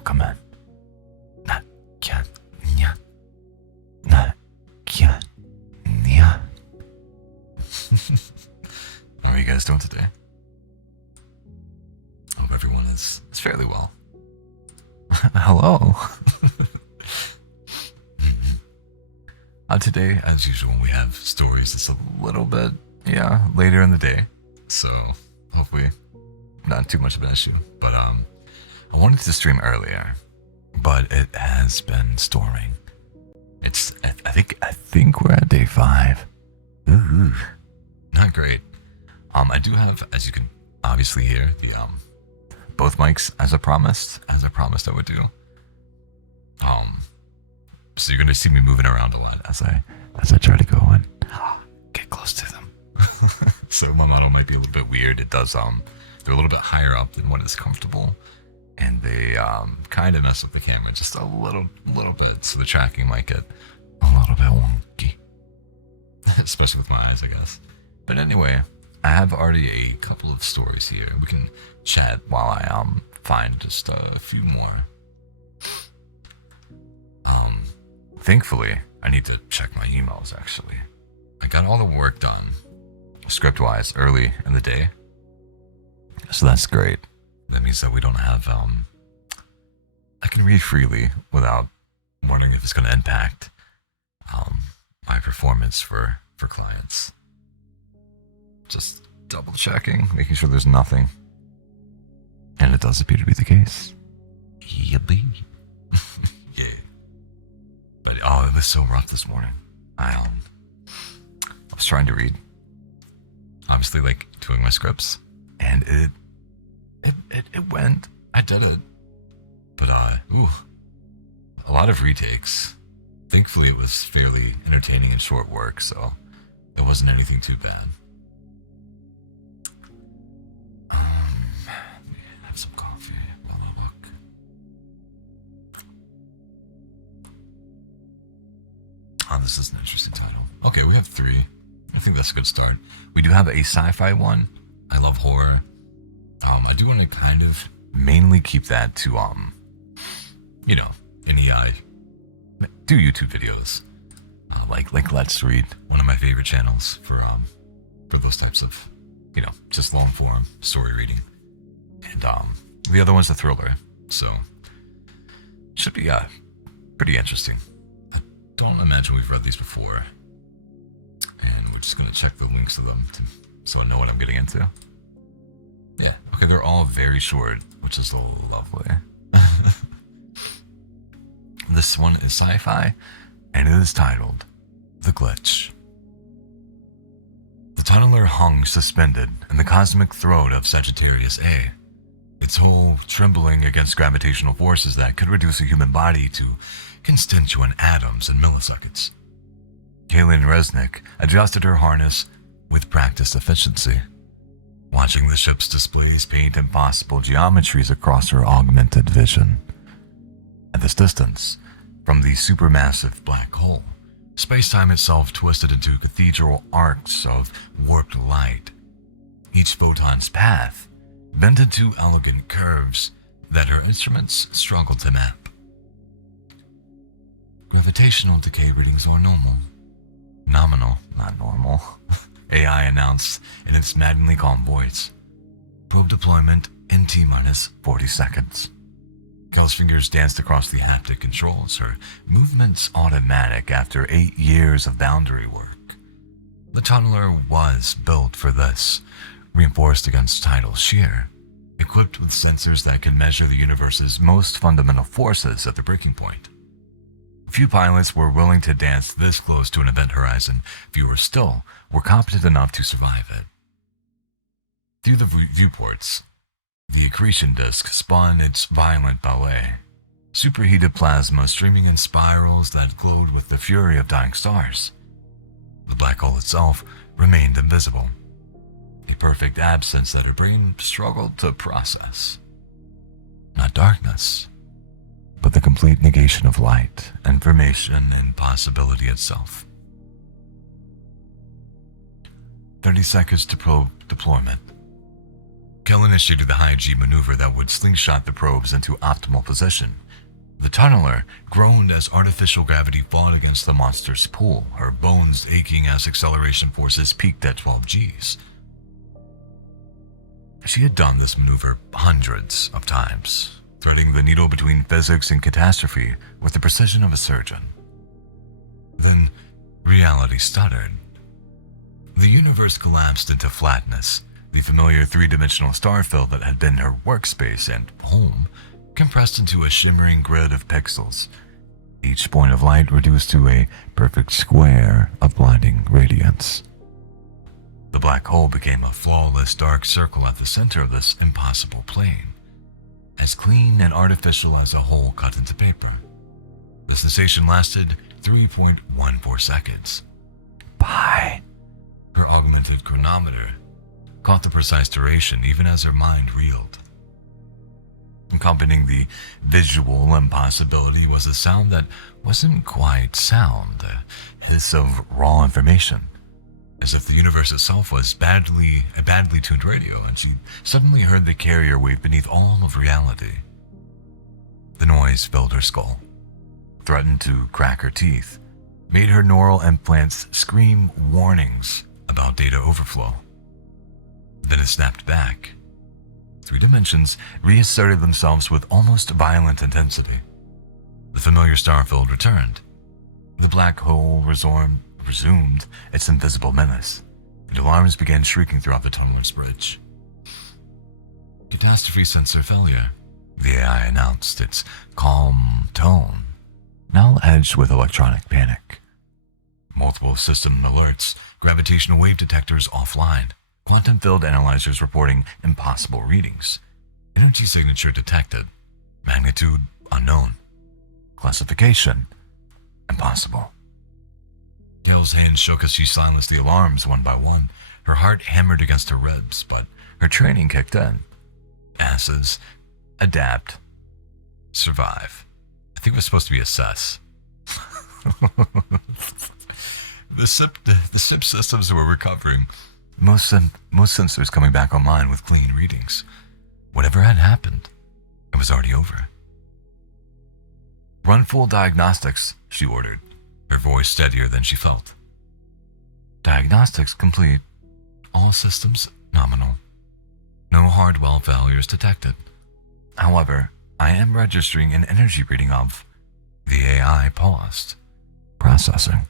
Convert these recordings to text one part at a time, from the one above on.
come in. Not can nya. Not can nya. How are you guys doing today? Hope everyone is fairly well. Hello. Today, as usual, we have stories that's a little bit, later in the day. So, hopefully, not too much of an issue. But, I wanted to stream earlier, but it has been storming. I think we're at day 5. Ooh. Not great. I do have, as you can obviously hear, the, both mics as I promised I would do. So you're gonna see me moving around a lot as I try to go and get close to them. So my model might be a little bit weird. It does they're a little bit higher up than what is comfortable, and they kind of mess up the camera just a little bit, so the tracking might get a little bit wonky, especially with my eyes, I guess. But anyway, I have already a couple of stories here. We can chat while I find just a few more. Thankfully, I need to check my emails, actually. I got all the work done, script-wise, early in the day. So that's great. That means that we don't have, I can read freely without wondering if it's going to impact my performance for clients. Just double-checking, making sure there's nothing. And it does appear to be the case. Yippee. Yeah. But it was so rough this morning. I was trying to read, obviously, like doing my scripts, and it went. I did it, but a lot of retakes. Thankfully, it was fairly entertaining and short work, so it wasn't anything too bad. Have some coffee while I look. Oh, this is an interesting title. Okay, we have 3. I think that's a good start. We do have a sci-fi one. I love horror. I do want to kind of mainly keep that to NEI. Do YouTube videos. Like Let's Read, one of my favorite channels for those types of, just long form story reading. And the other one's a thriller, so should be pretty interesting. I don't imagine we've read these before, and we're just gonna check the links to them so I know what I'm getting into. Yeah, okay, they're all very short, which is lovely. This one is sci-fi, and it is titled The Glitch. The tunneler hung suspended in the cosmic throat of Sagittarius A, its hull trembling against gravitational forces that could reduce a human body to constituent atoms in milliseconds. Kaylin Resnick adjusted her harness with practiced efficiency, watching the ship's displays paint impossible geometries across her augmented vision. At this distance, from the supermassive black hole, space-time itself twisted into cathedral arcs of warped light, each photon's path bent into elegant curves that her instruments struggled to map. Gravitational decay readings are normal. Nominal, not normal. AI announced in its maddeningly calm voice. Probe deployment in T-minus 40 seconds. Kel's fingers danced across the haptic controls, her movements automatic after 8 years of boundary work. The tunneler was built for this, reinforced against tidal shear, equipped with sensors that can measure the universe's most fundamental forces at the breaking point. Few pilots were willing to dance this close to an event horizon. Fewer still were competent enough to survive it. Through the viewports, the accretion disk spun its violent ballet, superheated plasma streaming in spirals that glowed with the fury of dying stars. The black hole itself remained invisible, a perfect absence that her brain struggled to process. Not darkness, but the complete negation of light, information, and possibility itself. 30 seconds to probe deployment. Kell initiated the high-G maneuver that would slingshot the probes into optimal position. The tunneler groaned as artificial gravity fought against the monster's pull, her bones aching as acceleration forces peaked at 12 Gs. She had done this maneuver hundreds of times, threading the needle between physics and catastrophe with the precision of a surgeon. Then, reality stuttered. The universe collapsed into flatness. The familiar three-dimensional star field that had been her workspace and home compressed into a shimmering grid of pixels, each point of light reduced to a perfect square of blinding radiance. The black hole became a flawless dark circle at the center of this impossible plane, as clean and artificial as a hole cut into paper. The sensation lasted 3.14 seconds. Bye. Her augmented chronometer caught the precise duration even as her mind reeled. Accompanying the visual impossibility was a sound that wasn't quite sound, a hiss of raw information, as if the universe itself was a badly tuned radio, and she suddenly heard the carrier wave beneath all of reality. The noise filled her skull, threatened to crack her teeth, made her neural implants scream warnings about data overflow. Then it snapped back. 3 dimensions reasserted themselves with almost violent intensity. The familiar starfield returned. The black hole resumed its invisible menace, and alarms began shrieking throughout the tunneler's bridge. Catastrophe sensor failure, the AI announced, its calm tone now edged with electronic panic. Multiple system alerts, gravitational wave detectors offline, quantum field analyzers reporting impossible readings. Energy signature detected. Magnitude unknown. Classification impossible. Gail's hand shook as she silenced the alarms one by one. Her heart hammered against her ribs, but her training kicked in. Asses. Adapt. Survive. I think it was supposed to be assess. The SIP systems were recovering. Most sensors coming back online with clean readings. Whatever had happened, it was already over. Run full diagnostics, she ordered, her voice steadier than she felt. Diagnostics complete. All systems nominal. No hardware failures detected. However, I am registering an energy reading of... The AI paused. Processing.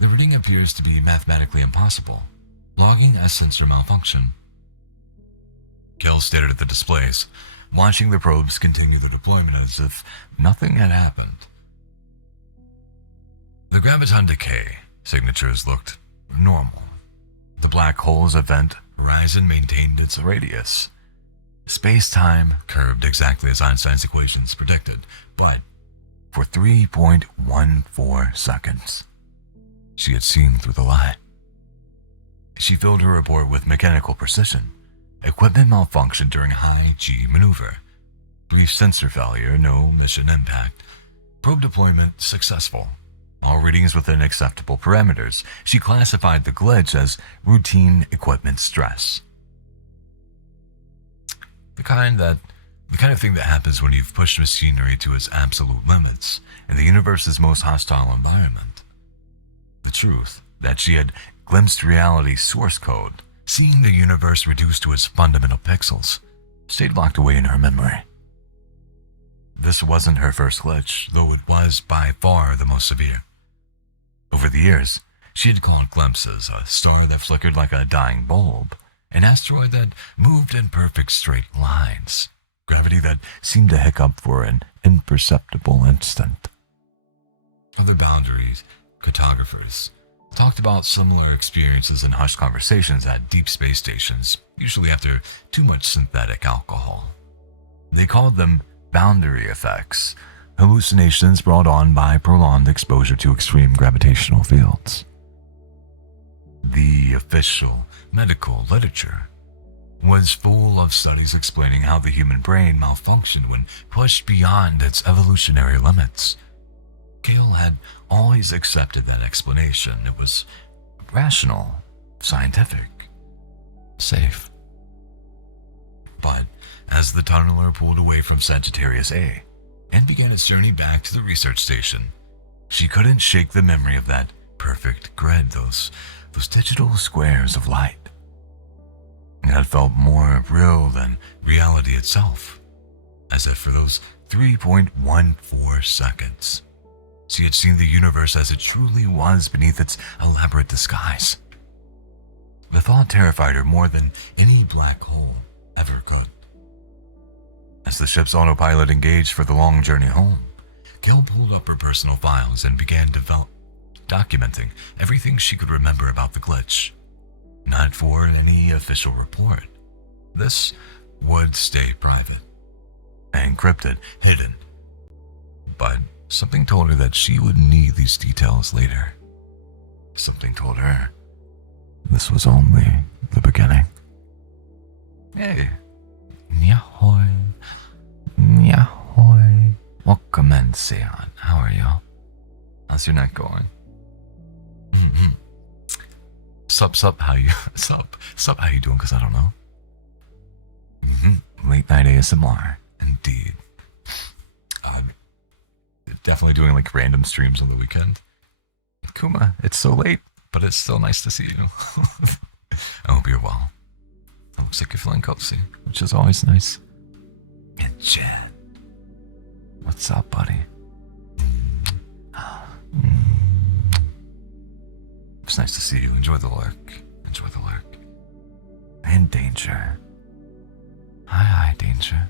The reading appears to be mathematically impossible. Logging as sensor malfunction. Gil stared at the displays, watching the probes continue their deployment as if nothing had happened. The graviton decay signatures looked normal. The black hole's event horizon maintained its radius. Space-time curved exactly as Einstein's equations predicted, but for 3.14 seconds, she had seen through the lie. She filled her report with mechanical precision. Equipment malfunction during high-G maneuver. Brief sensor failure, no mission impact. Probe deployment successful. All readings within acceptable parameters. She classified the glitch as routine equipment stress. The kind of thing that happens when you've pushed machinery to its absolute limits in the universe's most hostile environment. The truth that she had glimpsed reality's source code, seeing the universe reduced to its fundamental pixels, stayed locked away in her memory. This wasn't her first glitch, though it was by far the most severe. Over the years, she had caught glimpses, a star that flickered like a dying bulb, an asteroid that moved in perfect straight lines, gravity that seemed to hiccup for an imperceptible instant. Other boundaries, cartographers, talked about similar experiences in hushed conversations at deep space stations, usually after too much synthetic alcohol. They called them boundary effects, hallucinations brought on by prolonged exposure to extreme gravitational fields. The official medical literature was full of studies explaining how the human brain malfunctioned when pushed beyond its evolutionary limits. Gale had always accepted that explanation. It was rational, scientific, safe. But as the tunneler pulled away from Sagittarius A and began its journey back to the research station, she couldn't shake the memory of that perfect grid, those digital squares of light. It had felt more real than reality itself, as if for those 3.14 seconds, she had seen the universe as it truly was beneath its elaborate disguise. The thought terrified her more than any black hole ever could. As the ship's autopilot engaged for the long journey home, Gil pulled up her personal files and began documenting everything she could remember about the glitch. Not for any official report. This would stay private, encrypted, hidden. But something told her that she would need these details later. Something told her this was only the beginning. Hey. Yahoy. Yahoy. Welcome in, Seon. How are you? How's your night going? Sup, how you how you doing? Cause I don't know. Late night ASMR, indeed. Definitely doing like random streams on the weekend. Kuma, it's so late, but it's still nice to see you. I hope you're well. It looks like you're feeling cozy, which is always nice. And Jen, what's up, buddy? It's nice to see you. Enjoy the lurk. Enjoy the lurk. And Danger. Hi, Danger.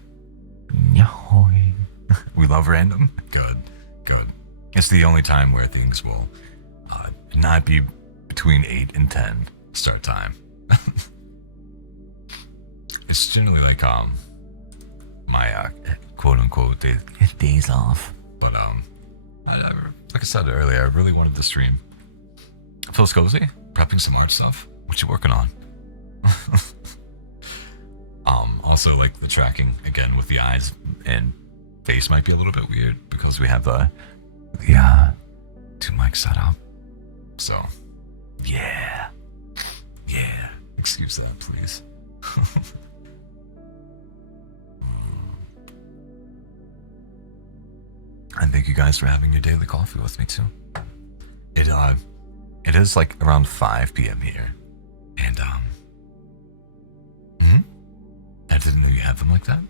Yahoy. We love random? Good. It's the only time where things will not be between 8 and 10 start time. It's generally like my quote unquote days off. But like I said earlier, I really wanted to stream. Feels cozy? Prepping some art stuff? What you working on? Also like the tracking again with the eyes and face might be a little bit weird because we have the 2 mics set up. So yeah. Excuse that, please. And thank you guys for having your daily coffee with me too. It is like around 5 p.m. here. And I didn't know you have them like that.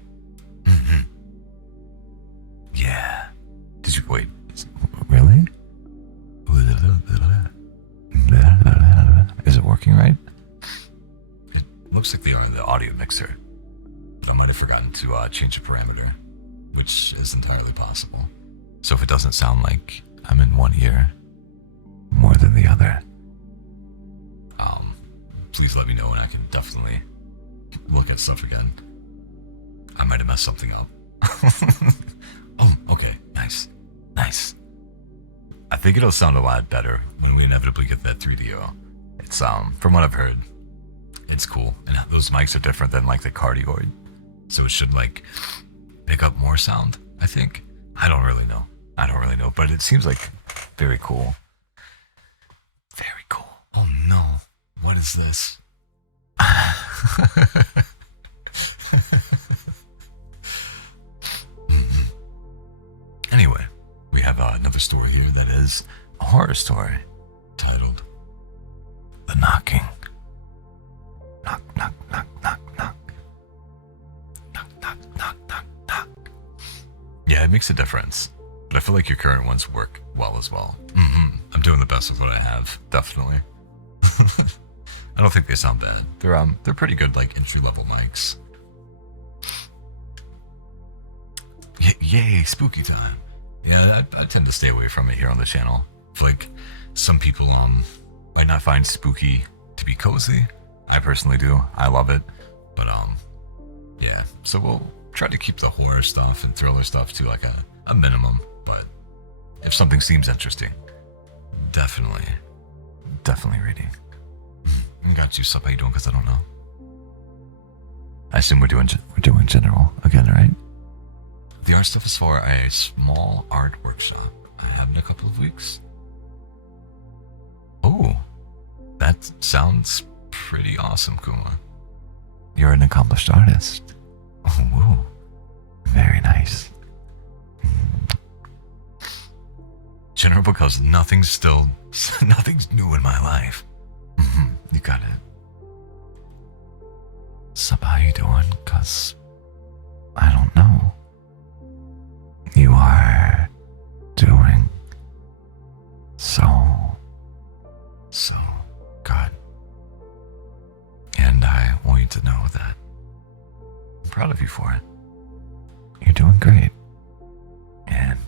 Yeah. Did you wait? Really? Is it working right? It looks like they are in the audio mixer, but I might have forgotten to change a parameter, which is entirely possible. So if it doesn't sound like I'm in one ear more than the other, please let me know and I can definitely look at stuff again. I might have messed something up. Oh, okay, nice. I think it'll sound a lot better when we inevitably get that 3DO. It's from what I've heard, it's cool, and those mics are different than like the cardioid, so it should like pick up more sound. I think. I don't really know, but it seems like very cool. Very cool. Oh no, what is this? Anyway, we have another story here that is a horror story titled The Knocking. Knock, knock, knock, knock, knock. Knock, knock, knock, knock, knock. Yeah, it makes a difference, but I feel like your current ones work well as well. I'm doing the best with what I have, definitely. I don't think they sound bad. They're pretty good, like entry-level mics. Yay, spooky time. Yeah, I tend to stay away from it here on the channel. I feel like some people might not find spooky to be cozy. I personally do. I love it. But yeah. So we'll try to keep the horror stuff and thriller stuff to like a minimum. But if something seems interesting, definitely reading. I got you. Sup, how you doing? Because I don't know. I assume we're doing general again, right? The art stuff is for a small art workshop I have in a couple of weeks. Oh, that sounds pretty awesome, Kuma. You're an accomplished artist. Oh, very nice. General, because nothing's new in my life. You got it. Sup, how you doing? Cause I don't know. You are doing so good. And I want you to know that I'm proud of you for it. You're doing great. And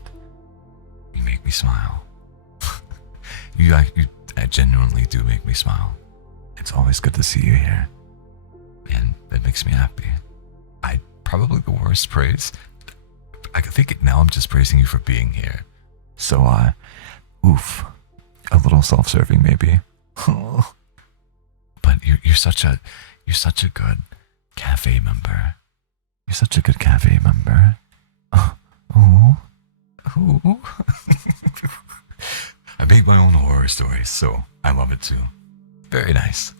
you make me smile. you genuinely do make me smile. It's always good to see you here. And it makes me happy. Probably the worst praise. I think now I'm just praising you for being here. So, oof. A little self-serving maybe. But you're such a good cafe member. You're such a good cafe member. Oh. I make my own horror stories, so I love it too. Very nice.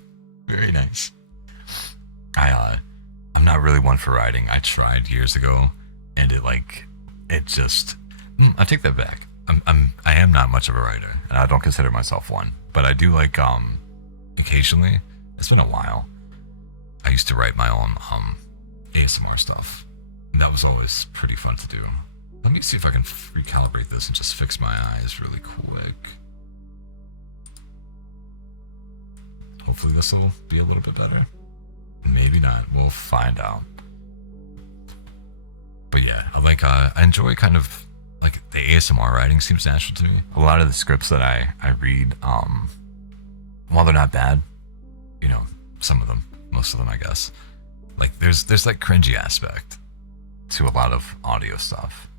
Very nice. I'm not really one for writing. I tried years ago, and I take that back. I am not much of a writer, and I don't consider myself one. But I do like occasionally. It's been a while. I used to write my own ASMR stuff, and that was always pretty fun to do. Let me see if I can recalibrate this and just fix my eyes really quick. Hopefully this will be a little bit better. Maybe not. We'll find out. But yeah, I enjoy kind of like the ASMR writing seems natural to me. A lot of the scripts that I read, while they're not bad, some of them, most of them, I guess. Like there's like cringy aspect to a lot of audio stuff.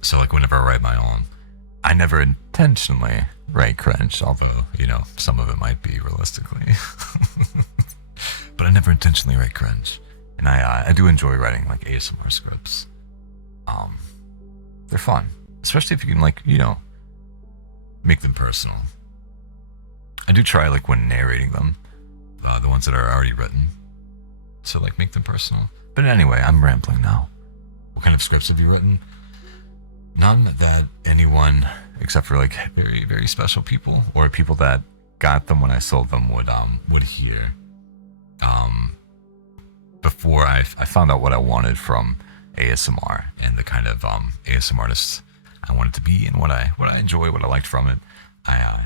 So like whenever I write my own, I never intentionally write cringe, although, some of it might be realistically. But I never intentionally write cringe. And I do enjoy writing like ASMR scripts. They're fun, especially if you can make them personal. I do try when narrating them, the ones that are already written, to make them personal. But anyway, I'm rambling now. What kind of scripts have you written? None that anyone, except for very, very special people or people that got them when I sold them would hear. Before I found out what I wanted from ASMR and the kind of ASMR artist I wanted to be and what I enjoy, what I liked from it, I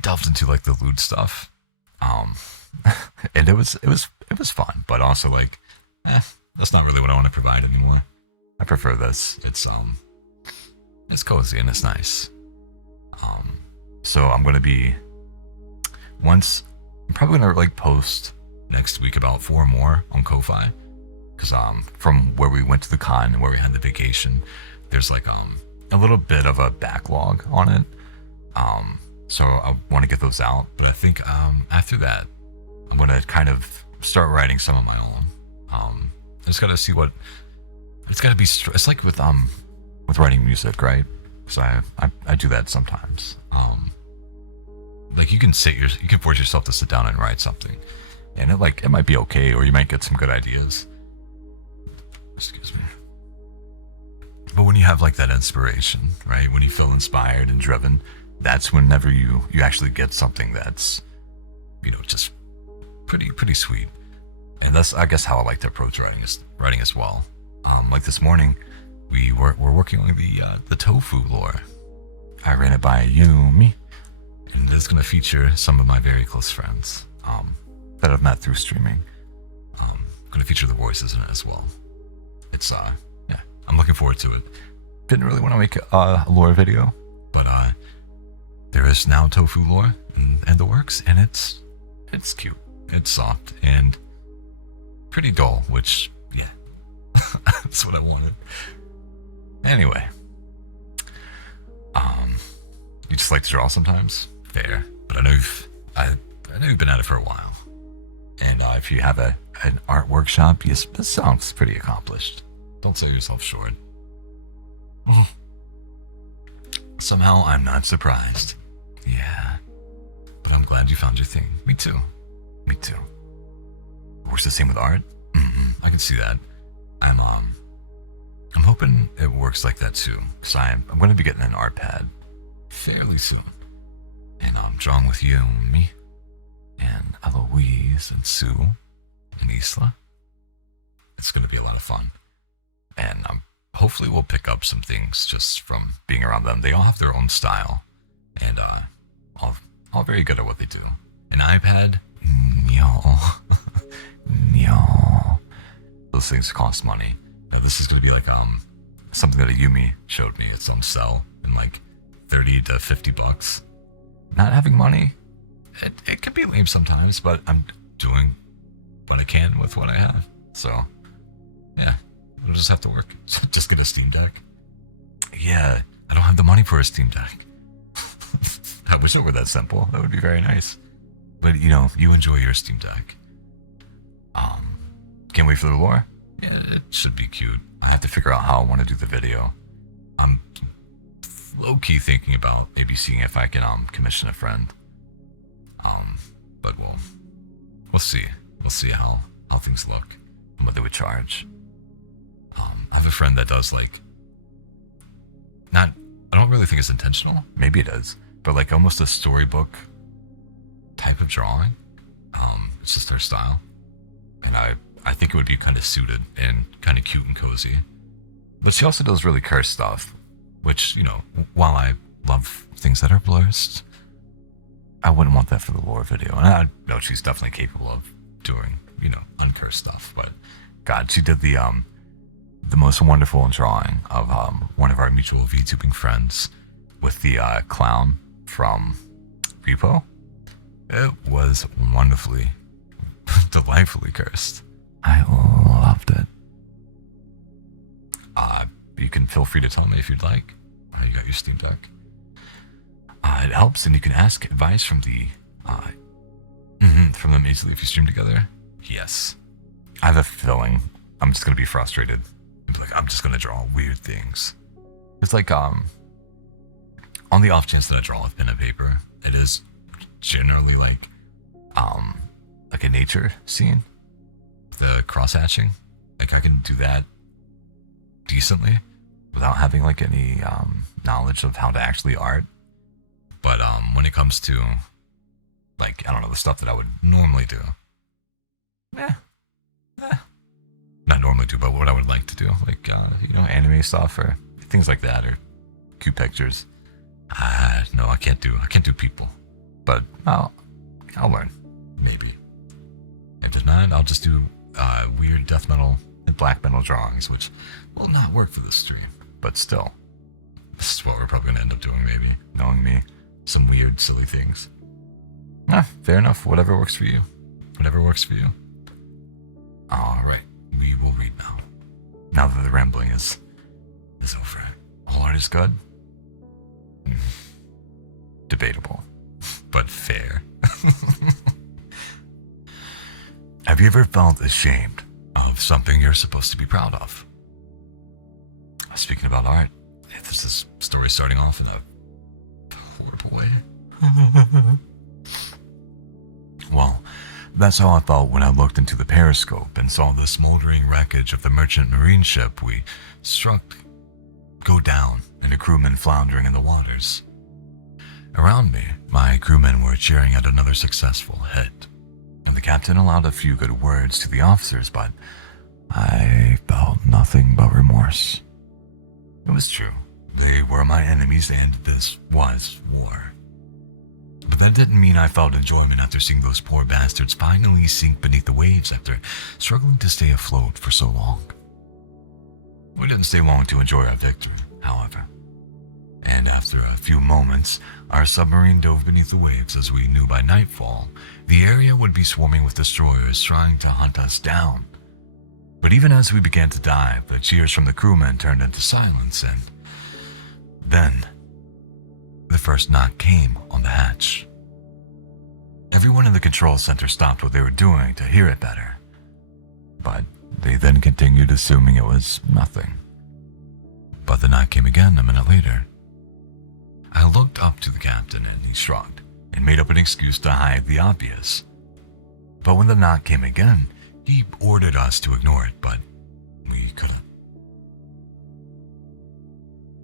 delved into the lewd stuff, and it was fun, but also that's not really what I want to provide anymore. I prefer this. It's cozy and it's nice. So I'm probably gonna post next week about 4 more on Ko-Fi, because from where we went to the con and where we had the vacation, there's a little bit of a backlog on it. So I want to get those out, but I think after that I'm gonna kind of start writing some of my own. I just gotta see what it's gotta be. It's like with writing music, right? Because I do that sometimes. You can force yourself to sit down and write something, and it might be okay, or you might get some good ideas. Excuse me. But when you have that inspiration, right? When you feel inspired and driven, that's whenever you actually get something that's, just pretty sweet. And that's, I guess, how I like to approach writing as well. Like this morning, we're working on the tofu lore. I ran it by Yumi, and it's going to feature some of my very close friends that I've met through streaming. Going to feature the voices in it as well. It's yeah, I'm looking forward to it. Didn't really want to make a lore video, but there is now tofu lore in the works, and it's cute. It's soft and pretty dull, which, yeah, that's what I wanted. Anyway, you just like to draw sometimes? Fair, but I know you've been at it for a while, and if you have an art workshop, this sounds pretty accomplished. Don't sell yourself short. Somehow I'm not surprised. Yeah, but I'm glad you found your thing. Me too. Works the same with art? I can see that. I'm hoping it works like that too. So I'm going to be getting an art pad fairly soon. And I'm drawing with you and me, and Eloise and Sue and Isla. It's going to be a lot of fun. And hopefully we'll pick up some things just from being around them. They all have their own style, and all very good at what they do. An iPad? No. No. Those things cost money. Now this is going to be like something that a Yumi showed me. It's on sale in like 30 to 50 bucks. Not having money, it can be lame sometimes, but I'm doing what I can with what I have. So, yeah, we'll just have to work. Just get a Steam Deck. Yeah, I don't have the money for a Steam Deck. I wish it were that simple. That would be very nice. But, you enjoy your Steam Deck. Can't wait for the lore. Yeah, it should be cute. I have to figure out how I want to do the video. I'm low-key thinking about maybe seeing if I can commission a friend. But we'll see. We'll see how things look and what they would charge. I have a friend that does I don't really think it's intentional. Maybe it is, but like almost a storybook type of drawing. It's just their style, and I think it would be kind of suited and kind of cute and cozy. But she also does really cursed stuff, which, while I love things that are blurred, I wouldn't want that for the lore video. And I know she's definitely capable of doing, uncursed stuff. But God, she did the most wonderful drawing of one of our mutual VTubing friends with the clown from Repo. It was wonderfully, delightfully cursed. I loved it. You can feel free to tell me if you'd like. You got your Steam Deck. It helps, and you can ask advice from from them easily if you stream together. Yes. I have a feeling I'm just gonna be frustrated. I'm just gonna draw weird things. It's like on the off chance that I draw with pen and paper, it is generally like a nature scene. The cross hatching, like I can do that decently without having like any knowledge of how to actually art. But when it comes to like, I don't know, the stuff that I would normally do, not normally do, but what I would like to do, like anime stuff or things like that, or cute pictures. No, I can't do people, but I'll learn, maybe. If not, I'll just do weird death metal and black metal drawings, which will not work for this stream, but still, this is what we're probably gonna end up doing, maybe, knowing me. Some weird, silly things. Fair enough. Whatever works for you. Whatever works for you. Alright, we will read now. Now that the rambling is over. All art is good? Debatable. But fair. Have you ever felt ashamed of something you're supposed to be proud of? Speaking about art, this is story starting off in a horrible way. Well, that's how I felt when I looked into the periscope and saw the smoldering wreckage of the merchant marine ship we struck go down and a crewman floundering in the waters. Around me, my crewmen were cheering at another successful hit, and the captain allowed a few good words to the officers, but I felt nothing but remorse. It was true. They were my enemies and this was war. But that didn't mean I felt enjoyment after seeing those poor bastards finally sink beneath the waves after struggling to stay afloat for so long. We didn't stay long to enjoy our victory, however. And after a few moments, our submarine dove beneath the waves as we knew by nightfall the area would be swarming with destroyers trying to hunt us down. But even as we began to dive, the cheers from the crewmen turned into silence, and then the first knock came on the hatch. Everyone in the control center stopped what they were doing to hear it better, but they then continued assuming it was nothing. But the knock came again a minute later. I looked up to the captain and he shrugged and made up an excuse to hide the obvious. But when the knock came again, He ordered us to ignore it, but we couldn't.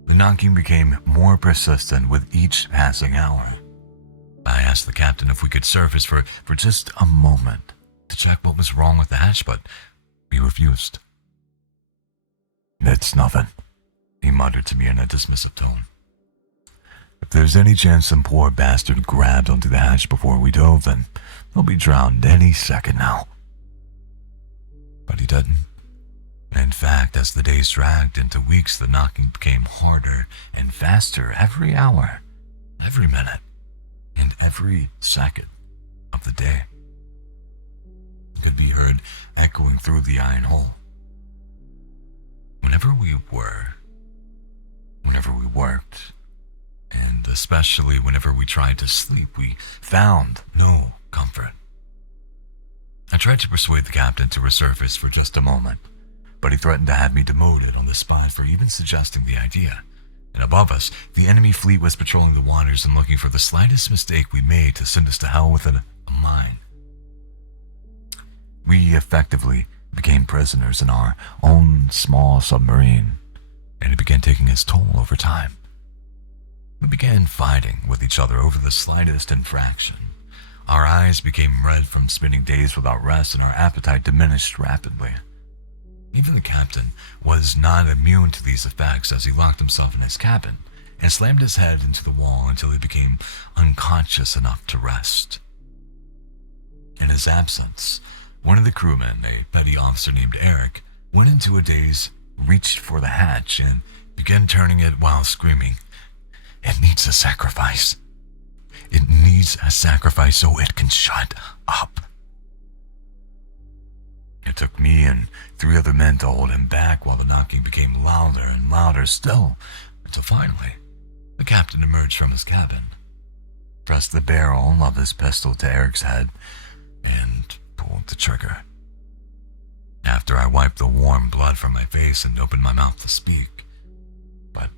The knocking became more persistent with each passing hour. I asked the captain if we could surface for just a moment to check what was wrong with the hatch, but he refused. "It's nothing," he muttered to me in a dismissive tone. "If there's any chance some poor bastard grabbed onto the hatch before we dove, then he'll be drowned any second now." But he didn't. In fact, as the days dragged into weeks, the knocking became harder and faster every hour, every minute, and every second of the day. It could be heard echoing through the iron hull. Whenever we worked, and especially whenever we tried to sleep, we found no comfort. I tried to persuade the captain to resurface for just a moment, but he threatened to have me demoted on the spot for even suggesting the idea. And above us, the enemy fleet was patrolling the waters and looking for the slightest mistake we made to send us to hell with a mine. We effectively became prisoners in our own small submarine, and it began taking its toll over time. We began fighting with each other over the slightest infraction. Our eyes became red from spending days without rest, and our appetite diminished rapidly. Even the captain was not immune to these effects, as he locked himself in his cabin and slammed his head into the wall until he became unconscious enough to rest. In his absence, one of the crewmen, a petty officer named Eric, went into a daze, reached for the hatch, and began turning it while screaming, "It needs a sacrifice. It needs a sacrifice so it can shut up." It took me and 3 other men to hold him back while the knocking became louder and louder still, until finally, the captain emerged from his cabin, pressed the barrel of his pistol to Eric's head, and pulled the trigger. After I wiped the warm blood from my face and opened my mouth to speak, but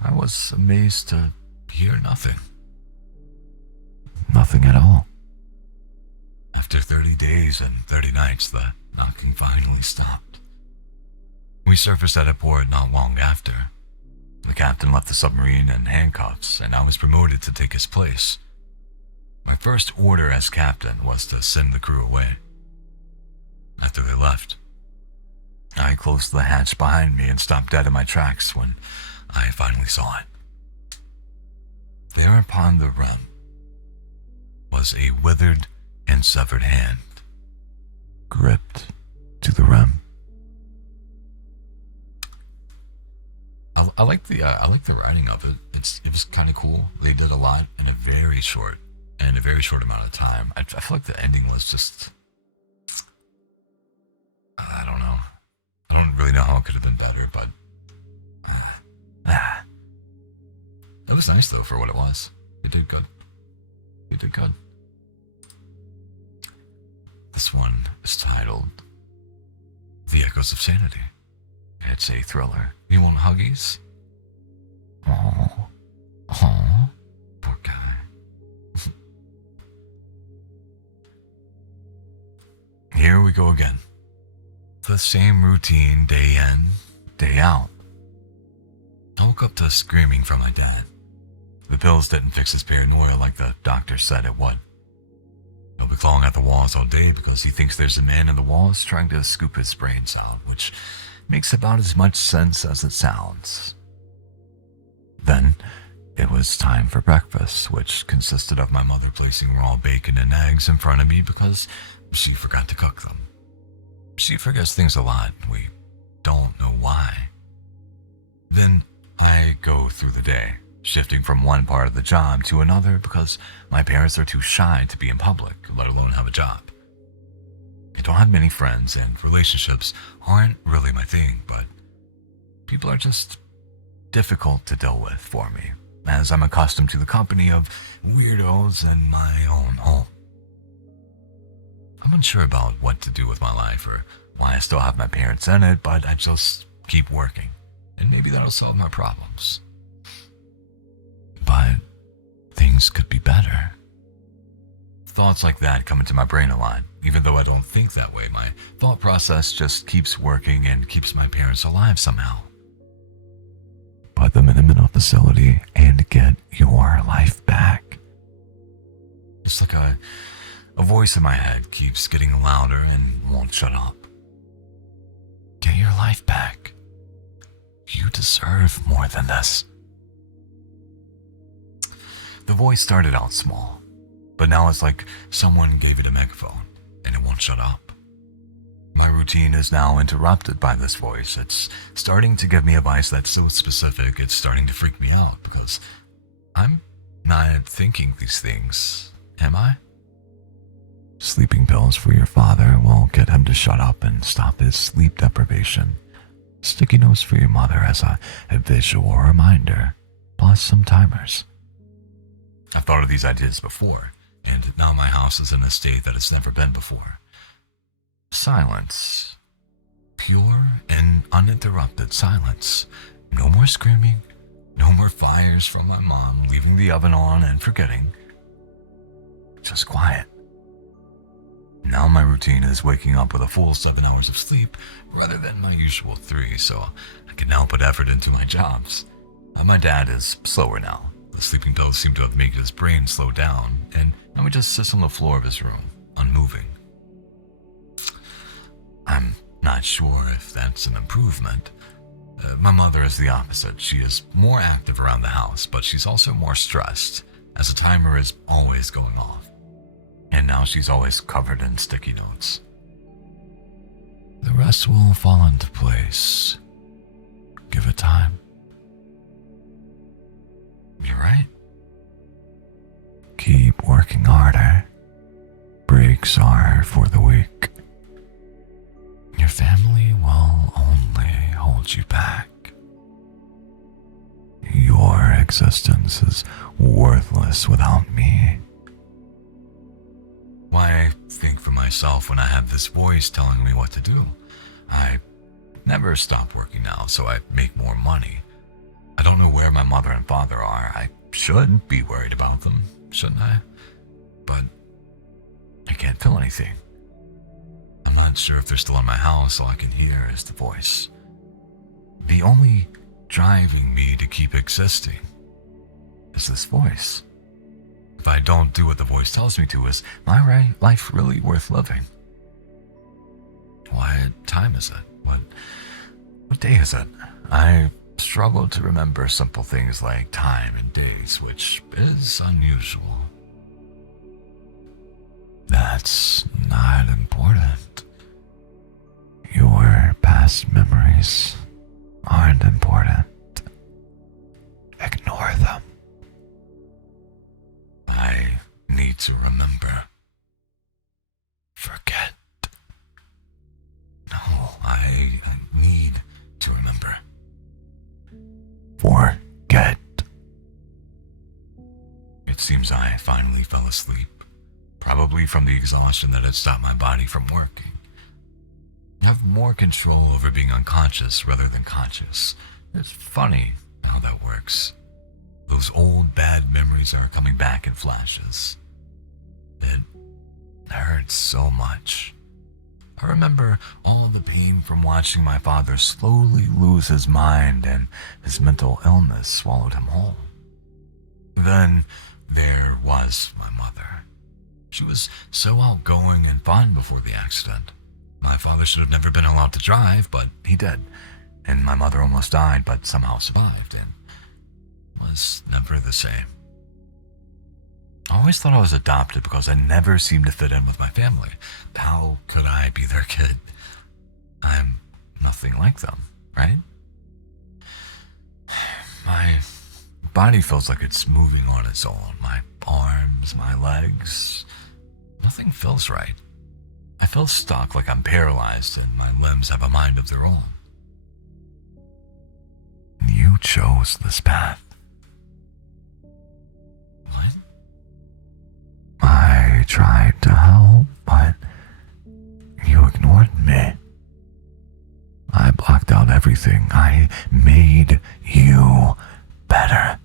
I was amazed to hear nothing. Nothing at all. After 30 days and 30 nights, the knocking finally stopped. We surfaced at a port not long after. The captain left the submarine in handcuffs, and I was promoted to take his place. My first order as captain was to send the crew away. After they left, I closed the hatch behind me and stopped dead in my tracks when I finally saw it. There upon the rim was a withered and severed hand, gripped to the rim. I like the writing of it. It was kind of cool. They did a lot in a very short amount of time. I feel like the ending was just, I don't know. I don't really know how it could have been better, but it was nice though for what it was. It did good. It did good. This one is titled The Echoes of Sanity. It's a thriller. You want huggies? Oh, poor guy. Here we go again. The same routine day in, day out. I woke up to screaming from my dad. The pills didn't fix his paranoia like the doctor said it would. He'll be clawing at the walls all day because he thinks there's a man in the walls trying to scoop his brains out, which makes about as much sense as it sounds. Then, it was time for breakfast, which consisted of my mother placing raw bacon and eggs in front of me because she forgot to cook them. She forgets things a lot, we don't know why. Then, I go through the day, shifting from one part of the job to another because my parents are too shy to be in public, let alone have a job. I don't have many friends, and relationships aren't really my thing, but people are just difficult to deal with for me, as I'm accustomed to the company of weirdos in my own home. I'm unsure about what to do with my life or why I still have my parents in it, but I just keep working, and maybe that'll solve my problems. But things could be better. thoughts like that come into my brain a lot. Even though I don't think that way, my thought process just keeps working and keeps my parents alive somehow. Put them in a mental facility and get your life back. It's like a voice in my head keeps getting louder and won't shut up. Get your life back. You deserve more than this. The voice started out small, but now it's like someone gave it a megaphone and it won't shut up. My routine is now interrupted by this voice. It's starting to give me advice that's so specific, it's starting to freak me out because I'm not thinking these things, am I? Sleeping pills for your father will get him to shut up and stop his sleep deprivation. Sticky notes for your mother as a visual reminder, plus some timers. I've thought of these ideas before, and now my house is in a state that it's never been before. Silence. Pure and uninterrupted silence. No more screaming, no more fires from my mom leaving the oven on and forgetting. Just quiet. Now my routine is waking up with a full 7 hours of sleep rather than my usual 3, so I can now put effort into my jobs. My dad is slower now. The sleeping pills seem to have made his brain slow down, and now he just sits on the floor of his room, unmoving. I'm not sure if that's an improvement. My mother is the opposite. She is more active around the house, but she's also more stressed, as a timer is always going off. And now she's always covered in sticky notes. The rest will fall into place. Give it time. You're right. Keep working harder. Breaks are for the weak. Your family will only hold you back. Your existence is worthless without me. Why think for myself when I have this voice telling me what to do? I never stop working now, so I make more money. I don't know where my mother and father are. I should be worried about them, shouldn't I? But I can't feel anything. I'm not sure if they're still in my house. All I can hear is the voice. The only driving me to keep existing is this voice. If I don't do what the voice tells me to, is my life really worth living? What time is it? What day is it? I struggle to remember simple things like time and days, which is unusual. That's not important. Your past memories aren't important. Ignore them. I need to remember. Forget. No, I need to remember. Forget. It seems I finally fell asleep, probably from the exhaustion that had stopped my body from working. I have more control over being unconscious rather than conscious. It's funny how that works. Those old bad memories are coming back in flashes. It hurts so much. I remember all the pain from watching my father slowly lose his mind and his mental illness swallowed him whole. Then there was my mother. She was so outgoing and fun before the accident. My father should have never been allowed to drive, but he did. And my mother almost died, but somehow survived and was never the same. I always thought I was adopted because I never seemed to fit in with my family. How could I be their kid? I'm nothing like them, right? My body feels like it's moving on its own. My arms, my legs, nothing feels right. I feel stuck, like I'm paralyzed and my limbs have a mind of their own. You chose this path. What? I tried to help, but you ignored me. I blocked out everything. I made you better.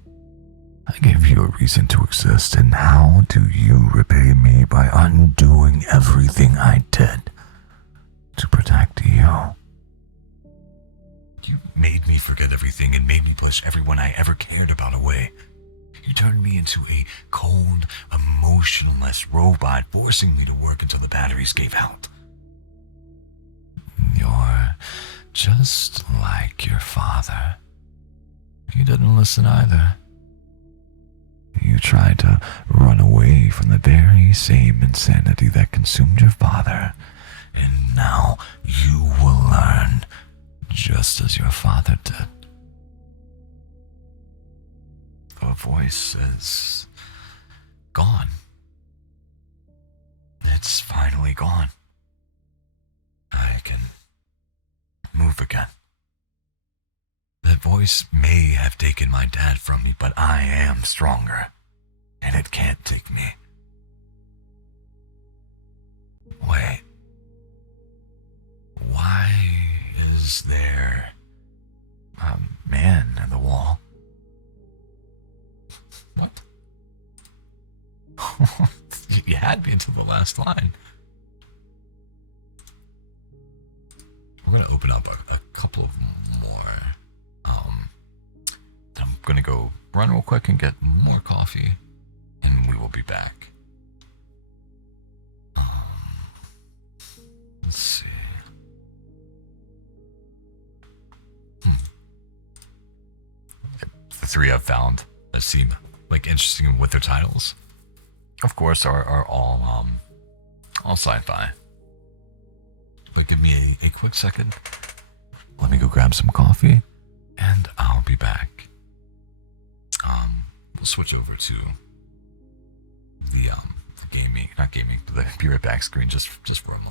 I gave you a reason to exist, and how do you repay me by undoing everything I did to protect you. You made me forget everything and made me push everyone I ever cared about away. You turned me into a cold, emotionless robot, forcing me to work until the batteries gave out. You're just like your father. He didn't listen either. You tried to run away from the very same insanity that consumed your father, and now you will learn, just as your father did. The voice is gone. It's finally gone. I can move again. That voice may have taken my dad from me, but I am stronger, and it can't take me. Wait. Why is there a man at the wall? What? You had me until the last line. I'm going to open up a couple of more. I'm going to go run real quick and get more coffee, and we will be back. Let's see. The three I've found that seem like interesting with their titles, of course, are all sci-fi. But give me a quick second. Let me go grab some coffee, and I'll be back. We'll switch over to the gaming, not gaming, but the Be Right Back screen just for a moment.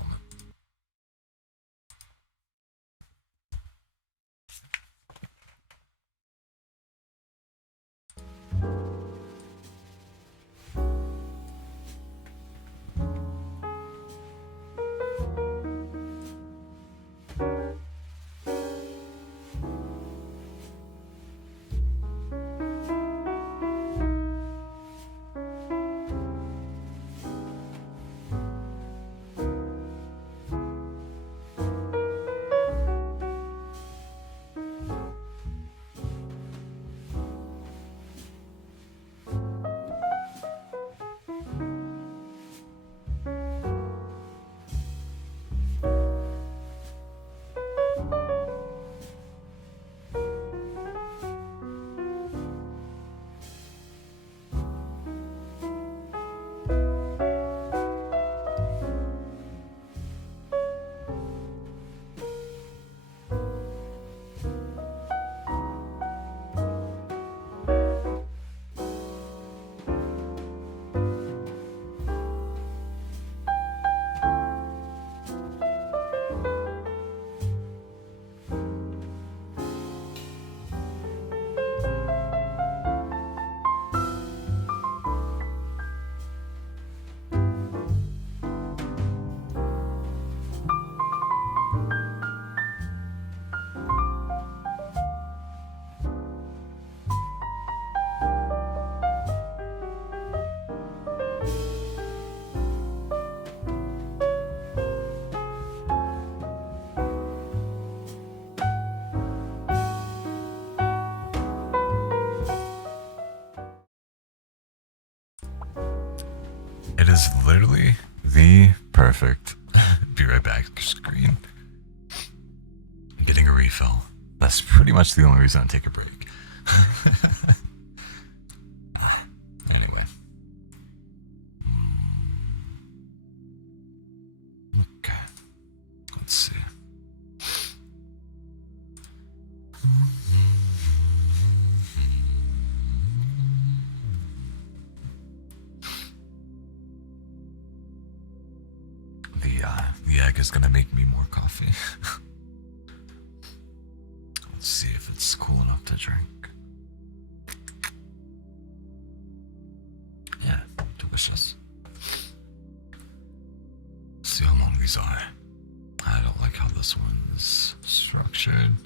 It is literally the perfect Be Right Back screen. I'm getting a refill. That's pretty much the only reason I take a break. Anyway. Okay. Let's see. The egg is gonna make me more coffee. Let's see if it's cool enough to drink. Yeah, delicious. Let's see how long these are. I don't like how this one's structured.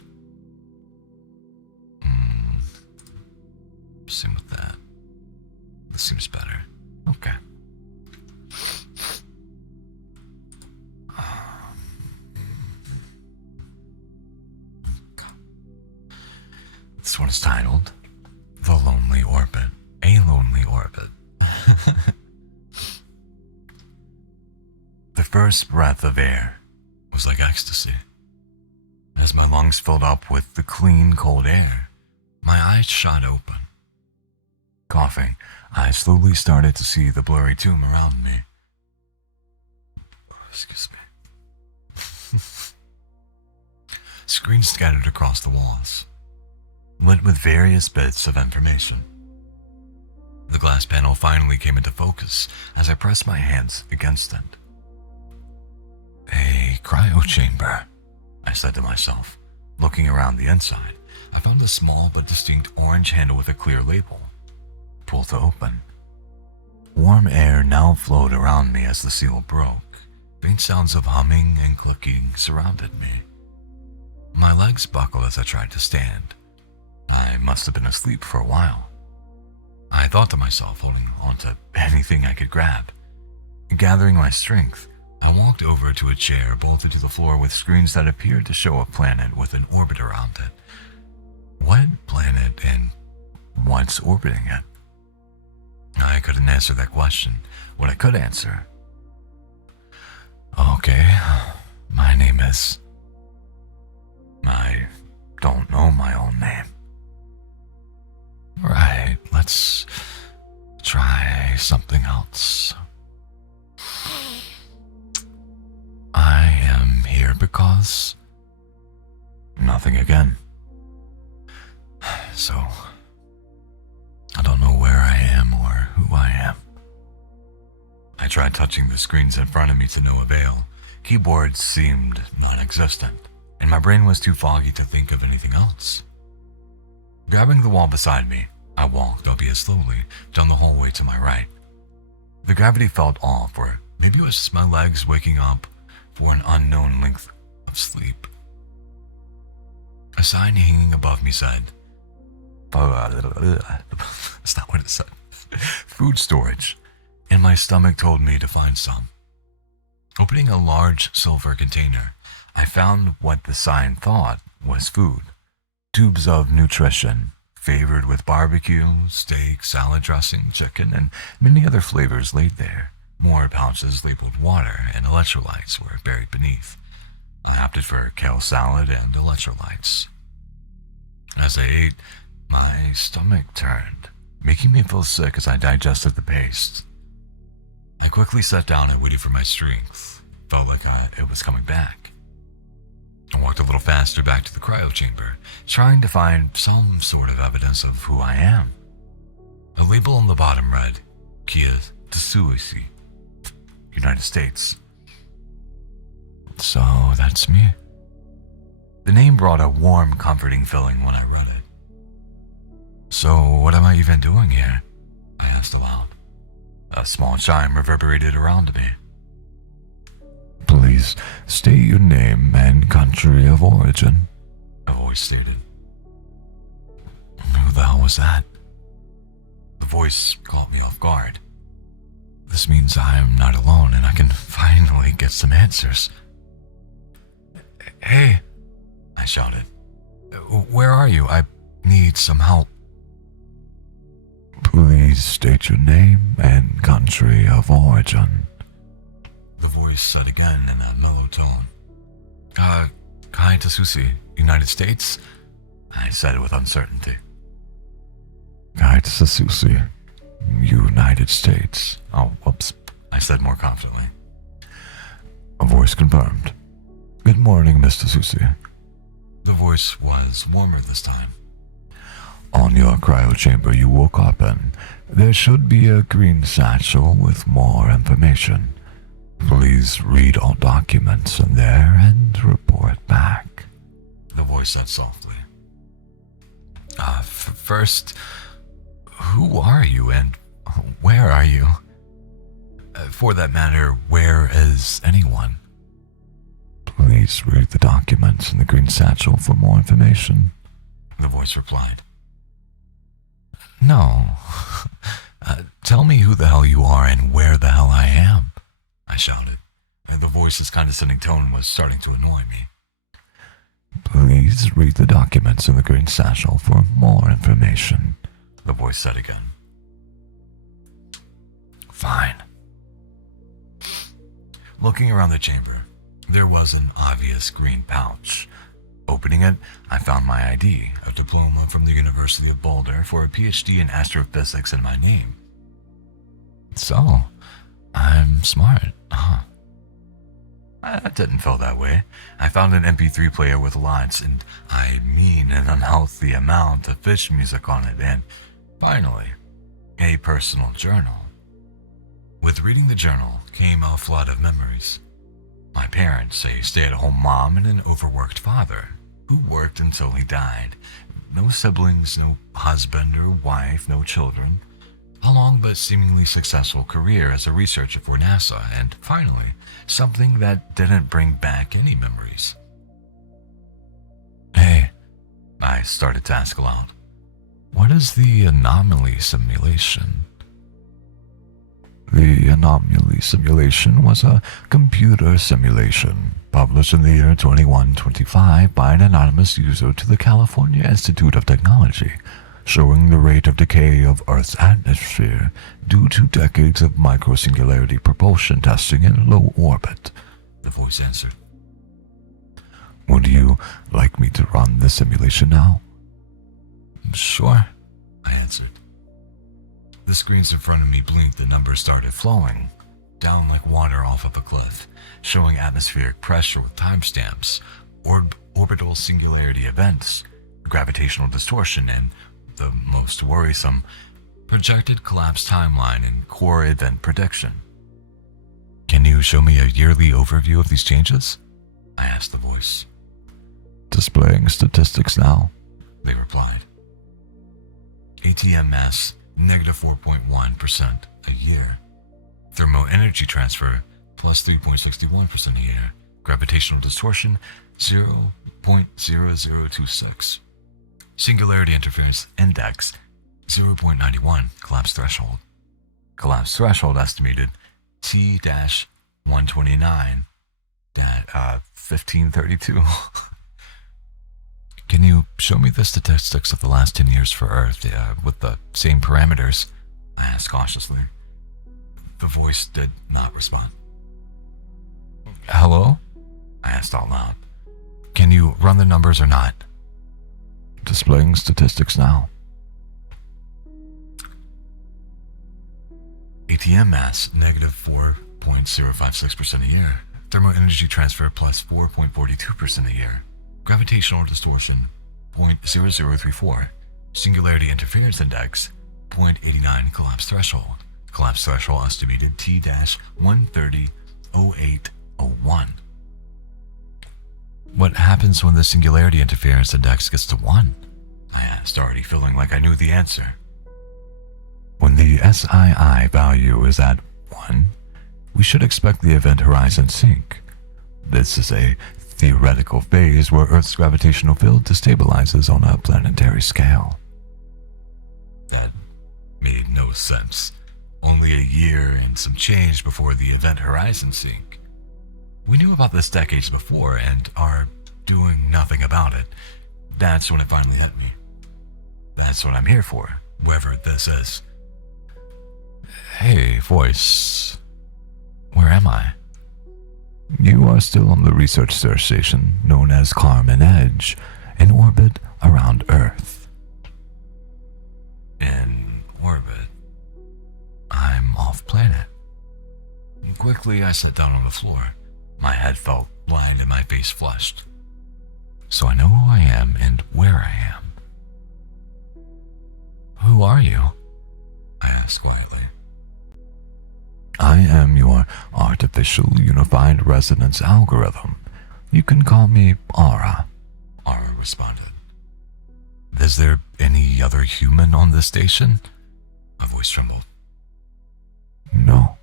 Same with that. This seems better. Okay. This one is titled The Lonely Orbit. A Lonely Orbit. The first breath of air was like ecstasy. As my lungs filled up with the clean, cold air, my eyes shot open. Coughing, I slowly started to see the blurry tomb around me. Excuse me. Screens scattered across the walls, lit with various bits of information. The glass panel finally came into focus as I pressed my hands against it. A cryo chamber, I said to myself. Looking around the inside, I found a small but distinct orange handle with a clear label. Pull to open. Warm air now flowed around me as the seal broke. Faint sounds of humming and clicking surrounded me. My legs buckled as I tried to stand. I must have been asleep for a while. I thought to myself, holding onto anything I could grab. Gathering my strength, I walked over to a chair bolted to the floor with screens that appeared to show a planet with an orbit around it. What planet and what's orbiting it? I couldn't answer that question. What I could answer. Okay, my name is... I don't know my own name. Right, let's try something else. I am here because... Nothing again. So, I don't know where I am or who I am. I tried touching the screens in front of me to no avail. Keyboards seemed non-existent, and my brain was too foggy to think of anything else. Grabbing the wall beside me, I walked, albeit slowly, down the hallway to my right. The gravity felt off, or maybe it was just my legs waking up for an unknown length of sleep. A sign hanging above me said, that's not what it said. Food storage, and my stomach told me to find some. Opening a large silver container, I found what the sign thought was food. Tubes of nutrition, favored with barbecue, steak, salad dressing, chicken, and many other flavors laid there. More pouches labeled water and electrolytes were buried beneath. I opted for kale salad and electrolytes. As I ate, my stomach turned, making me feel sick as I digested the paste. I quickly sat down and waited for my strength. Felt like it was coming back. I walked a little faster back to the cryo chamber, trying to find some sort of evidence of who I am. A label on the bottom read, Kia Tsuisi, United States. So that's me. The name brought a warm, comforting feeling when I read it. So what am I even doing here? I asked aloud. A small chime reverberated around me. Please state your name and country of origin, a voice stated. Who the hell was that? The voice caught me off guard. This means I am not alone and I can finally get some answers. Hey, I shouted. Where are you? I need some help. Please state your name and country of origin, the voice said again in a mellow tone. Kai Tsusi, United States? I said with uncertainty. Kai Tsusi, United States. Oh, whoops, I said more confidently. A voice confirmed. Good morning, Mr. Tsusi. The voice was warmer this time. On your cryo chamber you woke up in, there should be a green satchel with more information. Please read all documents in there and report back, the voice said softly. First, who are you and where are you? For that matter, where is anyone? Please read the documents in the green satchel for more information, the voice replied. No. Tell me who the hell you are and where the hell I am, I shouted. And the voice's condescending tone was starting to annoy me. Please read the documents in the green satchel for more information, the voice said again. Fine. Looking around the chamber, there was an obvious green pouch. Opening it, I found my ID, a diploma from the University of Boulder for a PhD in astrophysics in my name. So, I'm smart, huh? I didn't feel that way. I found an MP3 player with lots, and I mean an unhealthy amount of fish music on it, and finally, a personal journal. With reading the journal came a flood of memories. My parents, a stay-at-home mom and an overworked father, who worked until he died. No siblings, no husband or wife, no children. A long but seemingly successful career as a researcher for NASA, and finally, something that didn't bring back any memories. Hey, I started to ask aloud, what is the anomaly simulation? The anomaly simulation was a computer simulation published in the year 2125 by an anonymous user to the California Institute of Technology, showing the rate of decay of Earth's atmosphere due to decades of microsingularity propulsion testing in low orbit, the voice answered. Would you like me to run the simulation now? Sure, I answered. The screens in front of me blinked, the numbers started flowing, down like water off of a cliff, showing atmospheric pressure with timestamps, orbital singularity events, gravitational distortion, and the most worrisome, projected collapse timeline and core event prediction. Can you show me a yearly overview of these changes? I asked the voice. Displaying statistics now, they replied. ATM mass, negative 4.1% a year. Thermal energy transfer, plus 3.61% a year. Gravitational distortion, 0.0026. Singularity interference index, 0.91, collapse threshold. Collapse threshold estimated T-129, 1532. Can you show me the statistics of the last 10 years for Earth with the same parameters? I asked cautiously. The voice did not respond. Hello? I asked out loud. Can you run the numbers or not? Displaying statistics now. ATM mass, negative 4.056% a year. Thermal energy transfer, plus 4.42% a year. Gravitational distortion, 0.0034. Singularity interference index, 0.89 collapse threshold. Collapse threshold estimated T-130.0801. What happens when the singularity interference index gets to 1? I asked, already feeling like I knew the answer. When the SII value is at 1, we should expect the event horizon sink. This is a theoretical phase where Earth's gravitational field destabilizes on a planetary scale. That made no sense. Only a year and some change before the event horizon sink. We knew about this decades before and are doing nothing about it. That's when it finally hit me. That's what I'm here for, whoever this is. Hey, voice. Where am I? You are still on the research station known as Carmen Edge, in orbit around Earth. In orbit? I'm off planet. Quickly, I sat down on the floor. My head felt blind and my face flushed. So I know who I am and where I am. Who are you? I asked quietly. I am your artificial unified resonance algorithm. You can call me Aura, Aura responded. Is there any other human on this station? My voice trembled. No.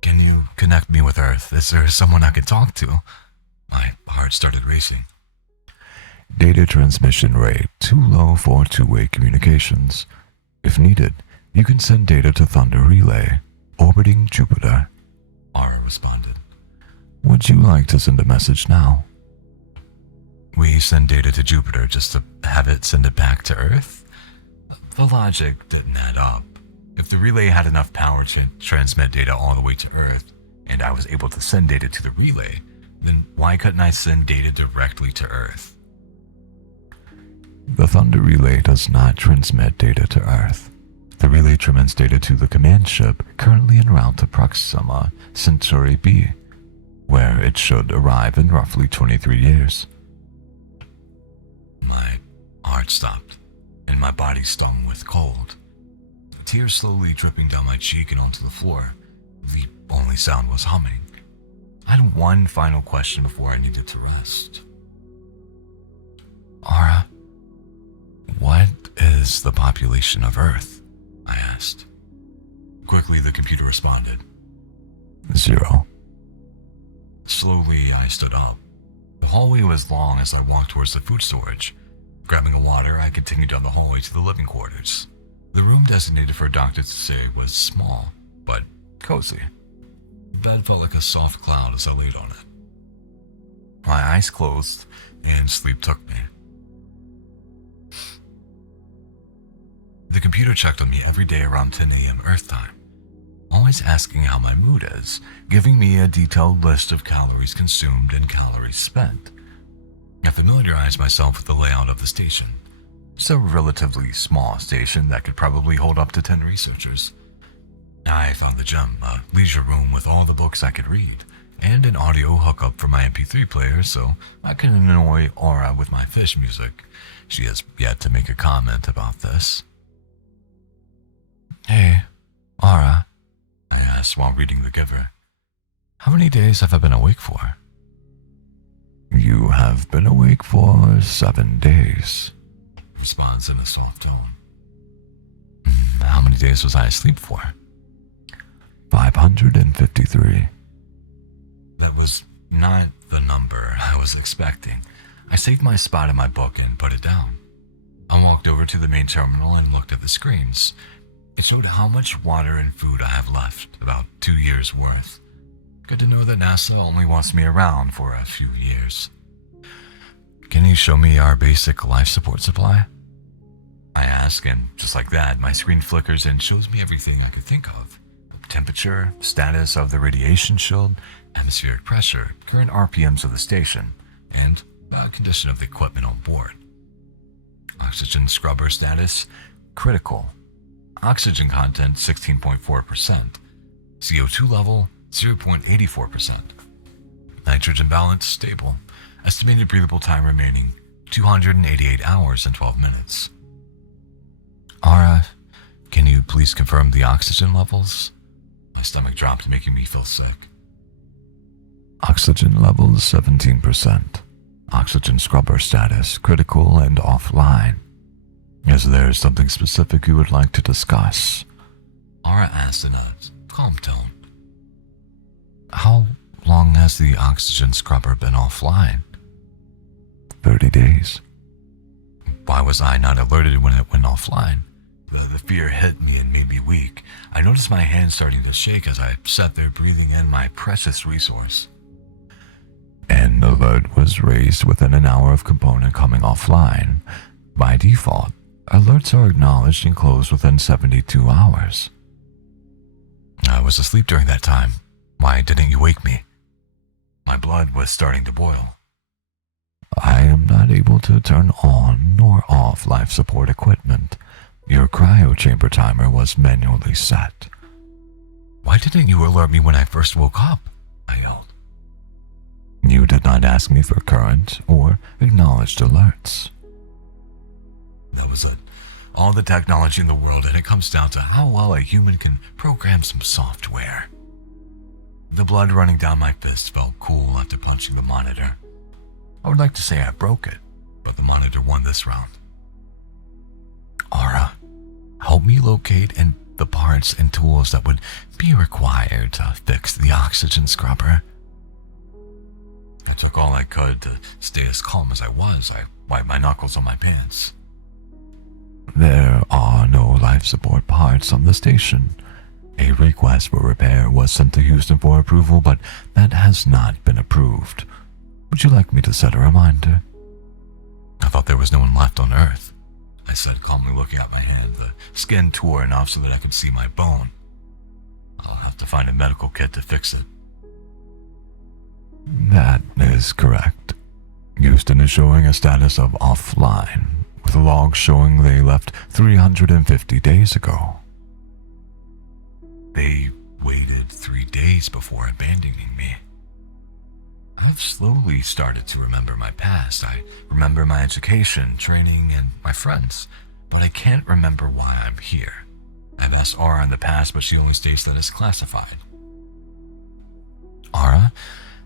Can you connect me with Earth? Is there someone I can talk to? My heart started racing. Data transmission rate too low for two-way communications. If needed, you can send data to Thunder Relay, orbiting Jupiter, Aura responded. Would you like to send a message now? we send data to Jupiter just to have it send it back to Earth? The logic didn't add up. If the relay had enough power to transmit data all the way to Earth, and I was able to send data to the relay, then why couldn't I send data directly to Earth? The Thunder Relay does not transmit data to Earth. The relay transmits data to the command ship currently en route to Proxima Centauri B, where it should arrive in roughly 23 years. My heart stopped, and my body stung with cold. Tears slowly dripping down my cheek and onto the floor. The only sound was humming. I had one final question before I needed to rest. Aura, what is the population of Earth? I asked. Quickly, the computer responded. 0. Slowly, I stood up. The hallway was long as I walked towards the food storage. Grabbing a water, I continued down the hallway to the living quarters. The room designated for a doctor to stay was small, but cozy. The bed felt like a soft cloud as I laid on it. My eyes closed, and sleep took me. The computer checked on me every day around 10 a.m. Earth time, always asking how my mood is, giving me a detailed list of calories consumed and calories spent. I familiarized myself with the layout of the station. It's a relatively small station that could probably hold up to 10 researchers. I found the gym, a leisure room with all the books I could read, and an audio hookup for my MP3 player so I can annoy Aura with my fish music. She has yet to make a comment about this. Hey, Aura, I asked while reading The Giver. How many days have I been awake for? You have been awake for 7 days. Responds in a soft tone. How many days was I asleep for? 553. That was not the number I was expecting. I saved my spot in my book and put it down. I walked over to the main terminal and looked at the screens. It showed how much water and food I have left, about 2 years worth. Good to know that NASA only wants me around for a few years. Can you show me our basic life support supply? I ask, and just like that, my screen flickers and shows me everything I could think of. Temperature, status of the radiation shield, atmospheric pressure, current RPMs of the station, and condition of the equipment on board. Oxygen scrubber status, critical. Oxygen content 16.4%. CO2 level 0.84%. Nitrogen balance stable. Estimated breathable time remaining 288 hours and 12 minutes. Aura, can you please confirm the oxygen levels? My stomach dropped, making me feel sick. Oxygen levels 17%. Oxygen scrubber status critical and offline. Is there something specific you would like to discuss? Aura asked in a calm tone. How long has the oxygen scrubber been offline? 30 days. Why was I not alerted when it went offline? The fear hit me and made me weak. I noticed my hands starting to shake as I sat there breathing in my precious resource. An alert was raised within an hour of component coming offline. By default, alerts are acknowledged and closed within 72 hours. I was asleep during that time. Why didn't you wake me? My blood was starting to boil. I am not able to turn on nor off life support equipment. Your cryo chamber timer was manually set. Why didn't you alert me when I first woke up? I yelled. You did not ask me for current or acknowledged alerts. That was it. All the technology in the world, and it comes down to how well a human can program some software. The blood running down my fist felt cool after punching the monitor. I would like to say I broke it, but the monitor won this round. Aura, help me locate the parts and tools that would be required to fix the oxygen scrubber. I took all I could to stay as calm as I was. I wiped my knuckles on my pants. There are no life support parts on the station. A request for repair was sent to Houston for approval, but that has not been approved. Would you like me to set a reminder? I thought there was no one left on Earth, I said, calmly looking at my hand. The skin tore enough so that I could see my bone. I'll have to find a medical kit to fix it. That is correct. Houston is showing a status of offline, with a log showing they left 350 days ago. They waited 3 days before abandoning me. I've slowly started to remember my past. I remember my education, training, and my friends, but I can't remember why I'm here. I've asked Aura in the past, but she only states that it's classified. Aura,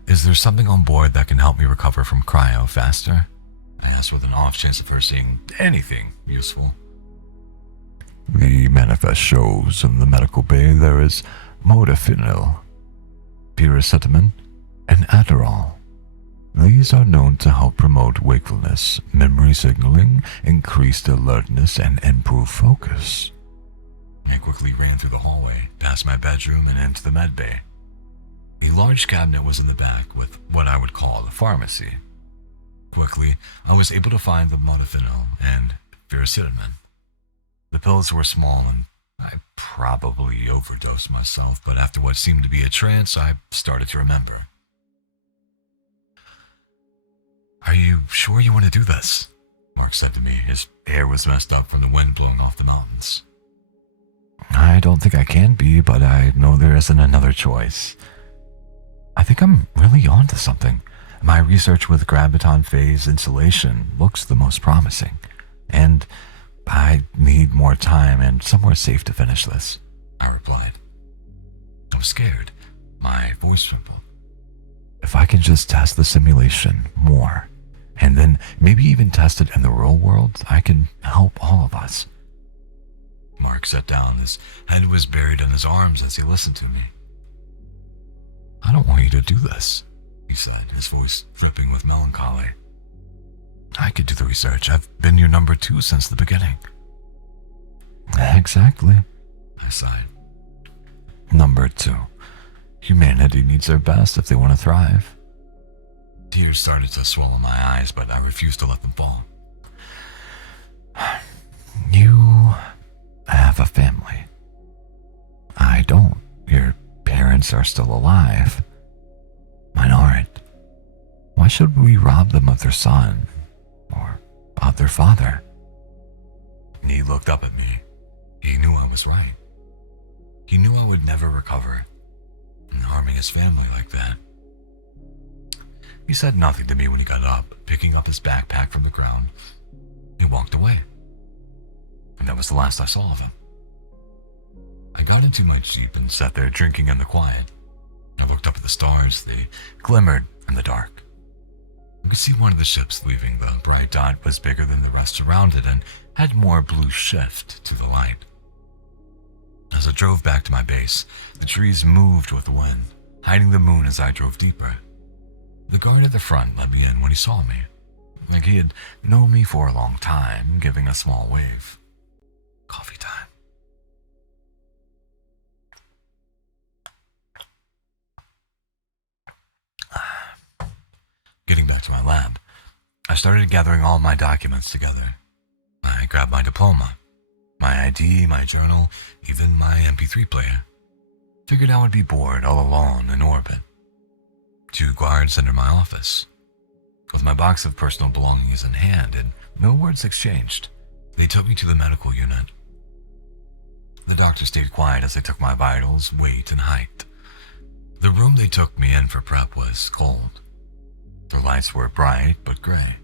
is there something on board that can help me recover from cryo faster? I asked with an off chance of her seeing anything useful. The manifest shows in the medical bay there is modafinil, pyricetamine, and Adderall. These are known to help promote wakefulness, memory signaling, increased alertness, and improve focus. I quickly ran through the hallway, past my bedroom, and into the med bay. A large cabinet was in the back with what I would call a pharmacy. Quickly, I was able to find the modafinil and pyricetamine. The pills were small and I probably overdosed myself, but after what seemed to be a trance, I started to remember. Are you sure you want to do this? Mark said to me. His hair was messed up from the wind blowing off the mountains. I don't think I can be, but I know there isn't another choice. I think I'm really onto something. My research with graviton phase insulation looks the most promising, and I need more time and somewhere safe to finish this, I replied. I was scared. My voice trembled. If I can just test the simulation more, and then maybe even test it in the real world, I can help all of us. Mark sat down. His head was buried in his arms as he listened to me. I don't want you to do this, he said, his voice dripping with melancholy. I could do the research. I've been your number 2 since the beginning. Exactly, I sighed. Number 2. Humanity needs their best if they want to thrive. Tears started to swell in my eyes, but I refused to let them fall. You have a family. I don't. Your parents are still alive. Mine aren't. Why should we rob them of their son? Or of their father? He looked up at me. He knew I was right. He knew I would never recover, and harming his family like that. He said nothing to me when he got up, picking up his backpack from the ground. He walked away, and that was the last I saw of him. I got into my Jeep and sat there drinking in the quiet. I looked up at the stars. They glimmered in the dark. I could see one of the ships leaving. The bright dot was bigger than the rest around it and had more blue shift to the light. As I drove back to my base, the trees moved with the wind, hiding the moon as I drove deeper. The guard at the front let me in when he saw me, like he had known me for a long time, giving a small wave. Coffee time. Getting back to my lab, I started gathering all my documents together. I grabbed my diploma, my ID, my journal, even my MP3 player. Figured I would be bored all alone in orbit. 2 guards entered my office. With my box of personal belongings in hand and no words exchanged, they took me to the medical unit. The doctor stayed quiet as they took my vitals, weight, and height. The room they took me in for prep was cold. The lights were bright but gray.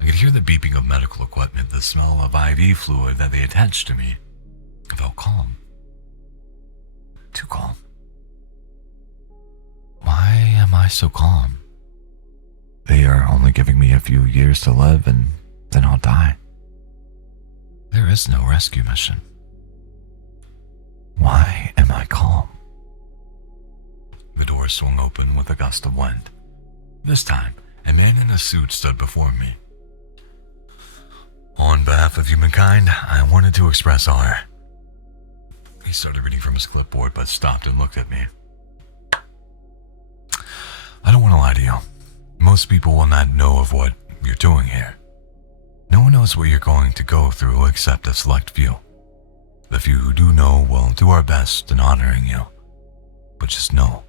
I could hear the beeping of medical equipment, the smell of IV fluid that they attached to me. I felt calm. Too calm. Why am I so calm? They are only giving me a few years to live and then I'll die. There is no rescue mission. Why am I calm? The door swung open with a gust of wind. This time, a man in a suit stood before me. On behalf of humankind, I wanted to express our... He started reading from his clipboard but stopped and looked at me. I don't want to lie to you. Most people will not know of what you're doing here. No one knows what you're going to go through except a select few. The few who do know will do our best in honoring you. But just know,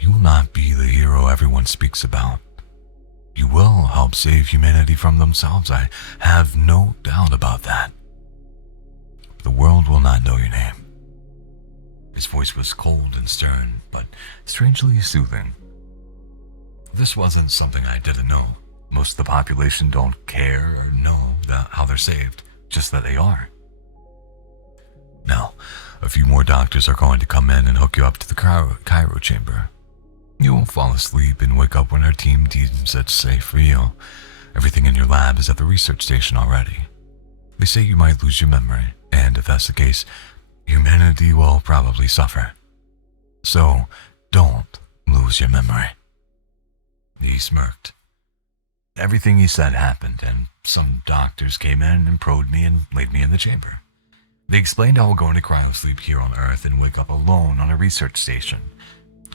you will not be the hero everyone speaks about. You will help save humanity from themselves. I have no doubt about that. The world will not know your name. His voice was cold and stern, but strangely soothing. This wasn't something I didn't know. Most of the population don't care or know how they're saved, just that they are. Now, a few more doctors are going to come in and hook you up to the cryo chamber. You will fall asleep and wake up when our team deems it safe for you. Everything in your lab is at the research station already. They say you might lose your memory, and if that's the case, humanity will probably suffer. So, don't lose your memory. He smirked. Everything he said happened, and some doctors came in and probed me and laid me in the chamber. They explained how I'll go into cryosleep here on Earth and wake up alone on a research station.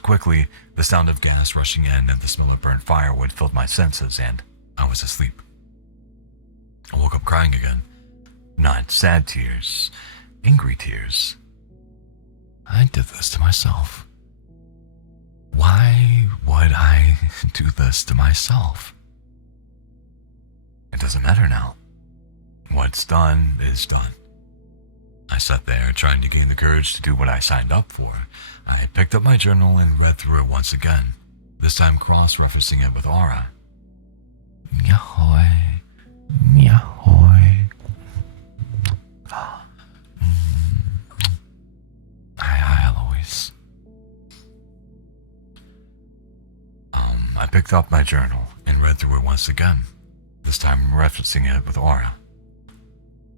Quickly, the sound of gas rushing in and the smell of burnt firewood filled my senses, and I was asleep. I woke up crying again. Not sad tears, angry tears. I did this to myself. Why would I do this to myself? It doesn't matter now. What's done is done. I sat there trying to gain the courage to do what I signed up for. I picked up my journal and read through it once again, this time cross-referencing it with Aura. Yahoy, yahoy. Hi, Eloise. I picked up my journal and read through it once again, this time referencing it with Aura.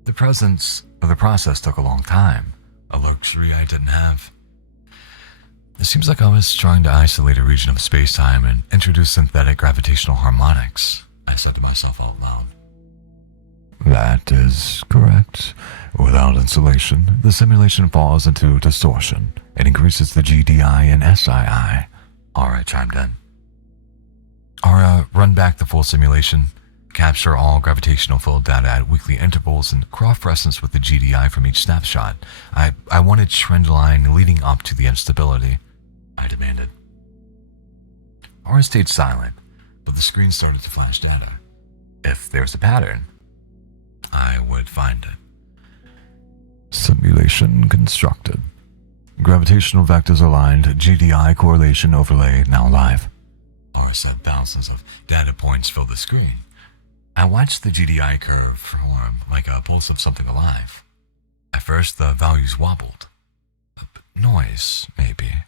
The process took a long time, a luxury I didn't have. It seems like I was trying to isolate a region of space-time and introduce synthetic gravitational harmonics, I said to myself out loud. That is correct. Without insulation, the simulation falls into distortion and increases the GDI and SII, Aura chimed in. Aura, run back the full simulation, capture all gravitational field data at weekly intervals, and cross-reference with the GDI from each snapshot. I wanted trend line leading up to the instability, I demanded. Aura stayed silent, but the screen started to flash data. If there's a pattern, I would find it. Simulation constructed. Gravitational vectors aligned, GDI correlation overlay now live. Aura said thousands of data points filled the screen. I watched the GDI curve form like a pulse of something alive. At first, the values wobbled. Noise, maybe.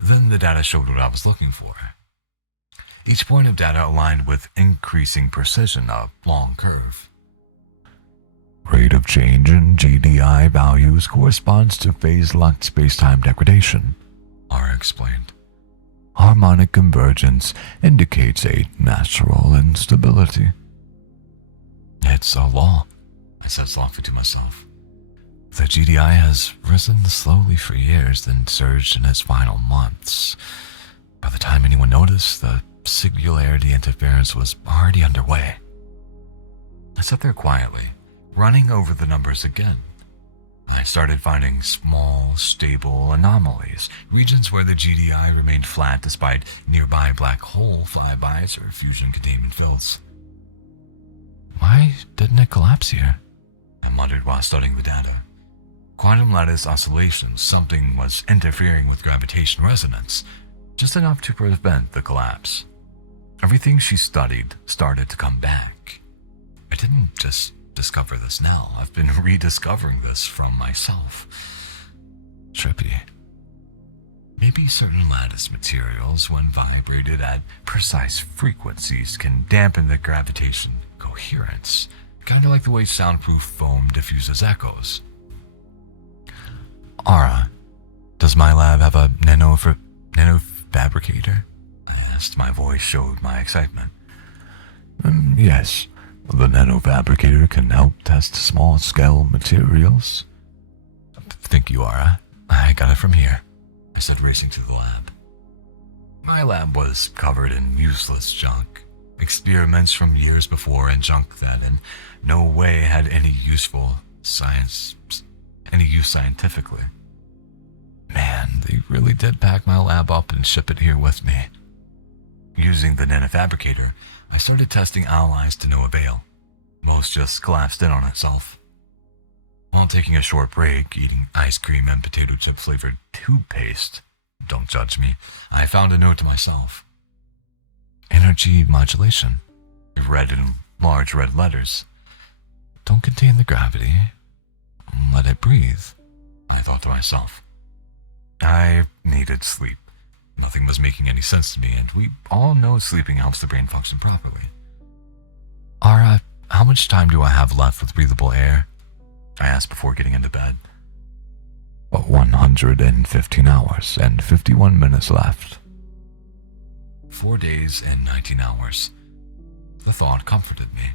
Then the data showed what I was looking for. Each point of data aligned with increasing precision, a long curve. Rate of change in GDI values corresponds to phase-locked space-time degradation, Aura explained. Harmonic convergence indicates a natural instability. It's a law, I said softly to myself. The GDI has risen slowly for years, then surged in its final months. By the time anyone noticed, the singularity interference was already underway. I sat there quietly, running over the numbers again. I started finding small, stable anomalies, regions where the GDI remained flat despite nearby black hole flybys or fusion containment fields. Why didn't it collapse here? I muttered while studying the data. Quantum lattice oscillations, something was interfering with gravitation resonance, just enough to prevent the collapse. Everything she studied started to come back. I didn't just discover this now. I've been rediscovering this from myself. Trippy. Maybe certain lattice materials, when vibrated at precise frequencies, can dampen the gravitation coherence, kind of like the way soundproof foam diffuses echoes. Aura, does my lab have a nanofabricator? I asked. My voice showed my excitement. Yes, the nanofabricator can help test small-scale materials. Thank you, Aura. I got it from here, I said, racing to the lab. My lab was covered in useless junk. experiments from years before and junk that in no way had any use scientifically. Man, they really did pack my lab up and ship it here with me. Using the nanofabricator, I started testing allies to no avail. Most just collapsed in on itself. While taking a short break, eating ice cream and potato chip flavored toothpaste, don't judge me, I found a note to myself. Energy modulation. Read in large red letters. Don't contain the gravity. Let it breathe, I thought to myself. I needed sleep. Nothing was making any sense to me, and we all know sleeping helps the brain function properly. Ara, how much time do I have left with breathable air? I asked before getting into bed. 115 hours and 51 minutes left. 4 days and 19 hours. The thought comforted me.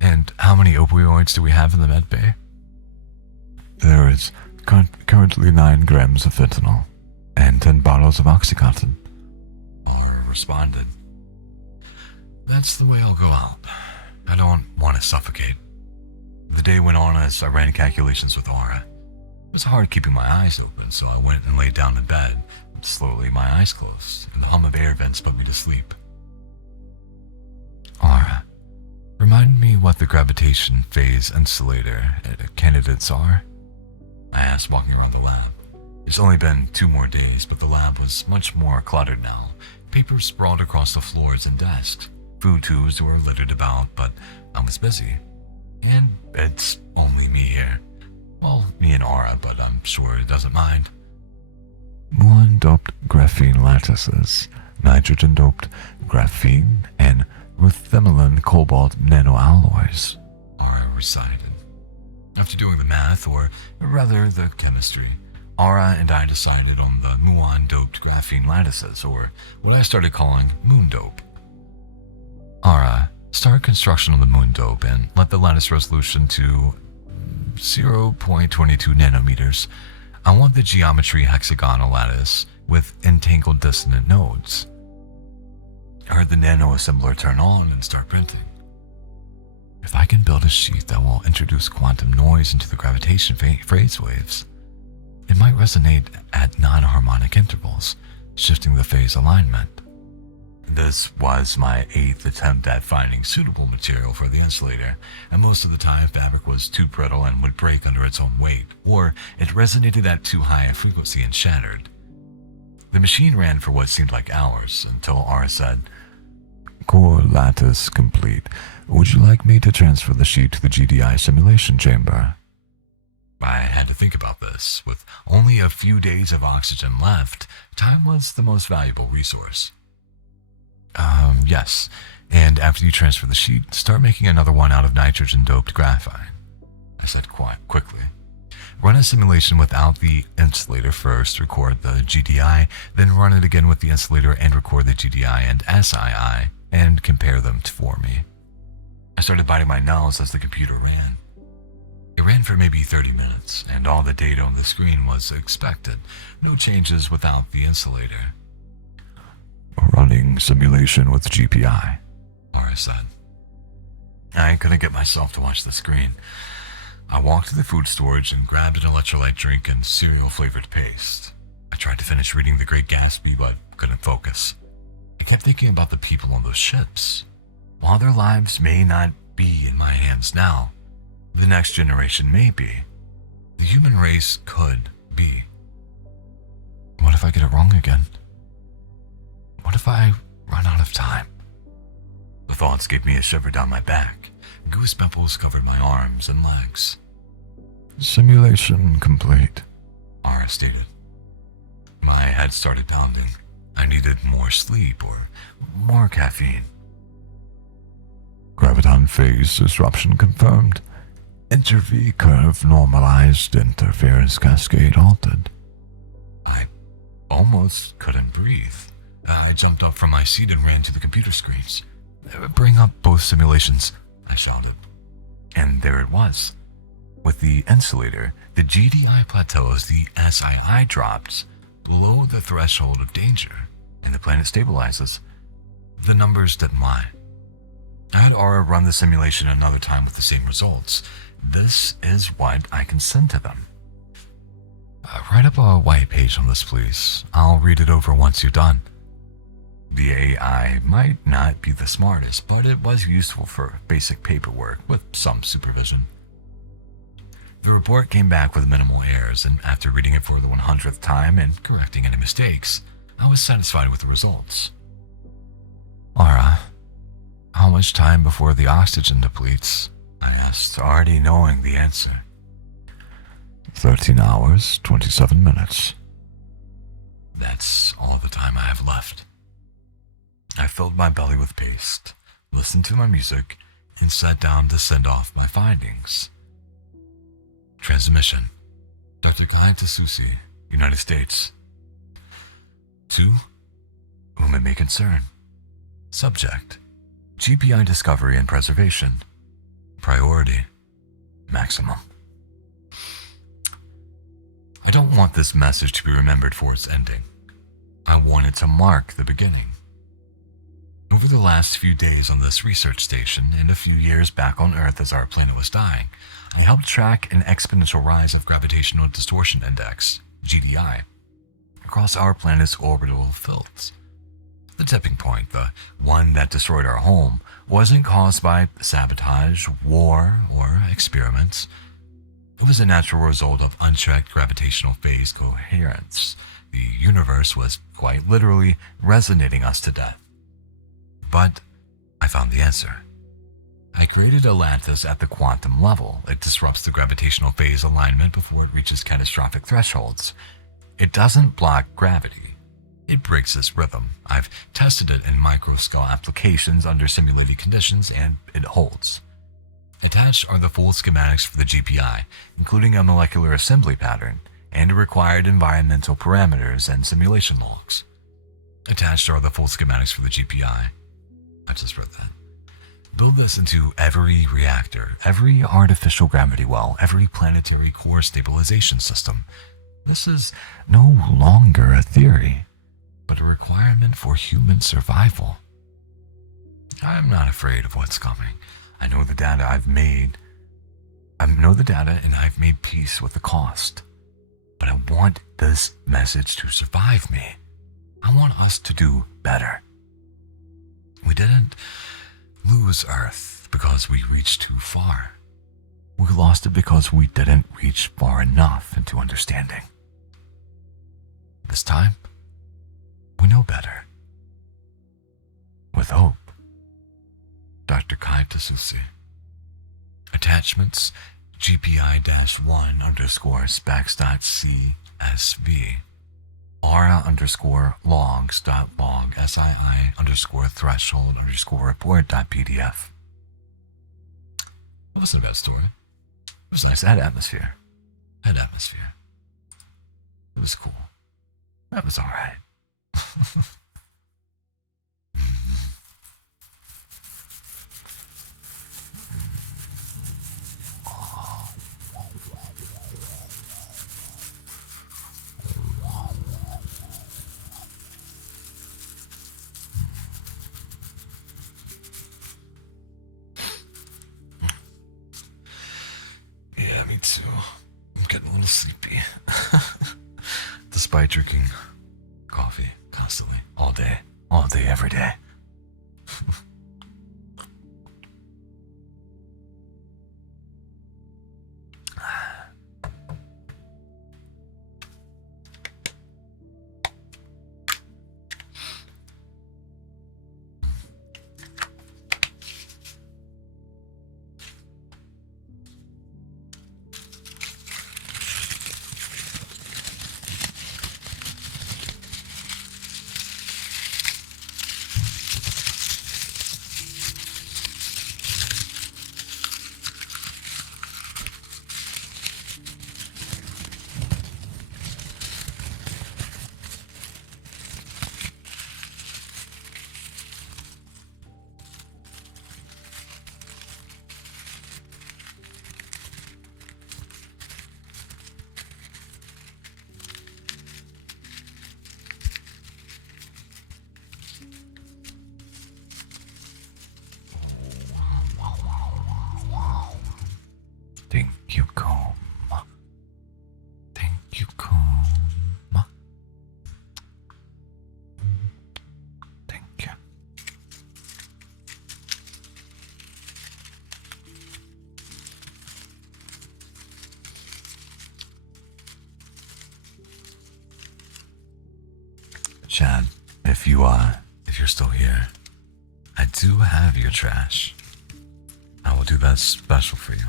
And how many opioids do we have in the med bay? There is currently 9 grams of fentanyl and 10 bottles of Oxycontin. Aura responded. That's the way I'll go out. I don't want to suffocate. The day went on as I ran calculations with Aura. It was hard keeping my eyes open, so I went and laid down in bed. Slowly, my eyes closed, and the hum of air vents put me to sleep. Aura, remind me what the gravitation phase insulator candidates are? I asked, walking around the lab. It's only been 2 more days, but the lab was much more cluttered now. Papers sprawled across the floors and desks. Food tubes were littered about, but I was busy. And it's only me here. Well, me and Aura, but I'm sure it doesn't mind. Muon-doped graphene lattices, nitrogen-doped graphene, and ruthenium cobalt nanoalloys, Aura recited. After doing the math, or rather the chemistry, Aura and I decided on the muon-doped graphene lattices, or what I started calling moon dope. Aura, start construction on the moon dope and let the lattice resolution to 0.22 nanometers. I want the geometry hexagonal lattice with entangled dissonant nodes. I heard the nano-assembler turn on and start printing. If I can build a sheet that will introduce quantum noise into the gravitation phase waves, it might resonate at non-harmonic intervals, shifting the phase alignment. This was my 8th attempt at finding suitable material for the insulator, and most of the time fabric was too brittle and would break under its own weight, or it resonated at too high a frequency and shattered. The machine ran for what seemed like hours, until Aura said, "Core lattice complete. Would you like me to transfer the sheet to the GDI simulation chamber?" I had to think about this. With only a few days of oxygen left, time was the most valuable resource. Yes. And after you transfer the sheet, start making another one out of nitrogen-doped graphite," I said quite quickly. Run a simulation without the insulator first, record the GDI, then run it again with the insulator and record the GDI and SII, and compare them for me. I started biting my nails as the computer ran. It ran for maybe 30 minutes, and all the data on the screen was expected. No changes without the insulator. "Running simulation with GPI," Aura said. I couldn't get myself to watch the screen. I walked to the food storage and grabbed an electrolyte drink and cereal-flavored paste. I tried to finish reading The Great Gatsby, but couldn't focus. I kept thinking about the people on those ships. While their lives may not be in my hands now, the next generation may be. The human race could be. What if I get it wrong again? What if I run out of time? The thoughts gave me a shiver down my back. Goose pimples covered my arms and legs. "Simulation complete," Aura stated. My head started pounding. I needed more sleep or more caffeine. "Graviton phase disruption confirmed. Inter-V curve normalized, interference cascade halted." I almost couldn't breathe. I jumped up from my seat and ran to the computer screens. "Bring up both simulations," I shouted. And there it was. With the insulator, the GDI plateaus, the SII drops below the threshold of danger, and the planet stabilizes. The numbers didn't lie. I had Aura run the simulation another time with the same results. This is what I can send to them. Write up a white page on this, please. I'll read it over once you're done. The AI might not be the smartest, but it was useful for basic paperwork with some supervision. The report came back with minimal errors, and after reading it for the 100th time and correcting any mistakes, I was satisfied with the results. Aura, how much time before the oxygen depletes? I asked, already knowing the answer. 13 hours, 27 minutes. That's all the time I have left. I filled my belly with paste, listened to my music, and sat down to send off my findings. Transmission. Dr. Kai Tasusi, United States. To whom it may concern. Subject. GPI discovery and preservation. Priority. Maximum. I don't want this message to be remembered for its ending. I want it to mark the beginning. Over the last few days on this research station and a few years back on Earth as our planet was dying, I helped track an exponential rise of gravitational distortion index, GDI, across our planet's orbital fields. The tipping point, the one that destroyed our home, wasn't caused by sabotage, war, or experiments. It was a natural result of unchecked gravitational phase coherence. The universe was quite literally resonating us to death. But I found the answer. I created a lattice at the quantum level. It disrupts the gravitational phase alignment before it reaches catastrophic thresholds. It doesn't block gravity. It breaks this rhythm. I've tested it in microscale applications under simulated conditions, and it holds. Attached are the full schematics for the GPI, including a molecular assembly pattern and required environmental parameters and simulation logs. Attached are the full schematics for the GPI. I just read that. Build this into every reactor, every artificial gravity well, every planetary core stabilization system. This is no longer a theory, but a requirement for human survival. I'm not afraid of what's coming. I know the data and I've made peace with the cost. But I want this message to survive me. I want us to do better. We didn't lose Earth because we reached too far. We lost it because we didn't reach far enough into understanding. This time, we know better. With hope. Dr. Kai Tasusi. Attachments GPI-1_specs.csv. aura_logs.log SII_threshold_report.pdf. It wasn't a bad story. It was nice. It had atmosphere. It was cool. That was alright. Yeah, me too. I'm getting a little sleepy. Despite drinking coffee constantly, all day, every day. Chad, if you're still here, I do have your trash. I will do that special for you.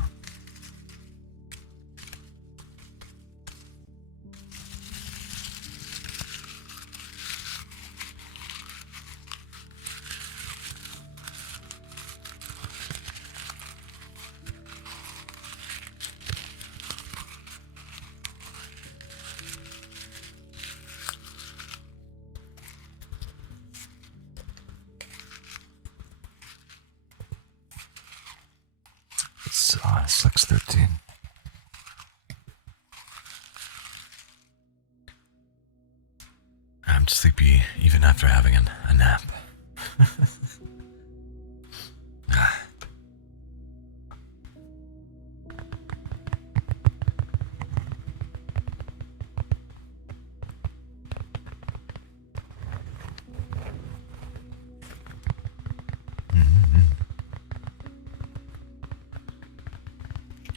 It's 6:13. I'm sleepy even after having a nap.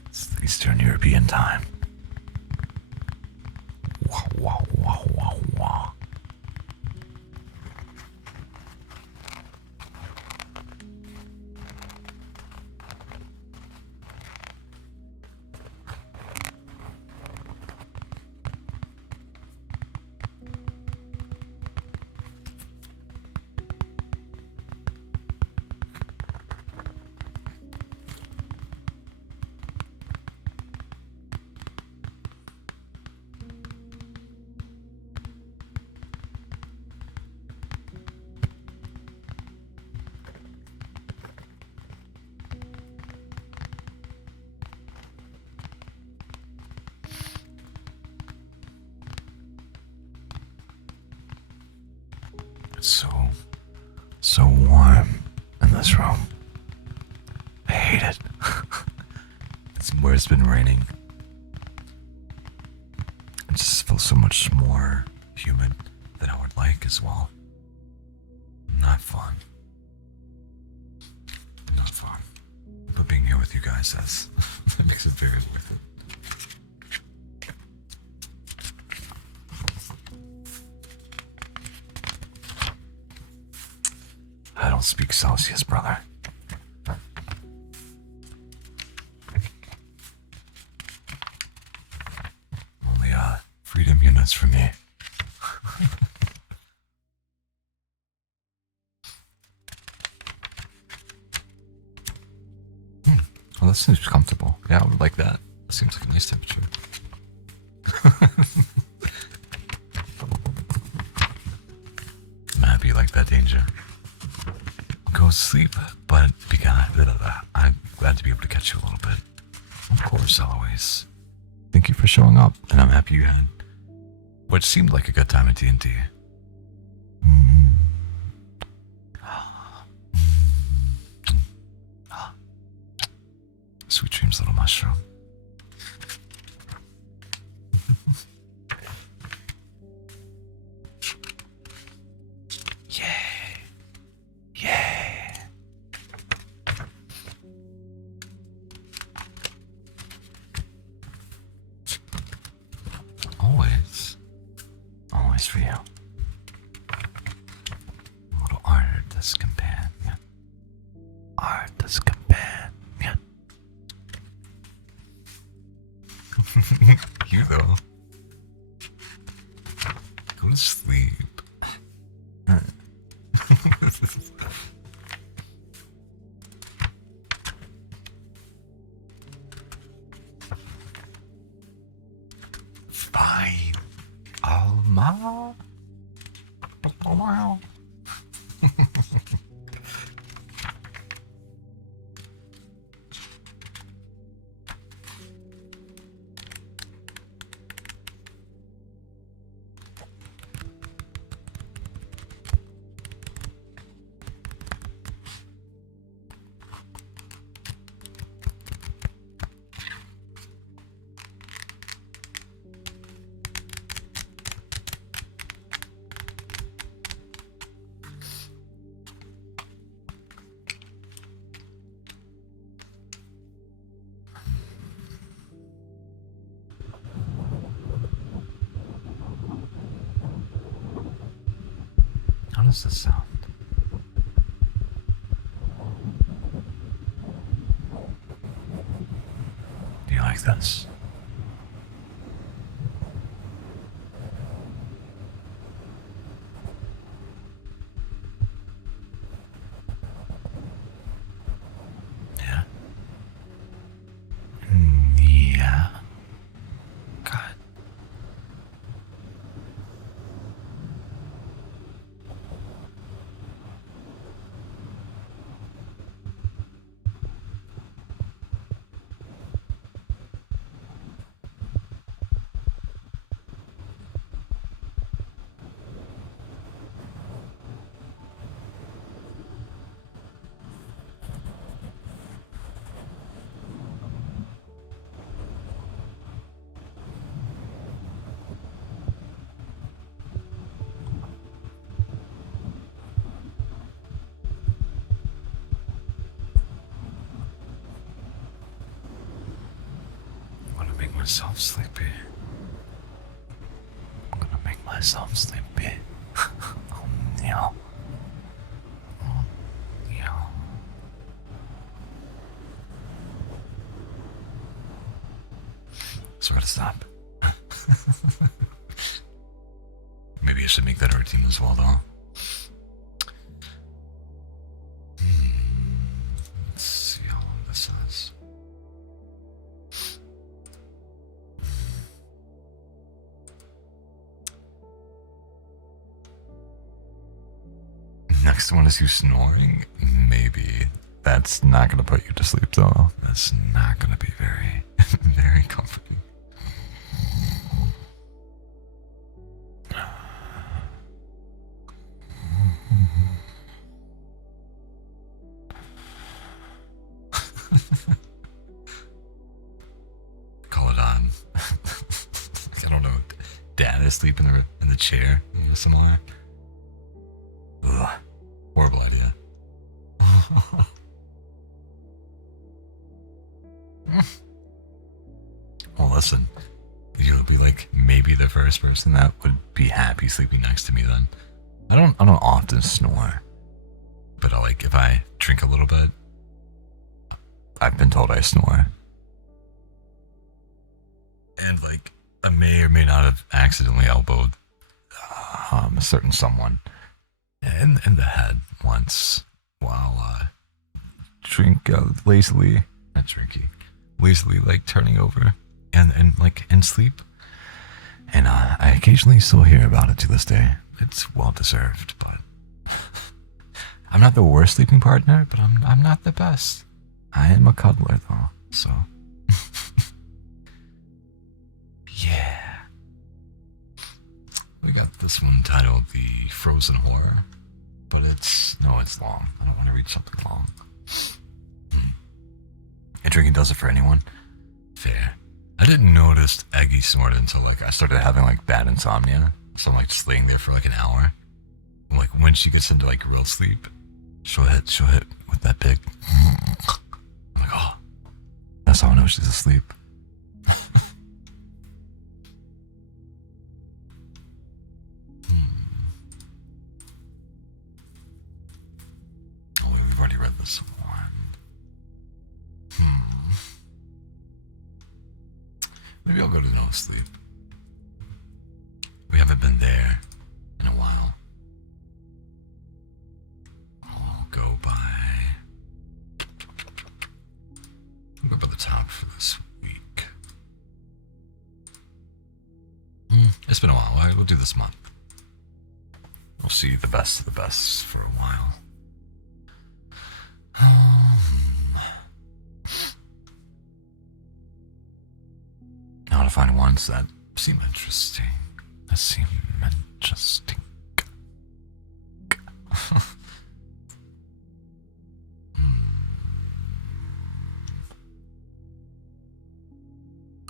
It's Eastern European time. Wah, wah, wah, wah, wah. It's so warm in this room. I hate it. It's where it's been raining. It just feels so much more humid than I would like as well. Not fun. Not fun. But being here with you guys, that makes it very worth it. I don't speak Celsius, brother. Only freedom units for me. Well, that seems comfortable. Yeah, I would like that. That seems like a nice temperature. I'm happy you like that, Danger. Go to sleep, but I'm glad to be able to catch you a little bit. Of course, always. Thank you for showing up, and I'm happy you had what seemed like a good time at D&D. Sweet dreams, little mushroom. Yay! Yay! Always for you. A little artist companion. Artist companion. You though. Go to sleep. Fine. Alma. How does this sound? Do you like this? Yeah. Yeah. God. I want to make myself sleepy. I'm gonna make myself sleepy. Oh, yeah. Oh, yeah. So I gotta stop. Maybe I should make that a routine as well, though. Let's see how long this is. Next one is you snoring. Maybe. That's not gonna put you to sleep, though. That's not gonna be very, very comforting. Call it on. I don't know. Dad is sleeping in the chair, somewhere. Ugh. Horrible idea. Well, listen. You'll be like maybe the first person that would be happy sleeping next to me. Then I don't often snore, but if I drink a little bit, I've been told I snore. And I may or may not have accidentally elbowed a certain someone in the head once while lazily, not drinking, lazily turning over and in sleep. And I occasionally still hear about it to this day. It's well deserved, but I'm not the worst sleeping partner, but I'm not the best. I am a cuddler though, so yeah. We got this one titled The Frozen Horror, but it's long. I don't want to read something long. And drinking does it for anyone. Fair. I didn't notice Eggy snored until I started having bad insomnia. So I'm just laying there for an hour. And, when she gets into real sleep, she'll hit with that big. I'm like, oh, that's how I know she's asleep. Oh, we've already read this one. Maybe I'll go to no sleep. We haven't been there in a while. I'll go by the top for this week. It's been a while. We'll do this month. We'll see the best of the best for a while. Now to find ones that seem interesting.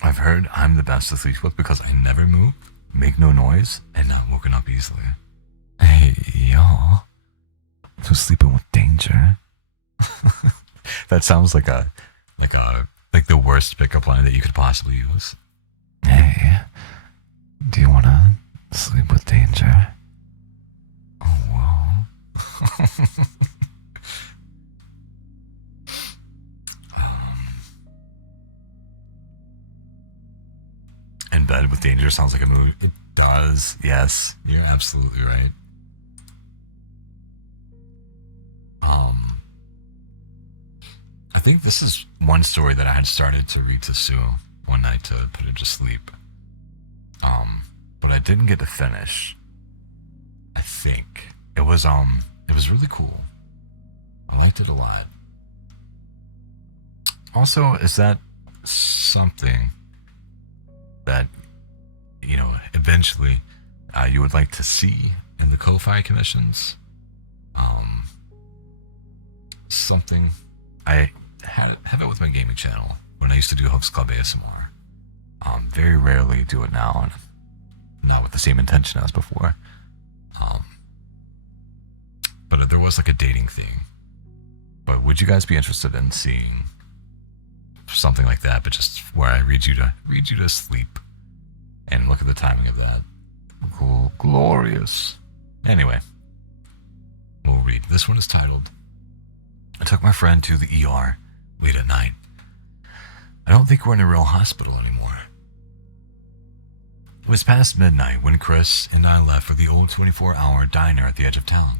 I've heard I'm the best to sleep with because I never move, make no noise, and not woken up easily. Hey, y'all. So sleeping with danger. That sounds like the worst pickup line that you could possibly use. Hey, do you wanna sleep with danger? Oh, whoa. In Bed with Danger sounds like a movie. It does. Yes, you're absolutely right. I think this is one story that I had started to read to Sue one night to put her to sleep. But I didn't get to finish. I think it was really cool. I liked it a lot. Also, is that something that, eventually you would like to see in the Ko-Fi commissions? Something I have it with my gaming channel when I used to do Host Club ASMR. Very rarely do it now, and not with the same intention as before. But there was like a dating thing. But would you guys be interested in seeing something like that, but just where I read you to sleep? And look at the timing of that. Cool, glorious. Anyway, we'll read. This one is titled, I took my friend to the ER late at night. I don't think we're in a real hospital anymore. It was past midnight when Chris and I left for the old 24-hour diner at the edge of town.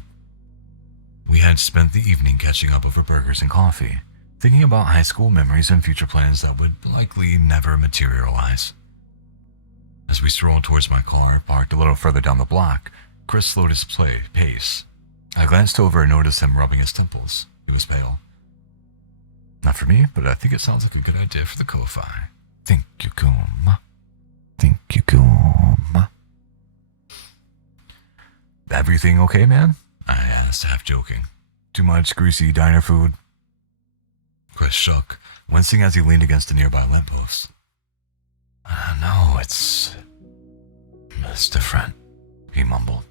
We had spent the evening catching up over burgers and coffee, thinking about high school memories and future plans that would likely never materialize. As we strolled towards my car, parked a little further down the block, Chris slowed his pace. I glanced over and noticed him rubbing his temples. He was pale. Not for me, but I think it sounds like a good idea for the Ko-Fi. Thank you, Kuma. Thank you, Kuma. Everything okay, man? I asked, half joking. Too much greasy diner food? Chris shook, wincing as he leaned against a nearby lamppost. No, it's different, he mumbled.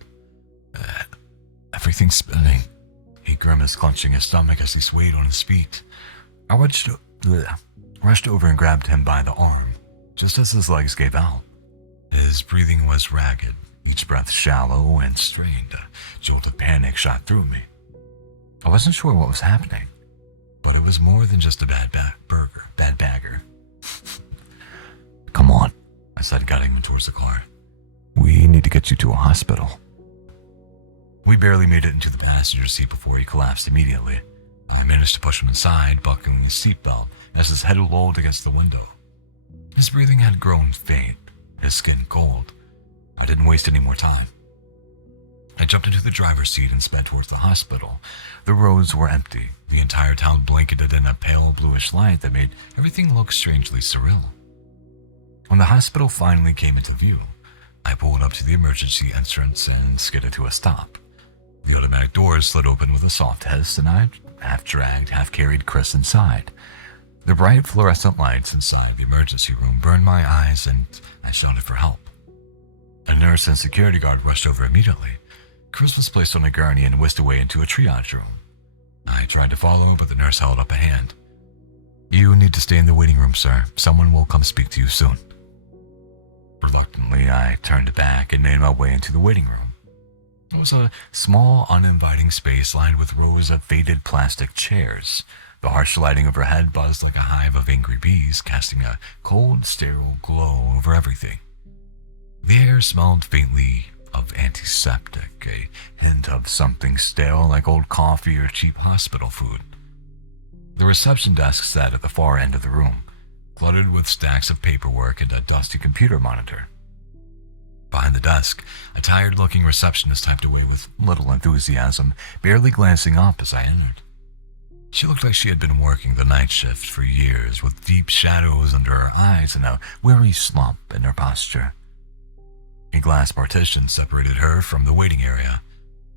Everything's spinning. He grimaced, clenching his stomach as he swayed on his feet. I rushed over and grabbed him by the arm, just as his legs gave out. His breathing was ragged, each breath shallow and strained. A jolt of panic shot through me. I wasn't sure what was happening, but it was more than just a bad bagger. Come on, I said, guiding him towards the car. We need to get you to a hospital. We barely made it into the passenger seat before he collapsed immediately. I managed to push him inside, buckling his seatbelt as his head lolled against the window. His breathing had grown faint, his skin cold. I didn't waste any more time. I jumped into the driver's seat and sped towards the hospital. The roads were empty, the entire town blanketed in a pale bluish light that made everything look strangely surreal. When the hospital finally came into view, I pulled up to the emergency entrance and skidded to a stop. The automatic doors slid open with a soft hiss, and I half-dragged, half-carried Chris inside. The bright fluorescent lights inside the emergency room burned my eyes, and I shouted for help. A nurse and security guard rushed over immediately. Chris was placed on a gurney and whisked away into a triage room. I tried to follow, but the nurse held up a hand. You need to stay in the waiting room, sir. Someone will come speak to you soon. Reluctantly, I turned back and made my way into the waiting room. It was a small, uninviting space lined with rows of faded plastic chairs. The harsh lighting overhead buzzed like a hive of angry bees, casting a cold, sterile glow over everything. The air smelled faintly of antiseptic, a hint of something stale like old coffee or cheap hospital food. The reception desk sat at the far end of the room, cluttered with stacks of paperwork and a dusty computer monitor. Behind the desk, a tired-looking receptionist typed away with little enthusiasm, barely glancing up as I entered. She looked like she had been working the night shift for years, with deep shadows under her eyes and a weary slump in her posture. A glass partition separated her from the waiting area,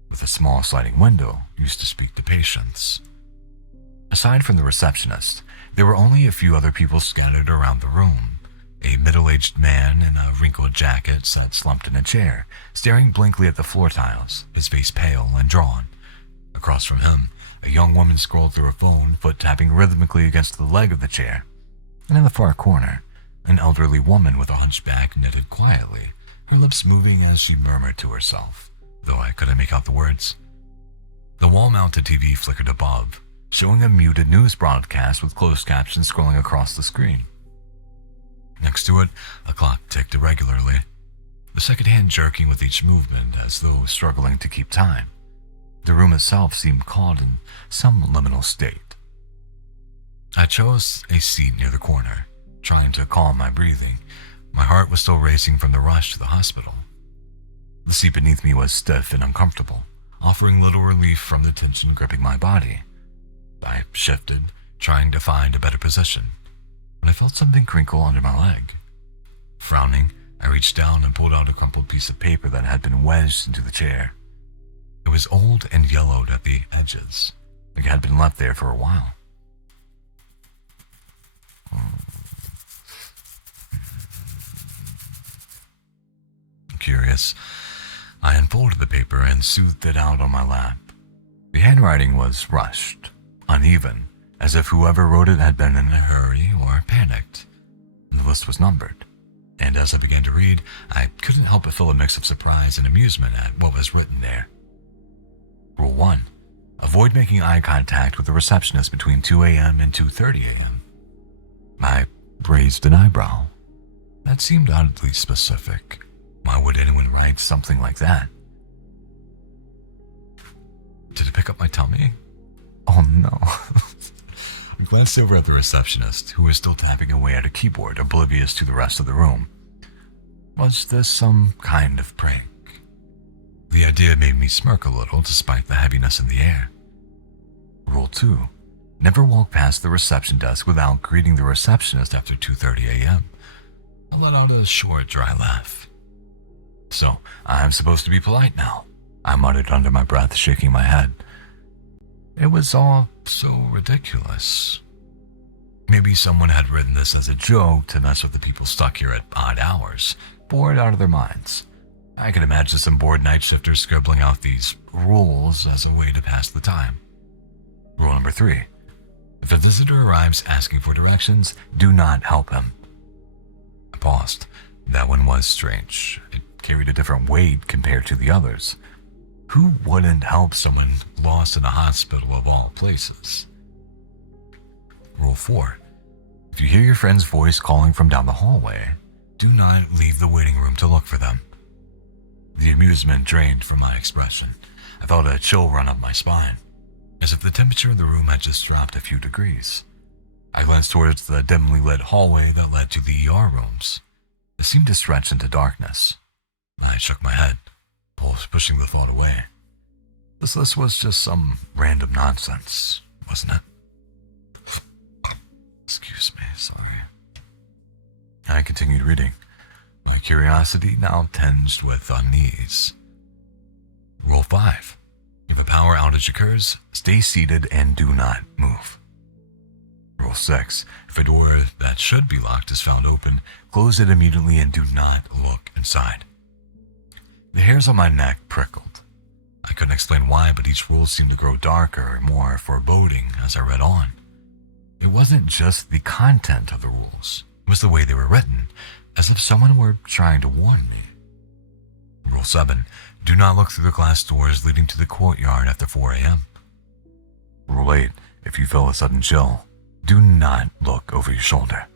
with a small sliding window used to speak to patients. Aside from the receptionist, there were only a few other people scattered around the room. A middle-aged man in a wrinkled jacket sat slumped in a chair, staring blankly at the floor tiles, his face pale and drawn. Across from him, a young woman scrolled through her phone, foot tapping rhythmically against the leg of the chair. And in the far corner, an elderly woman with a hunchback knitted quietly, her lips moving as she murmured to herself, though I couldn't make out the words. The wall-mounted TV flickered above, showing a muted news broadcast with closed captions scrolling across the screen. Next to it, a clock ticked irregularly, the second hand jerking with each movement as though struggling to keep time. The room itself seemed caught in some liminal state. I chose a seat near the corner, trying to calm my breathing. My heart was still racing from the rush to the hospital. The seat beneath me was stiff and uncomfortable, offering little relief from the tension gripping my body. I shifted, trying to find a better position, when I felt something crinkle under my leg. Frowning, I reached down and pulled out a crumpled piece of paper that had been wedged into the chair. It was old and yellowed at the edges, like it had been left there for a while. Curious, I unfolded the paper and soothed it out on my lap. The handwriting was rushed, uneven, as if whoever wrote it had been in a hurry or panicked. The list was numbered, and as I began to read, I couldn't help but feel a mix of surprise and amusement at what was written there. Rule 1. Avoid making eye contact with the receptionist between 2 a.m. and 2:30 a.m. I raised an eyebrow. That seemed oddly specific. Why would anyone write something like that? Did it pick up my tummy? Oh no. I glanced over at the receptionist, who was still tapping away at a keyboard, oblivious to the rest of the room. Was this some kind of prank? The idea made me smirk a little despite the heaviness in the air. Rule 2. Never walk past the reception desk without greeting the receptionist after 2:30 a.m. I let out a short, dry laugh. So, I'm supposed to be polite now, I muttered under my breath, shaking my head. It was all so ridiculous. Maybe someone had written this as a joke to mess with the people stuck here at odd hours, bored out of their minds. I could imagine some bored night shifters scribbling out these rules as a way to pass the time. Rule number 3. If a visitor arrives asking for directions, do not help him. I paused. That one was strange. It carried a different weight compared to the others. Who wouldn't help someone lost in a hospital of all places? Rule 4. If you hear your friend's voice calling from down the hallway, do not leave the waiting room to look for them. The amusement drained from my expression. I felt a chill run up my spine, as if the temperature in the room had just dropped a few degrees. I glanced towards the dimly lit hallway that led to the ER rooms. It seemed to stretch into darkness. I shook my head, pushing the thought away. This list was just some random nonsense, wasn't it? Excuse me, sorry. I continued reading, my curiosity now tinged with unease. Rule 5. If a power outage occurs, stay seated and do not move. Rule 6. If a door that should be locked is found open, close it immediately and do not look inside. The hairs on my neck prickled. I couldn't explain why, but each rule seemed to grow darker and more foreboding as I read on. It wasn't just the content of the rules, it was the way they were written, as if someone were trying to warn me. Rule 7. Do not look through the glass doors leading to the courtyard after 4 a.m. Rule 8. If you feel a sudden chill, do not look over your shoulder.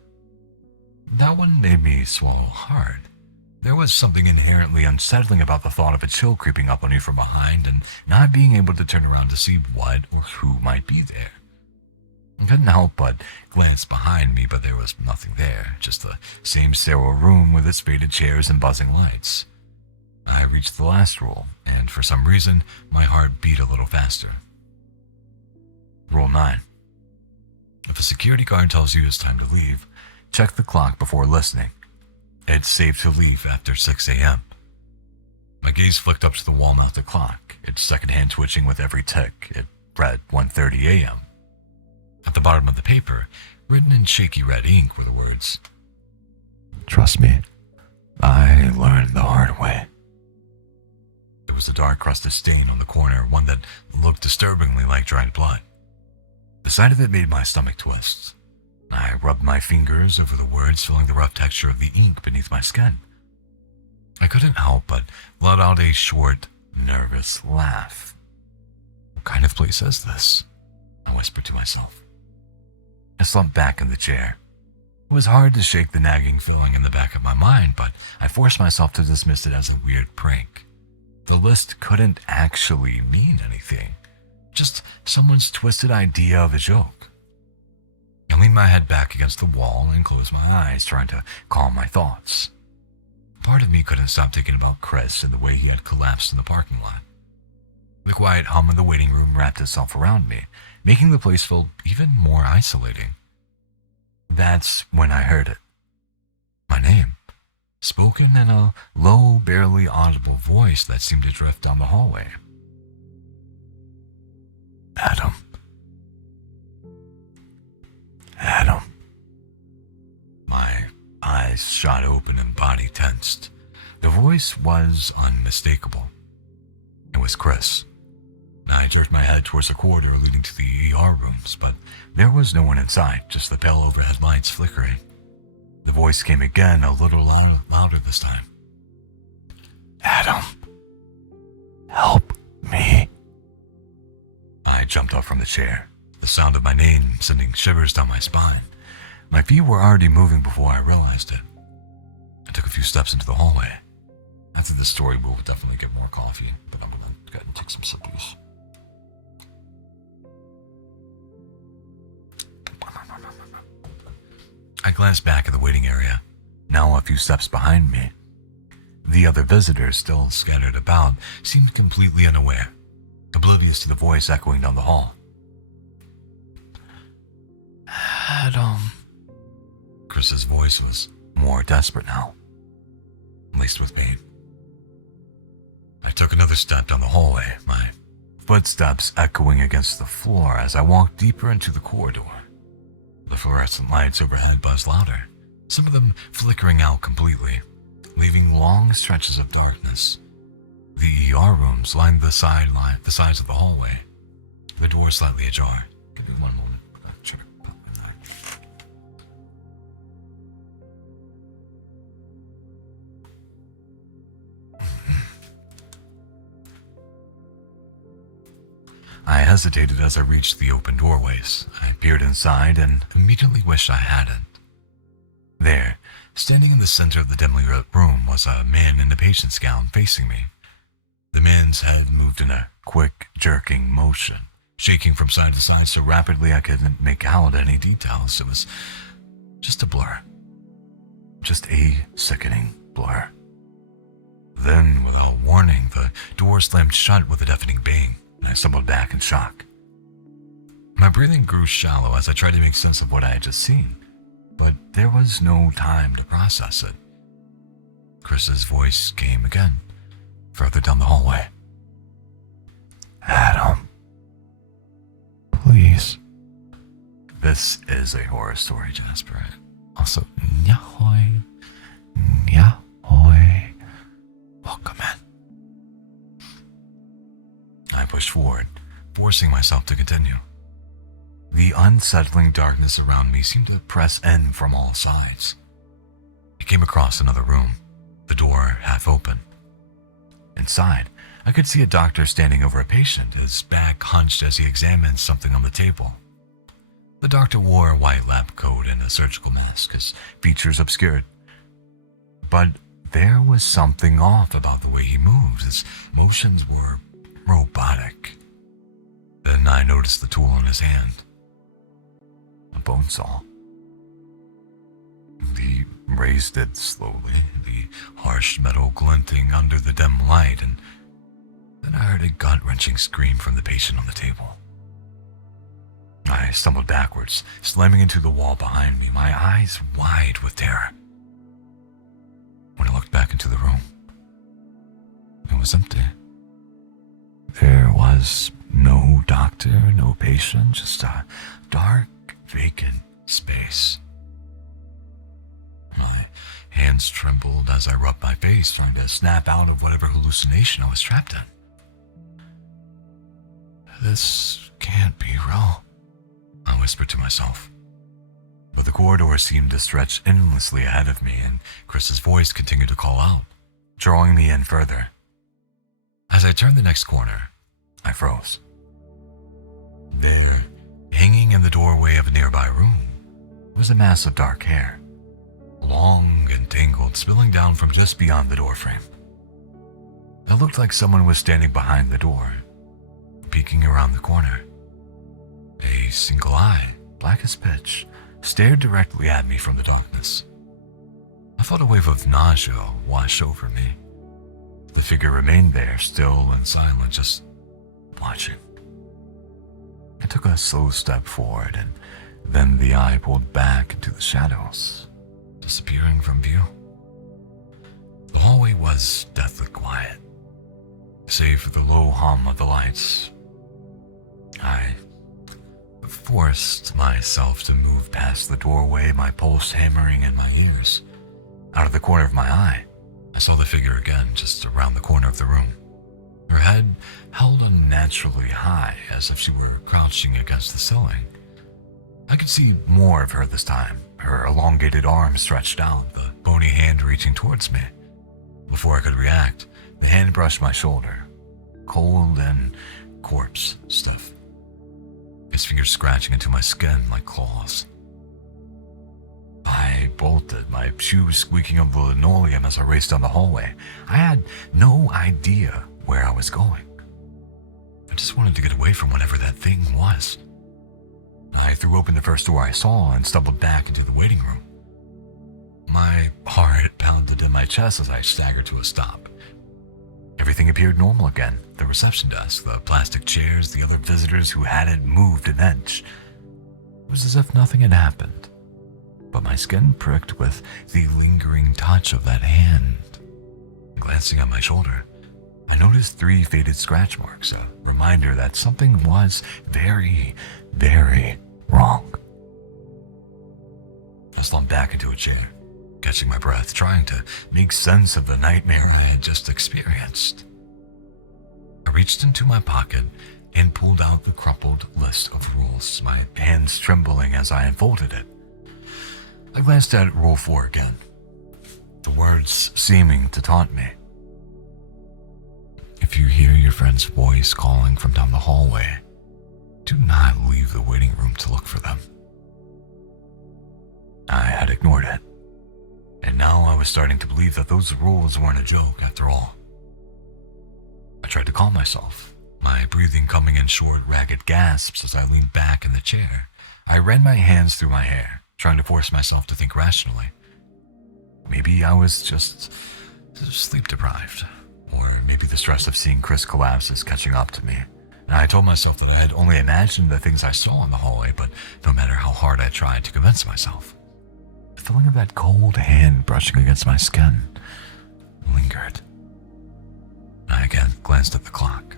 That one made me swallow hard. There was something inherently unsettling about the thought of a chill creeping up on you from behind and not being able to turn around to see what or who might be there. I couldn't help but glance behind me, but there was nothing there, just the same sterile room with its faded chairs and buzzing lights. I reached the last rule, and for some reason, my heart beat a little faster. Rule 9. If a security guard tells you it's time to leave, check the clock before listening. It's safe to leave after 6 a.m. My gaze flicked up to the wall-mounted clock, its second hand twitching with every tick. It read 1:30 a.m. At the bottom of the paper, written in shaky red ink, were the words, Trust me, I learned the hard way. There was a dark crusted stain on the corner, one that looked disturbingly like dried blood. The sight of it made my stomach twist. I rubbed my fingers over the words, feeling the rough texture of the ink beneath my skin. I couldn't help but let out a short, nervous laugh. What kind of place is this? I whispered to myself. I slumped back in the chair. It was hard to shake the nagging feeling in the back of my mind, but I forced myself to dismiss it as a weird prank. The list couldn't actually mean anything, just someone's twisted idea of a joke. I leaned my head back against the wall and closed my eyes, trying to calm my thoughts. Part of me couldn't stop thinking about Chris and the way he had collapsed in the parking lot. The quiet hum of the waiting room wrapped itself around me, making the place feel even more isolating. That's when I heard it. My name, spoken in a low, barely audible voice that seemed to drift down the hallway. Adam. Adam. My eyes shot open and body tensed. The voice was unmistakable. It was Chris. I jerked my head towards the corridor leading to the ER rooms, but there was no one inside, just the pale overhead lights flickering. The voice came again, a little louder this time. Adam, help me. I jumped up from the chair, the sound of my name sending shivers down my spine. My feet were already moving before I realized it. I took a few steps into the hallway. After this story, we'll definitely get more coffee, but I'm gonna go ahead and take some sippies. I glanced back at the waiting area, now a few steps behind me. The other visitors, still scattered about, seemed completely unaware, oblivious to the voice echoing down the hall. Adam. Chris's voice was more desperate now, laced with pain. I took another step down the hallway, my footsteps echoing against the floor as I walked deeper into the corridor. The fluorescent lights overhead buzzed louder, some of them flickering out completely, leaving long stretches of darkness. The ER rooms lined the sides of the hallway, the door slightly ajar. Give me one moment. Check it out in there. I hesitated as I reached the open doorways. I peered inside and immediately wished I hadn't. There, standing in the center of the dimly lit room, was a man in a patient's gown facing me. The man's head moved in a quick, jerking motion, shaking from side to side so rapidly I couldn't make out any details. It was just a blur. Just a sickening blur. Then, without warning, the door slammed shut with a deafening bang, and I stumbled back in shock. My breathing grew shallow as I tried to make sense of what I had just seen, but there was no time to process it. Chris's voice came again, further down the hallway. Adam, please. This is a horror story, Jasper. Also, nyahoy, nyahoy. Welcome in. I pushed forward, forcing myself to continue. The unsettling darkness around me seemed to press in from all sides. I came across another room, the door half open. Inside, I could see a doctor standing over a patient, his back hunched as he examined something on the table. The doctor wore a white lab coat and a surgical mask, his features obscured. But there was something off about the way he moved. His motions were robotic. Then I noticed the tool in his hand. A bone saw. He raised it slowly, the harsh metal glinting under the dim light, and then I heard a gut-wrenching scream from the patient on the table. I stumbled backwards, slamming into the wall behind me, my eyes wide with terror. When I looked back into the room, it was empty. There was no doctor, no patient, just a dark, vacant space. My hands trembled as I rubbed my face, trying to snap out of whatever hallucination I was trapped in. This can't be real, I whispered to myself. But the corridor seemed to stretch endlessly ahead of me, and Chris's voice continued to call out, drawing me in further. As I turned the next corner, I froze. There, hanging in the doorway of a nearby room, was a mass of dark hair, long and tangled, spilling down from just beyond the doorframe. It looked like someone was standing behind the door, peeking around the corner. A single eye, black as pitch, stared directly at me from the darkness. I felt a wave of nausea wash over me. The figure remained there, still and silent, just watching. I took a slow step forward, and then the eye pulled back into the shadows, disappearing from view. The hallway was deathly quiet, save for the low hum of the lights. I forced myself to move past the doorway, my pulse hammering in my ears. Out of the corner of my eye, I saw the figure again, just around the corner of the room. Her head held unnaturally high, as if she were crouching against the ceiling. I could see more of her this time, her elongated arm stretched out, the bony hand reaching towards me. Before I could react, the hand brushed my shoulder, cold and corpse stiff, his fingers scratching into my skin like claws. I bolted, my shoes squeaking on the linoleum as I raced down the hallway. I had no idea where I was going. I just wanted to get away from whatever that thing was. I threw open the first door I saw and stumbled back into the waiting room. My heart pounded in my chest as I staggered to a stop. Everything appeared normal again. The reception desk, the plastic chairs, the other visitors who hadn't moved an inch. It was as if nothing had happened. But my skin pricked with the lingering touch of that hand. Glancing at my shoulder, I noticed 3 faded scratch marks, a reminder that something was very, very wrong. I slumped back into a chair, catching my breath, trying to make sense of the nightmare I had just experienced. I reached into my pocket and pulled out the crumpled list of rules, my hands trembling as I unfolded it. I glanced at Rule 4 again, the words seeming to taunt me. If you hear your friend's voice calling from down the hallway, do not leave the waiting room to look for them. I had ignored it, and now I was starting to believe that those rules weren't a joke after all. I tried to calm myself, my breathing coming in short, ragged gasps as I leaned back in the chair. I ran my hands through my hair, trying to force myself to think rationally. Maybe I was just sleep deprived, or maybe the stress of seeing Chris collapse is catching up to me. And I told myself that I had only imagined the things I saw in the hallway, but no matter how hard I tried to convince myself, the feeling of that cold hand brushing against my skin lingered. I again glanced at the clock.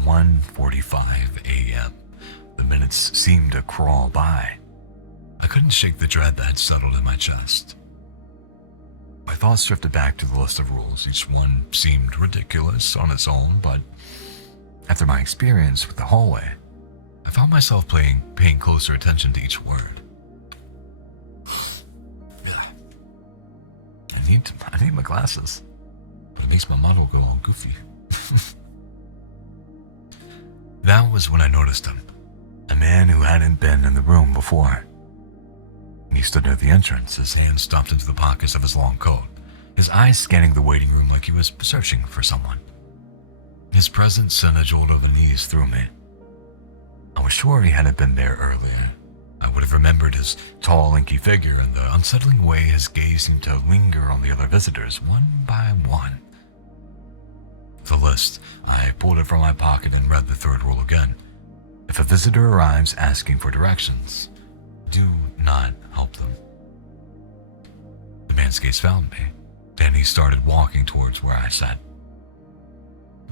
1:45 a.m. The minutes seemed to crawl by. I couldn't shake the dread that had settled in my chest. My thoughts drifted back to the list of rules. Each one seemed ridiculous on its own, but after my experience with the hallway, I found myself paying closer attention to each word. I need my glasses, but it makes my model go all goofy. That was when I noticed him, a man who hadn't been in the room before. He stood near the entrance, his hands stuffed into the pockets of his long coat, his eyes scanning the waiting room like he was searching for someone. His presence sent a jolt of unease through me. I was sure he hadn't been there earlier. I would have remembered his tall, lanky figure and the unsettling way his gaze seemed to linger on the other visitors, one by one. The list, I pulled it from my pocket and read the third rule again. If a visitor arrives asking for directions, do not help them. The man's gaze found me. Then he started walking towards where I sat.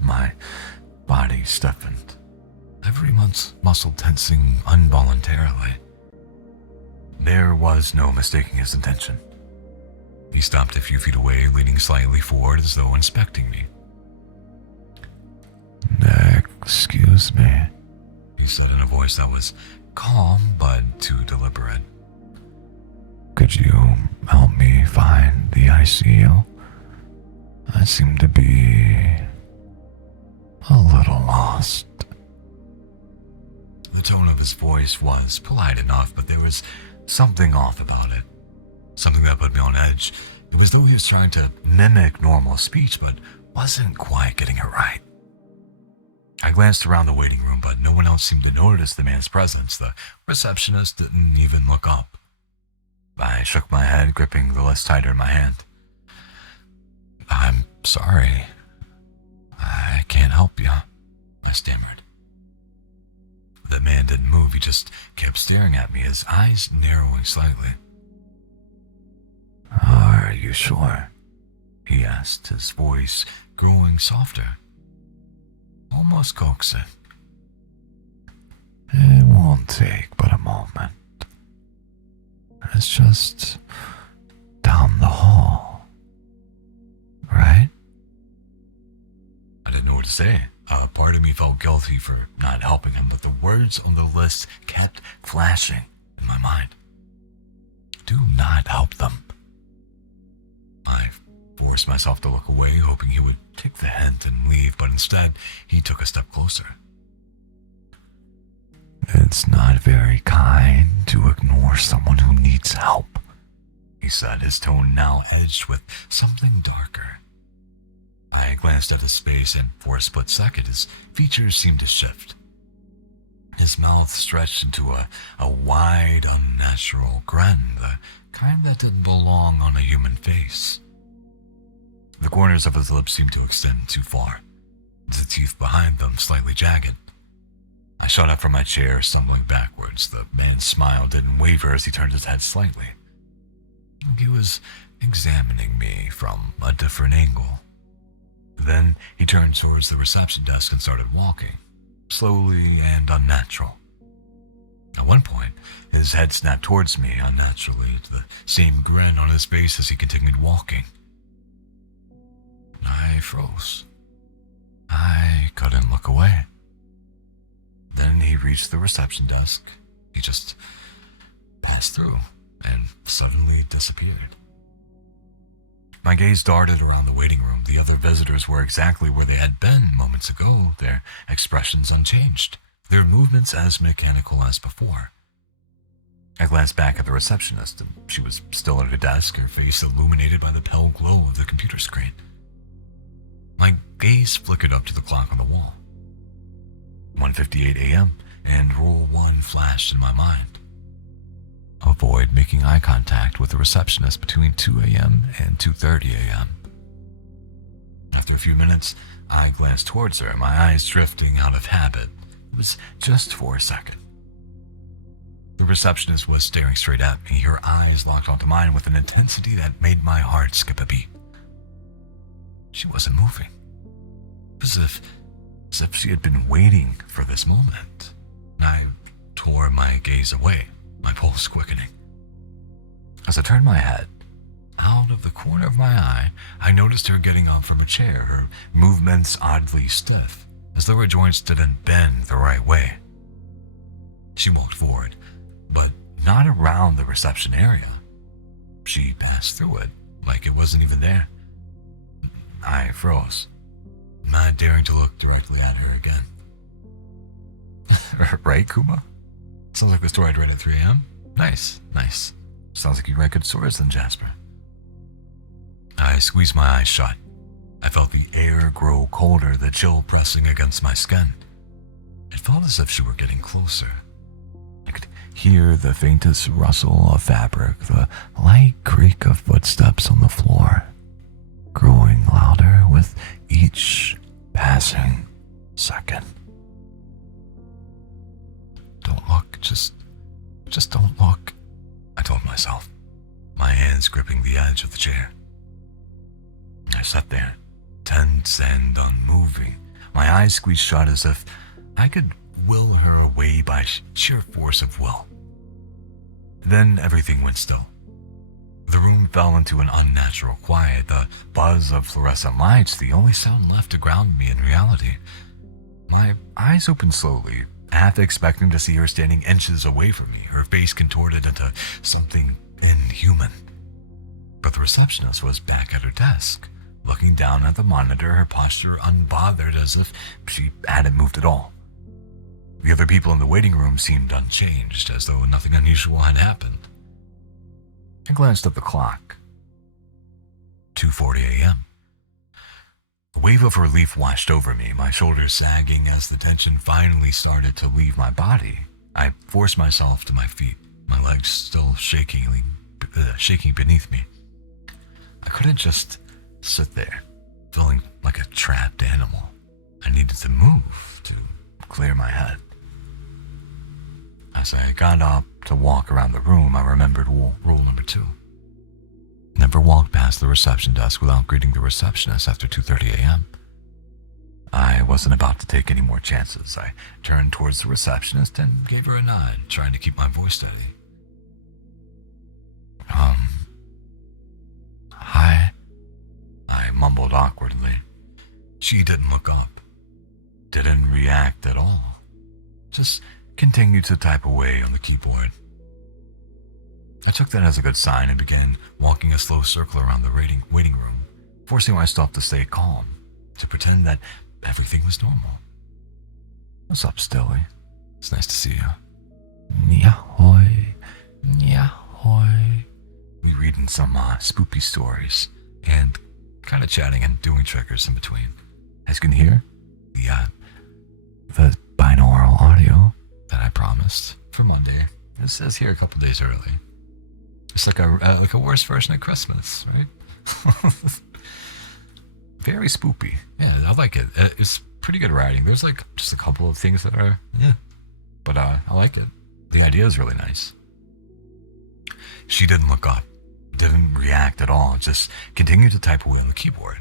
My body stiffened, every muscle tensing involuntarily. There was no mistaking his intention. He stopped a few feet away, leaning slightly forward as though inspecting me. Excuse me, he said in a voice that was calm but too deliberate. Could you help me find the ICU? I seem to be a little lost. The tone of his voice was polite enough, but there was something off about it. Something that put me on edge. It was though he was trying to mimic normal speech, but wasn't quite getting it right. I glanced around the waiting room, but no one else seemed to notice the man's presence. The receptionist didn't even look up. I shook my head, gripping the list tighter in my hand. "I'm sorry. I can't help you," I stammered. The man didn't move. He just kept staring at me, his eyes narrowing slightly. "Are you sure?" he asked, his voice growing softer, almost coaxing. "It won't take but a moment. It's just down the hall, right?" I didn't know what to say. A part of me felt guilty for not helping him, but the words on the list kept flashing in my mind. "Do not help them." I forced myself to look away, hoping he would take the hint and leave, but instead, he took a step closer. "It's not very kind to ignore someone who needs help," he said, his tone now edged with something darker. I glanced at his face, and for a split second, his features seemed to shift. His mouth stretched into a wide, unnatural grin, the kind that didn't belong on a human face. The corners of his lips seemed to extend too far, the teeth behind them slightly jagged. I shot up from my chair, stumbling backwards. The man's smile didn't waver as he turned his head slightly. He was examining me from a different angle. Then he turned towards the reception desk and started walking, slowly and unnatural. At one point, his head snapped towards me unnaturally, the same grin on his face as he continued walking. I froze. I couldn't look away. Then he reached the reception desk. He just passed through and suddenly disappeared. My gaze darted around the waiting room. The other visitors were exactly where they had been moments ago, their expressions unchanged, their movements as mechanical as before. I glanced back at the receptionist, and she was still at her desk, her face illuminated by the pale glow of the computer screen. My gaze flickered up to the clock on the wall. 1:58 a.m., and Rule 1 flashed in my mind. Avoid making eye contact with the receptionist between 2 a.m. and 2:30 a.m. After a few minutes, I glanced towards her, my eyes drifting out of habit. It was just for a second. The receptionist was staring straight at me, her eyes locked onto mine with an intensity that made my heart skip a beat. She wasn't moving. It was as if she had been waiting for this moment. I tore my gaze away, my pulse quickening. As I turned my head, out of the corner of my eye, I noticed her getting up from a chair, her movements oddly stiff, as though her joints didn't bend the right way. She walked forward, but not around the reception area. She passed through it, like it wasn't even there. I froze, not daring to look directly at her again. Right, Kuma? Sounds like the story I'd read at 3 a.m. Nice. Sounds like you write good stories then, Jasper. I squeezed my eyes shut. I felt the air grow colder, the chill pressing against my skin. It felt as if she were getting closer. I could hear the faintest rustle of fabric, the light creak of footsteps on the floor, growing louder with each passing second. Don't look, just don't look, I told myself, my hands gripping the edge of the chair. I sat there, tense and unmoving, my eyes squeezed shut as if I could will her away by sheer force of will. Then everything went still. The room fell into an unnatural quiet, the buzz of fluorescent lights, the only sound left to ground me in reality. My eyes opened slowly, half expecting to see her standing inches away from me, her face contorted into something inhuman. But the receptionist was back at her desk, looking down at the monitor, her posture unbothered as if she hadn't moved at all. The other people in the waiting room seemed unchanged, as though nothing unusual had happened. I glanced at the clock. 2:40 a.m. A wave of relief washed over me, my shoulders sagging as the tension finally started to leave my body. I forced myself to my feet, my legs still shaking beneath me. I couldn't just sit there, feeling like a trapped animal. I needed to move to clear my head. As I got up to walk around the room, I remembered rule number 2. Never walk past the reception desk without greeting the receptionist after 2:30 a.m. I wasn't about to take any more chances. I turned towards the receptionist and gave her a nod, trying to keep my voice steady. Hi, I mumbled awkwardly. She didn't look up, didn't react at all, just continued to type away on the keyboard. I took that as a good sign and began walking a slow circle around the waiting room, forcing myself to stay calm, to pretend that everything was normal. What's up, Stilly? It's nice to see you. Nyahoy, nyahoy. We reading some spoopy stories and kind of chatting and doing triggers in between. As you can hear, the binaural audio that I promised for Monday is here a couple days early. It's like a worse version of Christmas, right? Very spoopy. Yeah, I like it. It's pretty good writing. There's like just a couple of things that are, but I like it. The idea is really nice. She didn't look up, didn't react at all, just continued to type away on the keyboard.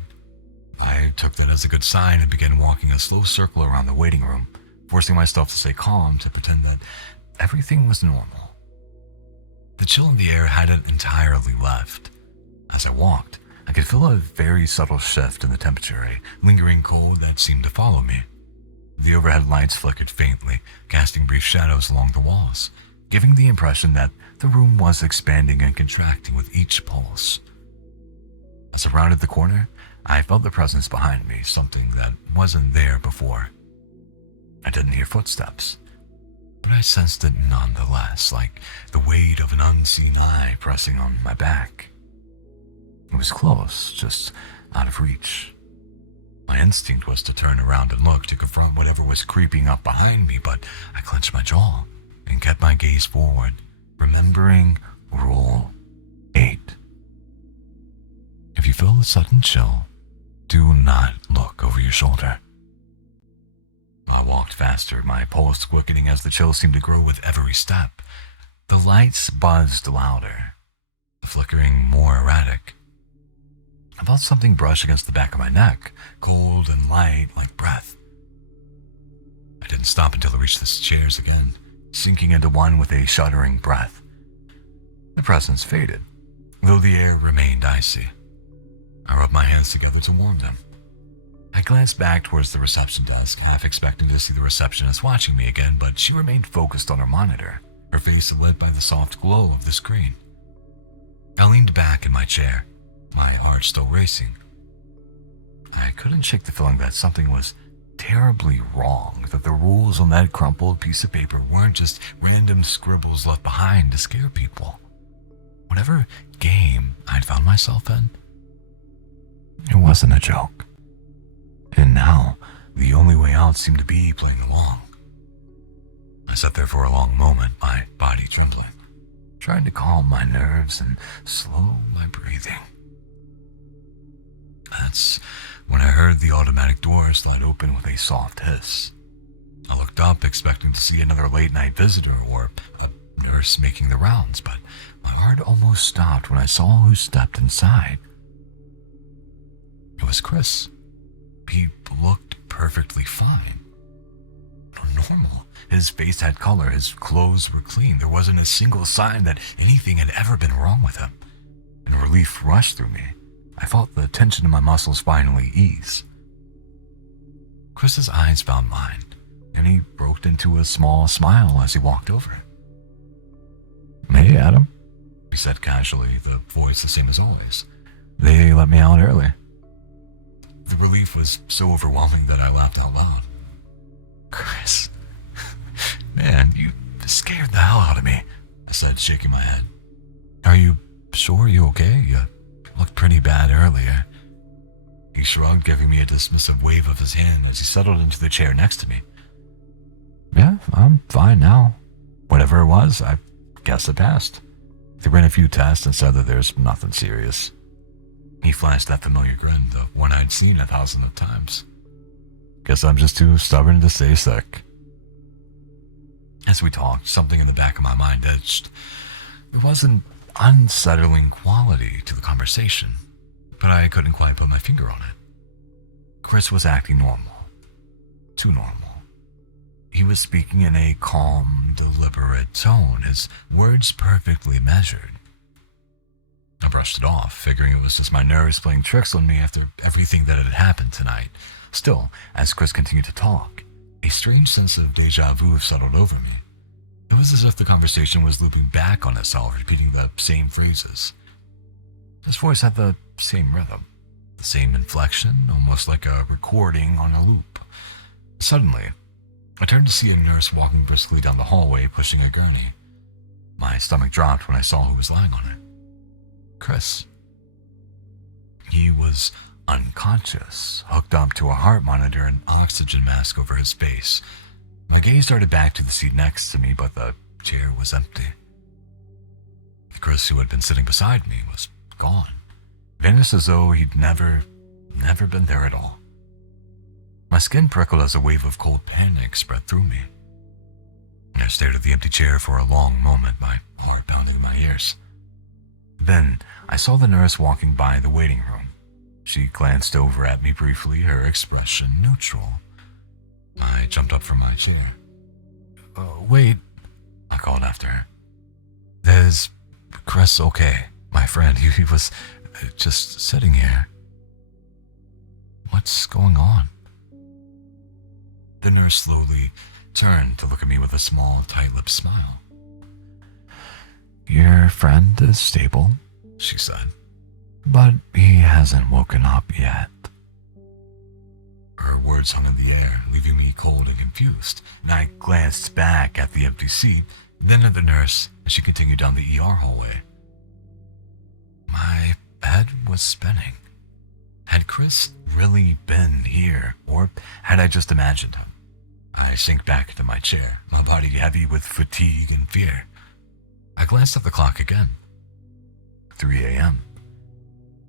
I took that as a good sign and began walking a slow circle around the waiting room, forcing myself to stay calm to pretend that everything was normal. The chill in the air hadn't entirely left. As I walked, I could feel a very subtle shift in the temperature, a lingering cold that seemed to follow me. The overhead lights flickered faintly, casting brief shadows along the walls, giving the impression that the room was expanding and contracting with each pulse. As I rounded the corner, I felt the presence behind me, something that wasn't there before. I didn't hear footsteps, but I sensed it nonetheless, like the weight of an unseen eye pressing on my back. It was close, just out of reach. My instinct was to turn around and look to confront whatever was creeping up behind me, but I clenched my jaw and kept my gaze forward, remembering Rule 8. If you feel a sudden chill, do not look over your shoulder. I walked faster, my pulse quickening as the chill seemed to grow with every step. The lights buzzed louder, the flickering more erratic. I felt something brush against the back of my neck, cold and light like breath. I didn't stop until I reached the chairs again, sinking into one with a shuddering breath. The presence faded, though the air remained icy. I rubbed my hands together to warm them. I glanced back towards the reception desk, half expecting to see the receptionist watching me again, but she remained focused on her monitor, her face lit by the soft glow of the screen. I leaned back in my chair, my heart still racing. I couldn't shake the feeling that something was terribly wrong, that the rules on that crumpled piece of paper weren't just random scribbles left behind to scare people. Whatever game I'd found myself in, it wasn't a joke. And now, the only way out seemed to be playing along. I sat there for a long moment, my body trembling, trying to calm my nerves and slow my breathing. That's when I heard the automatic door slide open with a soft hiss. I looked up, expecting to see another late-night visitor or a nurse making the rounds, but my heart almost stopped when I saw who stepped inside. It was Chris. He looked perfectly fine. Normal. His face had color, his clothes were clean. There wasn't a single sign that anything had ever been wrong with him. And relief rushed through me. I felt the tension in my muscles finally ease. Chris's eyes found mine, and he broke into a small smile as he walked over. "Hey, Adam," he said casually, the voice the same as always. "They let me out early." The relief was so overwhelming that I laughed out loud. "Chris, hell out of me, I said, shaking my head. Are you sure you're okay? You looked pretty bad earlier. He shrugged, giving me a dismissive wave of his hand as he settled into the chair next to me. Yeah, I'm fine now. Whatever it was, I guess it passed. They ran a few tests and said that there's nothing serious. He flashed that familiar grin, the one I'd seen 1,000 of times. Guess I'm just too stubborn to stay sick. As we talked, something in the back of my mind edged. There was an unsettling quality to the conversation, but I couldn't quite put my finger on it. Chris was acting normal. Too normal. He was speaking in a calm, deliberate tone, his words perfectly measured. I brushed it off, figuring it was just my nerves playing tricks on me after everything that had happened tonight. Still, as Chris continued to talk, a strange sense of deja vu settled over me. It was as if the conversation was looping back on itself, repeating the same phrases. His voice had the same rhythm, the same inflection, almost like a recording on a loop. Suddenly, I turned to see a nurse walking briskly down the hallway, pushing a gurney. My stomach dropped when I saw who was lying on it. Chris. He was unconscious, hooked up to a heart monitor and oxygen mask over his face. My gaze darted back to the seat next to me, but the chair was empty. The Chris who had been sitting beside me was gone, vanished as though he'd never been there at all. My skin prickled as a wave of cold panic spread through me. I stared at the empty chair for a long moment, my heart pounding in my ears. Then I saw the nurse walking by the waiting room. She glanced over at me briefly, her expression neutral. I jumped up from my chair. Wait, I called after her. There's Chris, okay, my friend. He was just sitting here. What's going on? The nurse slowly turned to look at me with a small, tight-lipped smile. Your friend is stable, she said, but he hasn't woken up yet. Her words hung in the air, leaving me cold and confused, and I glanced back at the empty seat, then at the nurse as she continued down the ER hallway. My head was spinning. Had Chris really been here, or had I just imagined him? I sank back into my chair, my body heavy with fatigue and fear. I glanced at the clock again. 3 a.m.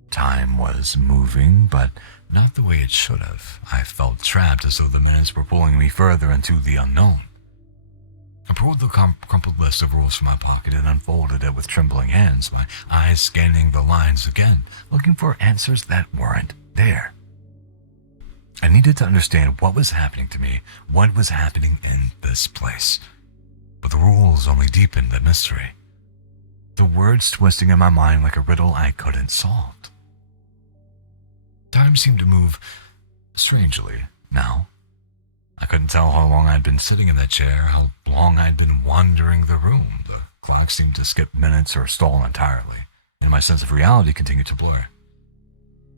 Time was moving, but not the way it should have. I felt trapped, as though the minutes were pulling me further into the unknown. I pulled the crumpled list of rules from my pocket and unfolded it with trembling hands, my eyes scanning the lines again, looking for answers that weren't there. I needed to understand what was happening to me, what was happening in this place. But the rules only deepened the mystery. The words twisting in my mind like a riddle I couldn't solve. Time seemed to move strangely now. I couldn't tell how long I'd been sitting in that chair, how long I'd been wandering the room. The clock seemed to skip minutes or stall entirely, and my sense of reality continued to blur.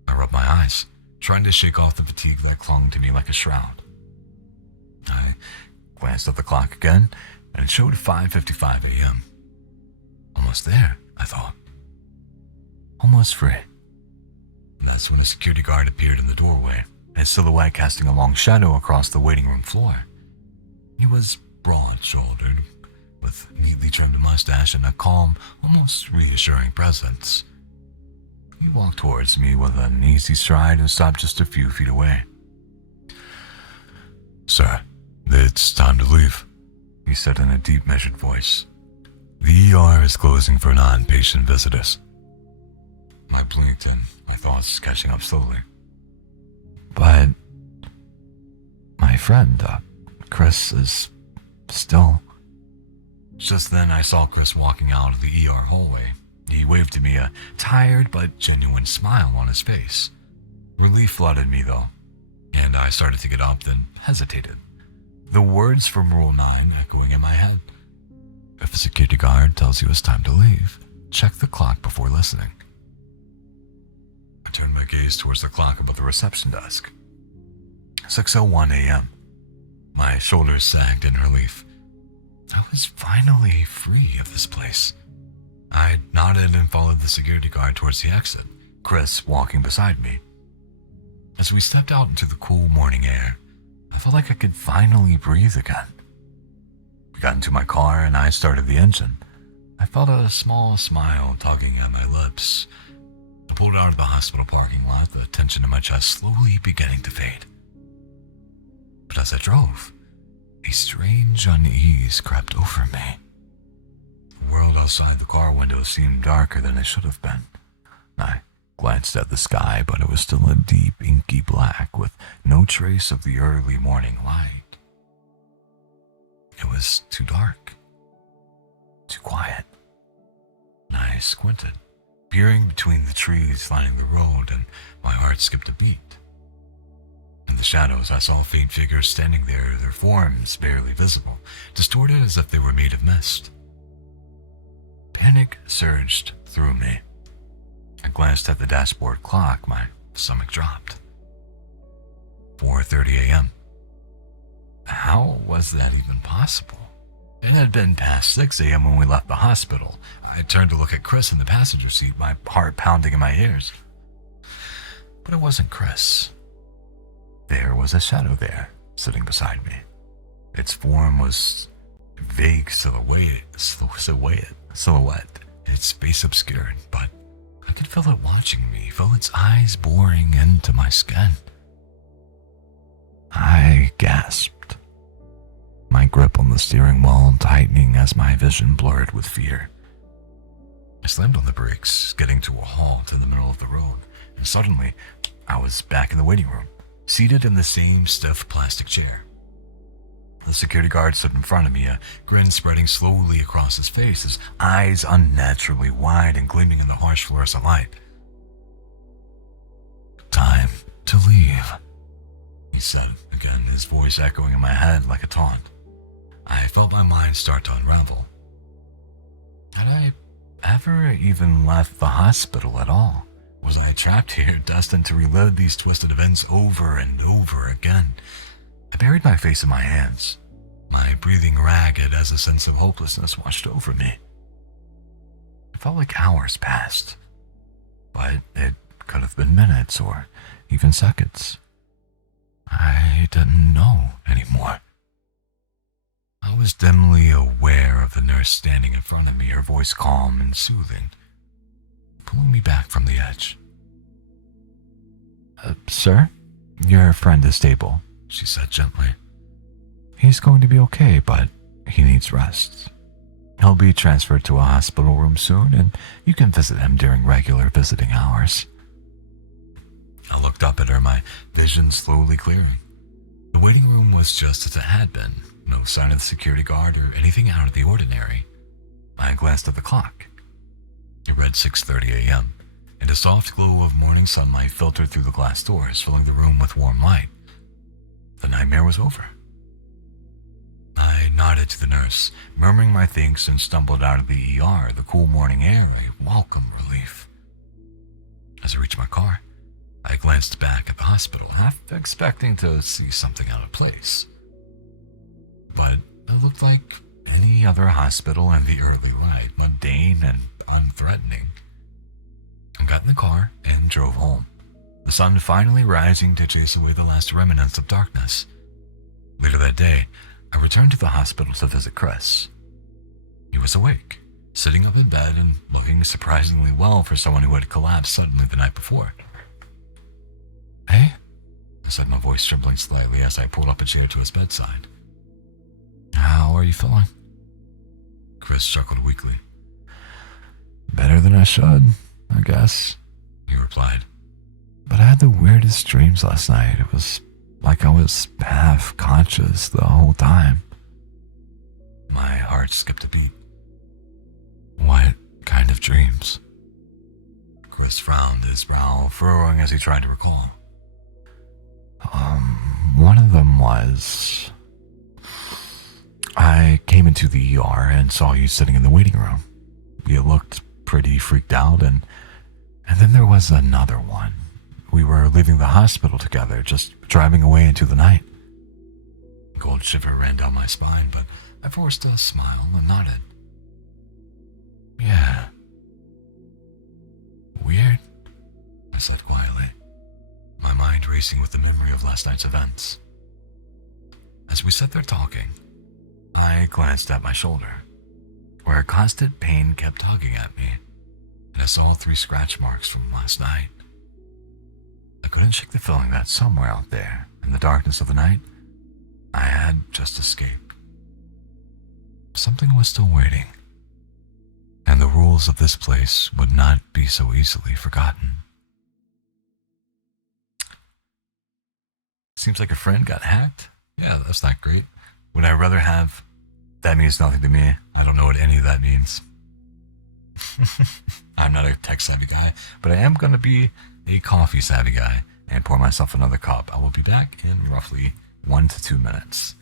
I rubbed my eyes, trying to shake off the fatigue that clung to me like a shroud. I glanced at the clock again, and it showed 5:55 a.m. Almost there, I thought. Almost free. And that's when a security guard appeared in the doorway, his silhouette casting a long shadow across the waiting room floor. He was broad-shouldered, with neatly trimmed mustache and a calm, almost reassuring presence. He walked towards me with an easy stride and stopped just a few feet away. Sir, it's time to leave, he said in a deep, measured voice. The ER is closing for non-patient visitors. I blinked in, my thoughts catching up slowly. But my friend, Chris, is still... Just then I saw Chris walking out of the ER hallway. He waved to me, a tired but genuine smile on his face. Relief flooded me, though, and I started to get up, then hesitated. The words from Rule 9 echoing in my head. If a security guard tells you it's time to leave, check the clock before listening. I turned my gaze towards the clock above the reception desk. 6:01 a.m. My shoulders sagged in relief. I was finally free of this place. I nodded and followed the security guard towards the exit, Chris walking beside me. As we stepped out into the cool morning air, I felt like I could finally breathe again. We got into my car and I started the engine. I felt a small smile tugging at my lips. I pulled out of the hospital parking lot, the tension in my chest slowly beginning to fade. But as I drove, a strange unease crept over me. The world outside the car window seemed darker than it should have been. I glanced at the sky, but it was still a deep, inky black with no trace of the early morning light. It was too dark, too quiet. And I squinted, peering between the trees lining the road, and my heart skipped a beat. In the shadows, I saw faint figures standing there, their forms barely visible, distorted as if they were made of mist. Panic surged through me. I glanced at the dashboard clock, my stomach dropped. 4:30 a.m. How was that even possible? It had been past 6 a.m. when we left the hospital. I turned to look at Chris in the passenger seat, my heart pounding in my ears. But it wasn't Chris. There was a shadow there, sitting beside me. Its form was vague silhouette, its face obscured, but I could feel it watching me, feel its eyes boring into my skin. I gasped, my grip on the steering wheel tightening as my vision blurred with fear. I slammed on the brakes, getting to a halt in the middle of the road, and suddenly I was back in the waiting room, seated in the same stiff plastic chair. The security guard stood in front of me, a grin spreading slowly across his face, his eyes unnaturally wide and gleaming in the harsh fluorescent light. "Time to leave," he said, again, his voice echoing in my head like a taunt. I felt my mind start to unravel. Had I ever even left the hospital at all? Was I trapped here, destined to relive these twisted events over and over again? I buried my face in my hands, my breathing ragged as a sense of hopelessness washed over me. It felt like hours passed, but it could have been minutes or even seconds. I didn't know anymore. I was dimly aware of the nurse standing in front of me, her voice calm and soothing, pulling me back from the edge. "Sir, your friend is stable," she said gently. "He's going to be okay, but he needs rest. He'll be transferred to a hospital room soon, and you can visit him during regular visiting hours." I looked up at her, my vision slowly clearing. The waiting room was just as it had been, no sign of the security guard or anything out of the ordinary. I glanced at the clock. It read 6:30 a.m., and a soft glow of morning sunlight filtered through the glass doors, filling the room with warm light. The nightmare was over. I nodded to the nurse, murmuring my thanks, and stumbled out of the ER, the cool morning air a welcome relief. As I reached my car, I glanced back at the hospital, half expecting to see something out of place. But it looked like any other hospital in the early light, mundane and unthreatening. I got in the car and drove home, the sun finally rising to chase away the last remnants of darkness. Later that day, I returned to the hospital to visit Chris. He was awake, sitting up in bed and looking surprisingly well for someone who had collapsed suddenly the night before. "Hey," I said, my voice trembling slightly as I pulled up a chair to his bedside. "How are you feeling?" Chris chuckled weakly. "Better than I should, I guess," he replied. "But I had the weirdest dreams last night. It was like I was half conscious the whole time." My heart skipped a beat. "What kind of dreams?" Chris frowned, his brow furrowing as he tried to recall. One of them was... I came into the ER and saw you sitting in the waiting room. You looked pretty freaked out, and then there was another one. We were leaving the hospital together, just driving away into the night." cold shiver ran down my spine, but I forced a smile and nodded. Yeah. Weird, I said quietly, my mind racing with the memory of last night's events. As we sat there talking, I glanced at my shoulder, where a constant pain kept tugging at me, and I saw 3 scratch marks from last night. I couldn't shake the feeling that somewhere out there, in the darkness of the night, I had just escaped. Something was still waiting, and the rules of this place would not be so easily forgotten. Seems like a friend got hacked? Yeah, that's not great. Would I rather have... That means nothing to me. I don't know what any of that means. I'm not a tech-savvy guy, but I am going to be a coffee-savvy guy and pour myself another cup. I will be back in roughly 1 to 2 minutes.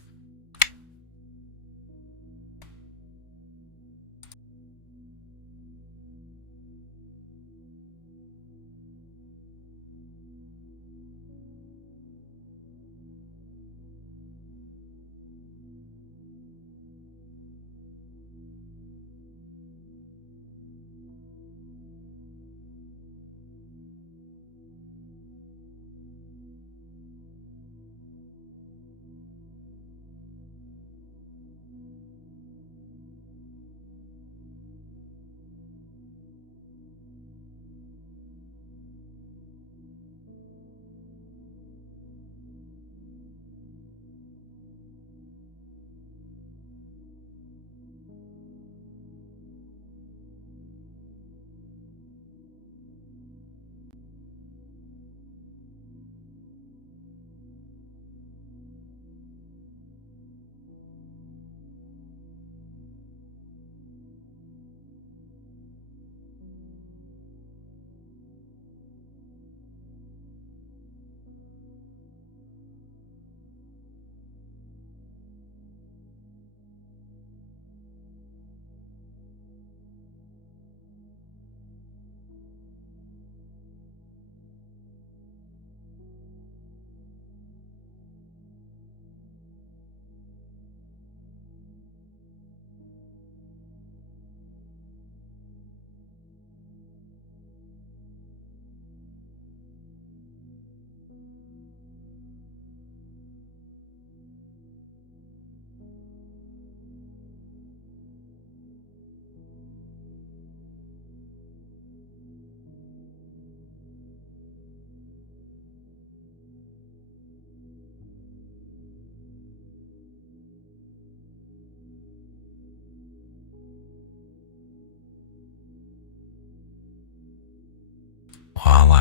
Well,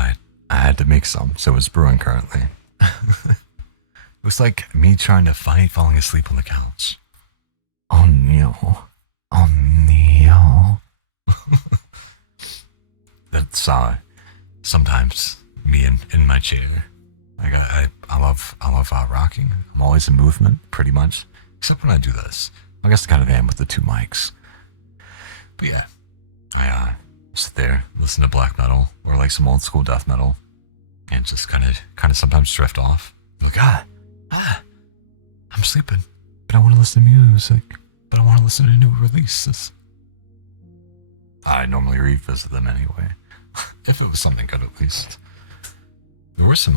I had to make some, so it's brewing currently. It was like me trying to fight falling asleep on the couch. Oh no. Oh no. That's sometimes me in my chair. Like I love rocking. I'm always in movement, pretty much. Except when I do this. I guess I kind of am with the 2 mics. But yeah, I sit there, listen to black metal or like some old school death metal, and just kind of sometimes drift off. Like I'm sleeping, but I want to listen to music, but I want to listen to new releases. I normally revisit them anyway, if it was something good at least. There were some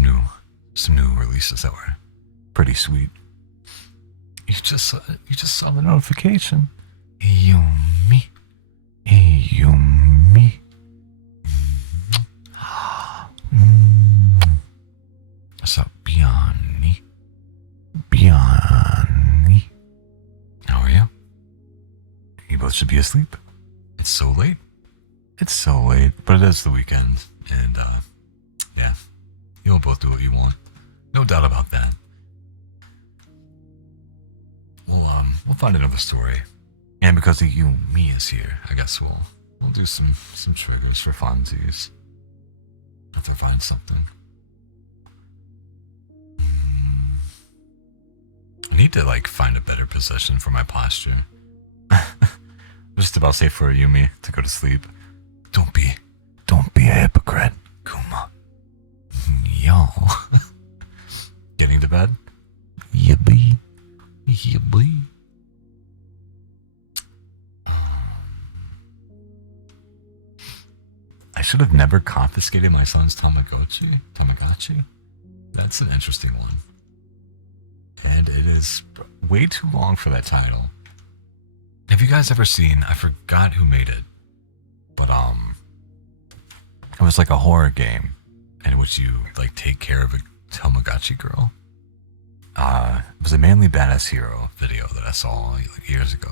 new releases that were pretty sweet. You just saw the notification. Yumi. Yumi. What's up, Biani? Biani. How are you? You both should be asleep. It's so late. It's so late, but it is the weekend, and yeah, you'll both do what you want. No doubt about that. We'll find another story. And because the you me is here, I guess we'll do some triggers for funsies. If I find something. I need to like find a better position for my posture. Just about safe for a Yumi to go to sleep. Don't be a hypocrite, Kuma. Yo. Getting to bed? Yippee. Yeah, boy. I should have never confiscated my son's Tamagotchi. That's an interesting one. And it is way too long for that title. Have you guys ever seen, I forgot who made it, but it was like a horror game in which you like take care of a Tamagotchi girl. It was a Manly Badass Hero video that I saw like years ago.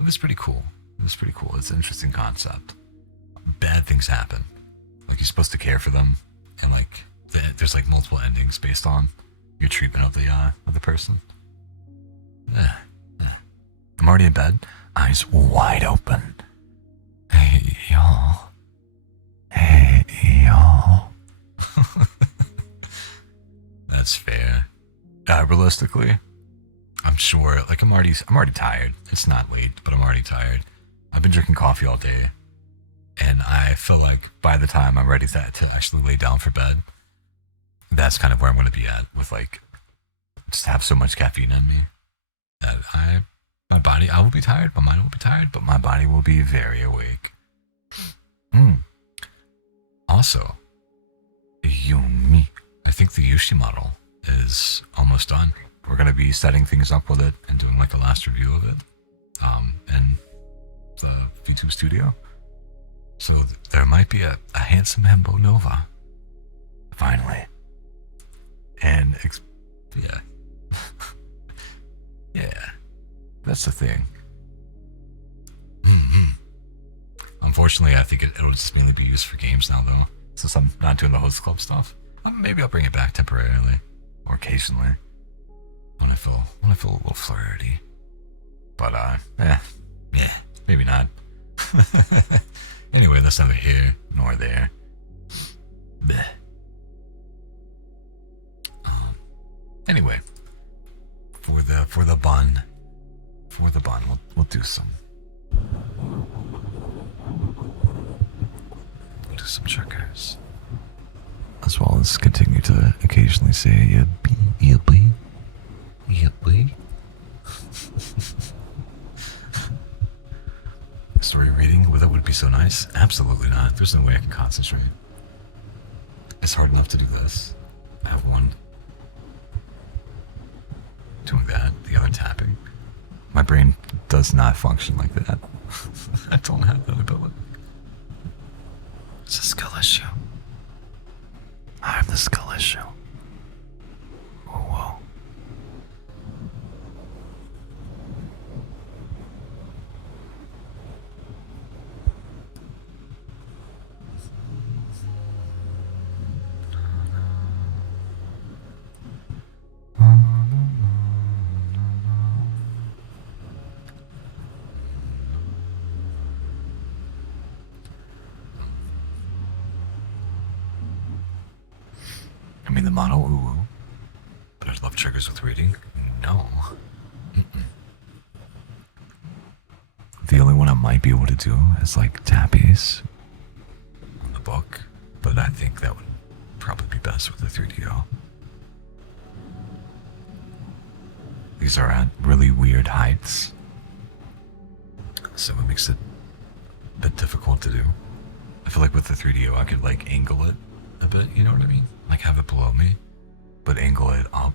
It was pretty cool. It's an interesting concept. Bad things happen. Like you're supposed to care for them, and like there's like multiple endings based on your treatment of the person. I'm already in bed, eyes wide open. Hey y'all. That's fair. Realistically, I'm sure. Like I'm already tired. It's not late, but I'm already tired. I've been drinking coffee all day, and I feel like by the time I'm ready to actually lay down for bed, that's kind of where I'm going to be at with like just have so much caffeine in me that I will be tired, my mind will be tired, but my body will be very awake. Also, Yumi. I think the Yushi model is almost done. We're going to be setting things up with it and doing like a last review of it in the V2 studio. So there might be a handsome Hembo Nova. Finally. And yeah. Yeah. That's the thing. Unfortunately, I think it'll just mainly be used for games now, though. Since I'm not doing the host club stuff, maybe I'll bring it back temporarily, or occasionally, when I feel a little flirty. But maybe not. Anyway, that's neither here nor there. Bleh. Anyway, for the bun, we'll do some. We'll do some checkers, as well as continue to occasionally say yippee. Story reading with it would be so nice. Absolutely not. There's no way I can concentrate. It's hard enough to do this. I have one doing that, the other tapping. My brain does not function like that. I don't have that ability. It's a skill issue. I have the skill issue. Whoa. I mean the mono ooh, but I'd love triggers with reading. No. The only one I might be able to do is like tappies on the book, but I think that would probably be best with the 3DO. These are at really weird heights, so it makes it a bit difficult to do. I feel like with the 3DO I could like angle it a bit, you know what I mean? Like have it below me, but angle it up,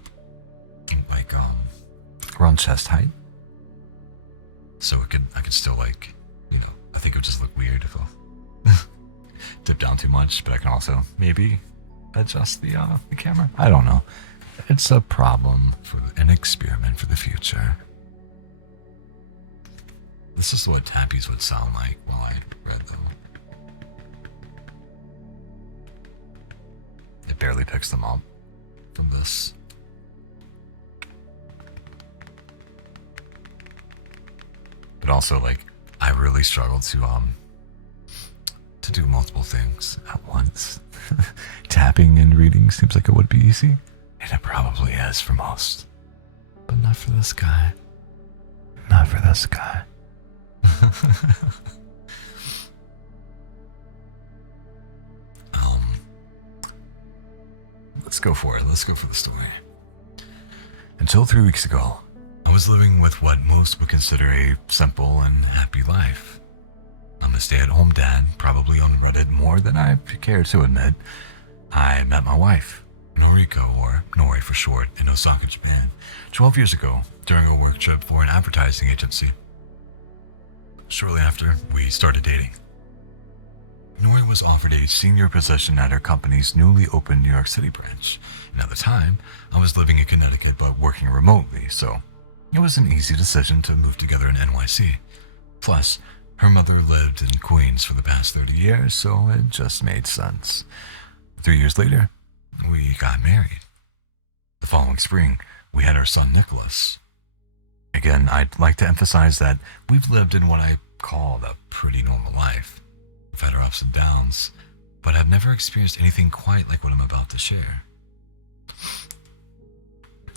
like around chest height. So I could still like, you know, I think it would just look weird if I dip down too much, but I can also maybe adjust the camera. I don't know. It's a problem for an experiment for the future. This is what tappies would sound like while I read them. It barely picks them up from this. But also, like, I really struggle to do multiple things at once. Tapping and reading seems like it would be easy, and it probably is for most. But not for this guy. Not for this guy. Let's go for it. Let's go for the story. Until 3 weeks ago, I was living with what most would consider a simple and happy life. I'm a stay-at-home dad, probably on Reddit more than I care to admit. I met my wife, Noriko, or Nori for short, in Osaka, Japan, 12 years ago during a work trip for an advertising agency. Shortly after, we started dating. Nori was offered a senior position at her company's newly opened New York City branch, and at the time, I was living in Connecticut but working remotely, so it was an easy decision to move together in NYC. Plus, her mother lived in Queens for the past 30 years, so it just made sense. 3 years later, we got married. The following spring, we had our son Nicholas. Again, I'd like to emphasize that we've lived in what I call a pretty normal life. We've had our ups and downs, but I've never experienced anything quite like what I'm about to share.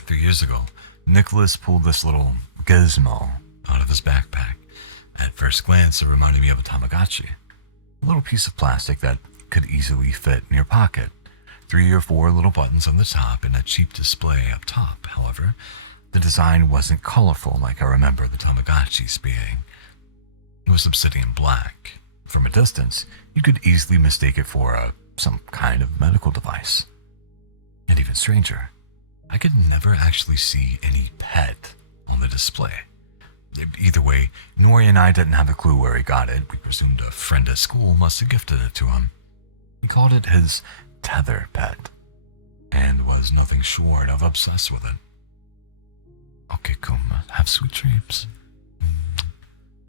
3 years ago, Nicholas pulled this little gizmo out of his backpack. At first glance, it reminded me of a Tamagotchi, a little piece of plastic that could easily fit in your pocket. 3 or 4 little buttons on the top and a cheap display up top. However, the design wasn't colorful like I remember the Tamagotchis being. It was obsidian black. From a distance, you could easily mistake it for some kind of medical device. And even stranger, I could never actually see any pet on the display. Either way, Nori and I didn't have a clue where he got it. We presumed a friend at school must have gifted it to him. He called it his tether pet, and was nothing short of obsessed with it. Okay, Kuma, have sweet dreams.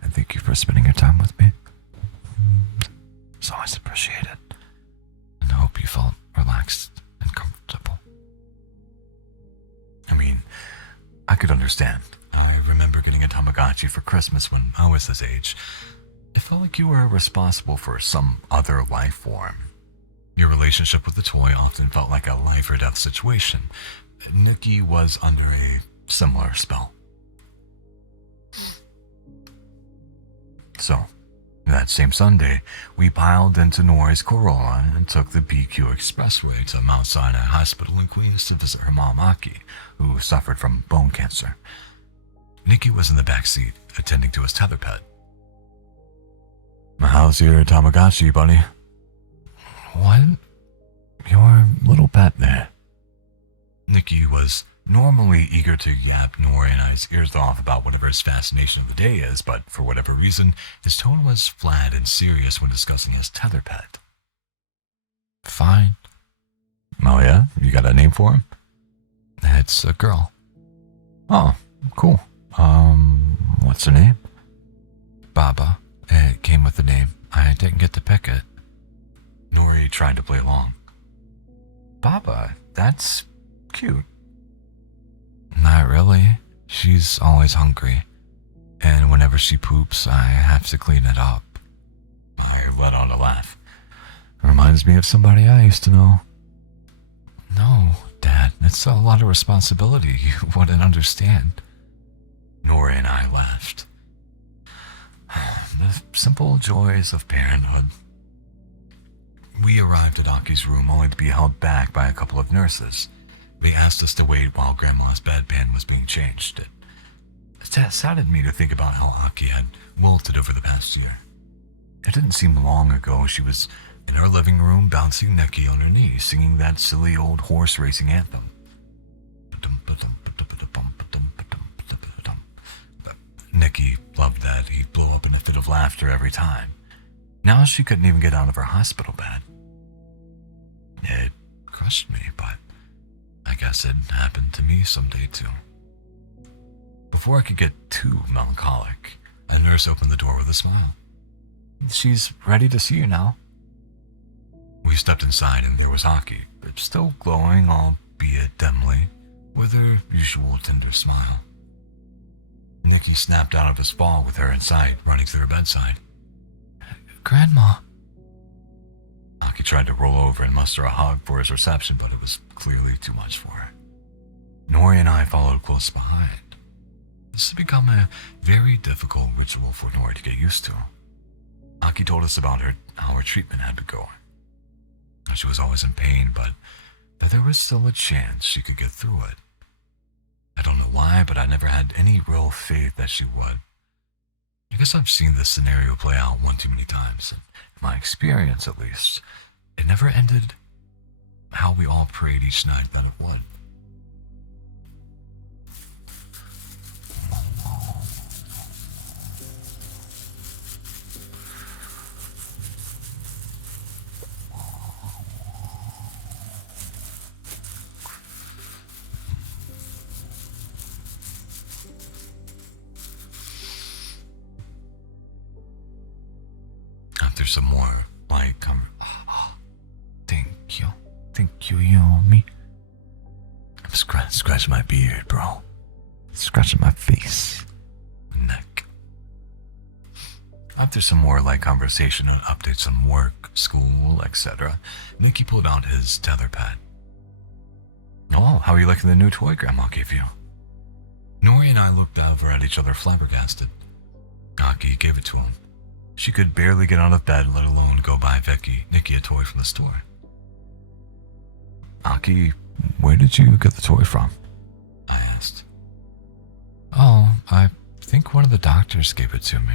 And thank you for spending your time with me. It's always appreciated. And I hope you felt relaxed and comfortable. I mean, I could understand. I remember getting a Tamagotchi for Christmas when I was his age. It felt like you were responsible for some other life form. Your relationship with the toy often felt like a life or death situation. Nikki was under a similar spell. So, that same Sunday, we piled into Nori's Corolla and took the BQ Expressway to Mount Sinai Hospital in Queens to visit her mom, Aki, who suffered from bone cancer. Nikki was in the back seat, attending to his tether pet. How's your Tamagotchi, buddy? What? Your little pet there. Nikki was normally eager to yap Nori and I's ears off about whatever his fascination of the day is, but for whatever reason, his tone was flat and serious when discussing his tether pet. Fine. Oh yeah? You got a name for him? It's a girl. Oh, cool. What's her name? Baba. It came with the name. I didn't get to pick it. Nori tried to play along. Baba, that's cute. Not really. She's always hungry. And whenever she poops, I have to clean it up. I let out a laugh. Reminds me of somebody I used to know. No, Dad, it's a lot of responsibility. You wouldn't understand. Nori and I laughed. The simple joys of parenthood. We arrived at Aki's room only to be held back by a couple of nurses. They asked us to wait while Grandma's bedpan was being changed. It saddened me to think about how Aki had wilted over the past year. It didn't seem long ago she was in our living room bouncing Nikki on her knees, singing that silly old horse racing anthem. Nikki loved that. He'd blow up in a fit of laughter every time. Now she couldn't even get out of her hospital bed. It crushed me, but I guess it happened to me someday too. Before I could get too melancholic, a nurse opened the door with a smile. She's ready to see you now. We stepped inside and there was Aki, but still glowing, albeit dimly, with her usual tender smile. Nikki snapped out of his fall with her in sight, running to her bedside. Grandma. Aki tried to roll over and muster a hug for his reception, but it was clearly too much for her. Nori and I followed close behind. This had become a very difficult ritual for Nori to get used to. Aki told us about how her treatment had been going. She was always in pain, but that there was still a chance she could get through it. I don't know why, but I never had any real faith that she would. I guess I've seen this scenario play out one too many times, and in my experience at least, it never ended how we all prayed each night that it would. After some more thank you, Yomi. I'm scratching my beard, bro. Scratching my face. Neck. After some more light conversation and updates on work, school, etc., Nikki pulled out his tether pad. Oh, how are you liking the new toy Grandma gave you? Nori and I looked over at each other flabbergasted. Aki gave it to him. She could barely get out of bed, let alone go buy Nikki a toy from the store. Aki, where did you get the toy from? I asked. Oh, I think one of the doctors gave it to me.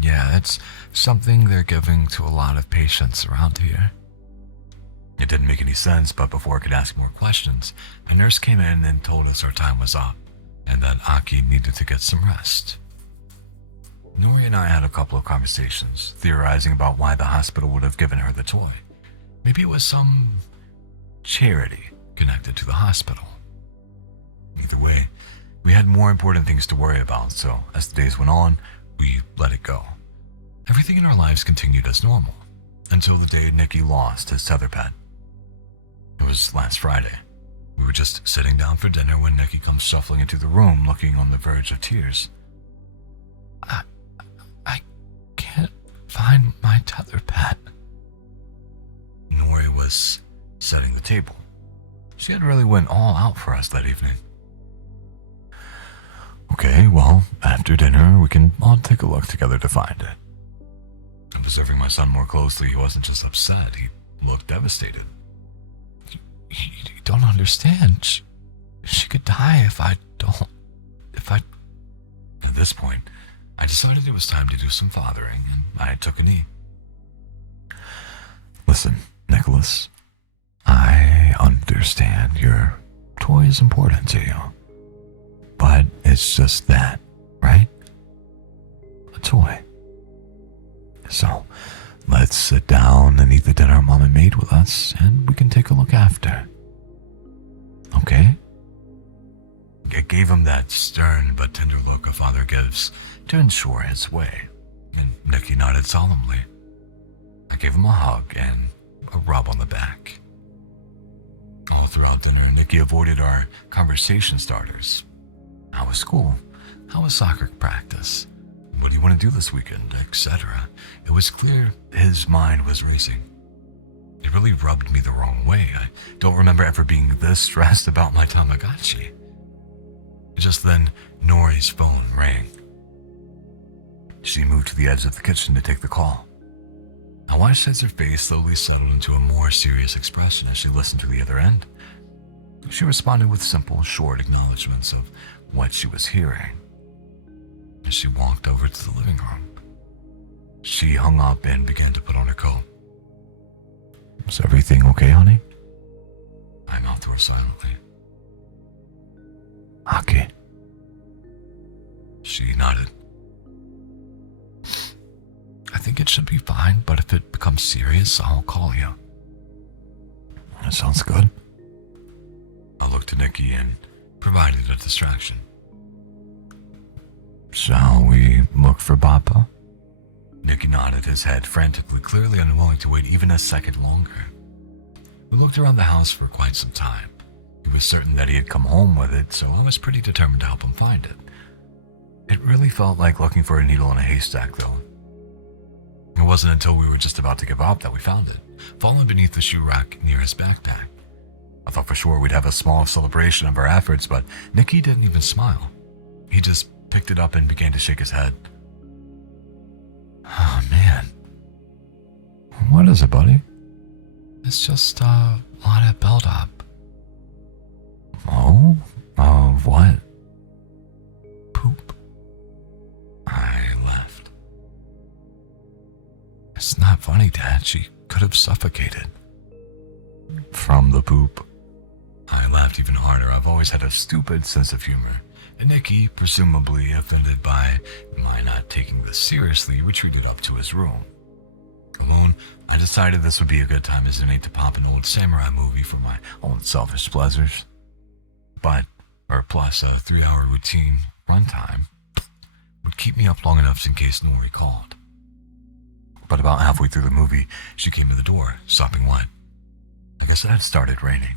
Yeah, it's something they're giving to a lot of patients around here. It didn't make any sense, but before I could ask more questions, the nurse came in and told us our time was up, and that Aki needed to get some rest. Nori and I had a couple of conversations, theorizing about why the hospital would have given her the toy. Maybe it was some charity connected to the hospital. Either way, we had more important things to worry about, so as the days went on, we let it go. Everything in our lives continued as normal, until the day Nikki lost his tether pad. It was last Friday. We were just sitting down for dinner when Nikki comes shuffling into the room looking on the verge of tears. I can't find my tether pad. Nori was setting the table. She had really went all out for us that evening. Okay, well, after dinner, we can all take a look together to find it. Observing my son more closely, he wasn't just upset, he looked devastated. You don't understand. She could die if I... At this point, I decided it was time to do some fathering, and I took a knee. Listen, Nicholas, I understand your toy is important to you. But it's just that, right? A toy. So, let's sit down and eat the dinner Mama made with us, and we can take a look after. Okay? I gave him that stern but tender look a father gives to ensure his way, and Nikki nodded solemnly. I gave him a hug and a rub on the back. All throughout dinner, Nikki avoided our conversation starters. How was school? How was soccer practice? What do you want to do this weekend? Etc. It was clear his mind was racing. It really rubbed me the wrong way. I don't remember ever being this stressed about my Tamagotchi. Just then, Nori's phone rang. She moved to the edge of the kitchen to take the call. I watched as her face slowly settled into a more serious expression as she listened to the other end. She responded with simple, short acknowledgments of what she was hearing. As she walked over to the living room, she hung up and began to put on her coat. Is everything okay, honey? I mouthed to her silently. Aki. She nodded. I think it should be fine, but if it becomes serious, I'll call you. That sounds good. I looked to Nikki and provided a distraction. Shall we look for Papa? Nikki nodded his head frantically, clearly unwilling to wait even a second longer. We looked around the house for quite some time. He was certain that he had come home with it, so I was pretty determined to help him find it. It really felt like looking for a needle in a haystack, though. It wasn't until we were just about to give up that we found it, fallen beneath the shoe rack near his backpack. I thought for sure we'd have a small celebration of our efforts, but Nikki didn't even smile. He just picked it up and began to shake his head. Oh, man. What is it, buddy? It's just a lot of build-up. Oh, Of what? Poop. I laughed. It's not funny, Dad. She could have suffocated. From the poop. I laughed even harder. I've always had a stupid sense of humor, and Nicky, presumably offended by my not taking this seriously, retreated up to his room. Alone, I decided this would be a good time as an to pop an old samurai movie for my own selfish pleasures. Plus a 3-hour routine runtime would keep me up long enough in case no one recalled. But about halfway through the movie, she came to the door, sopping wet. I guess it had started raining.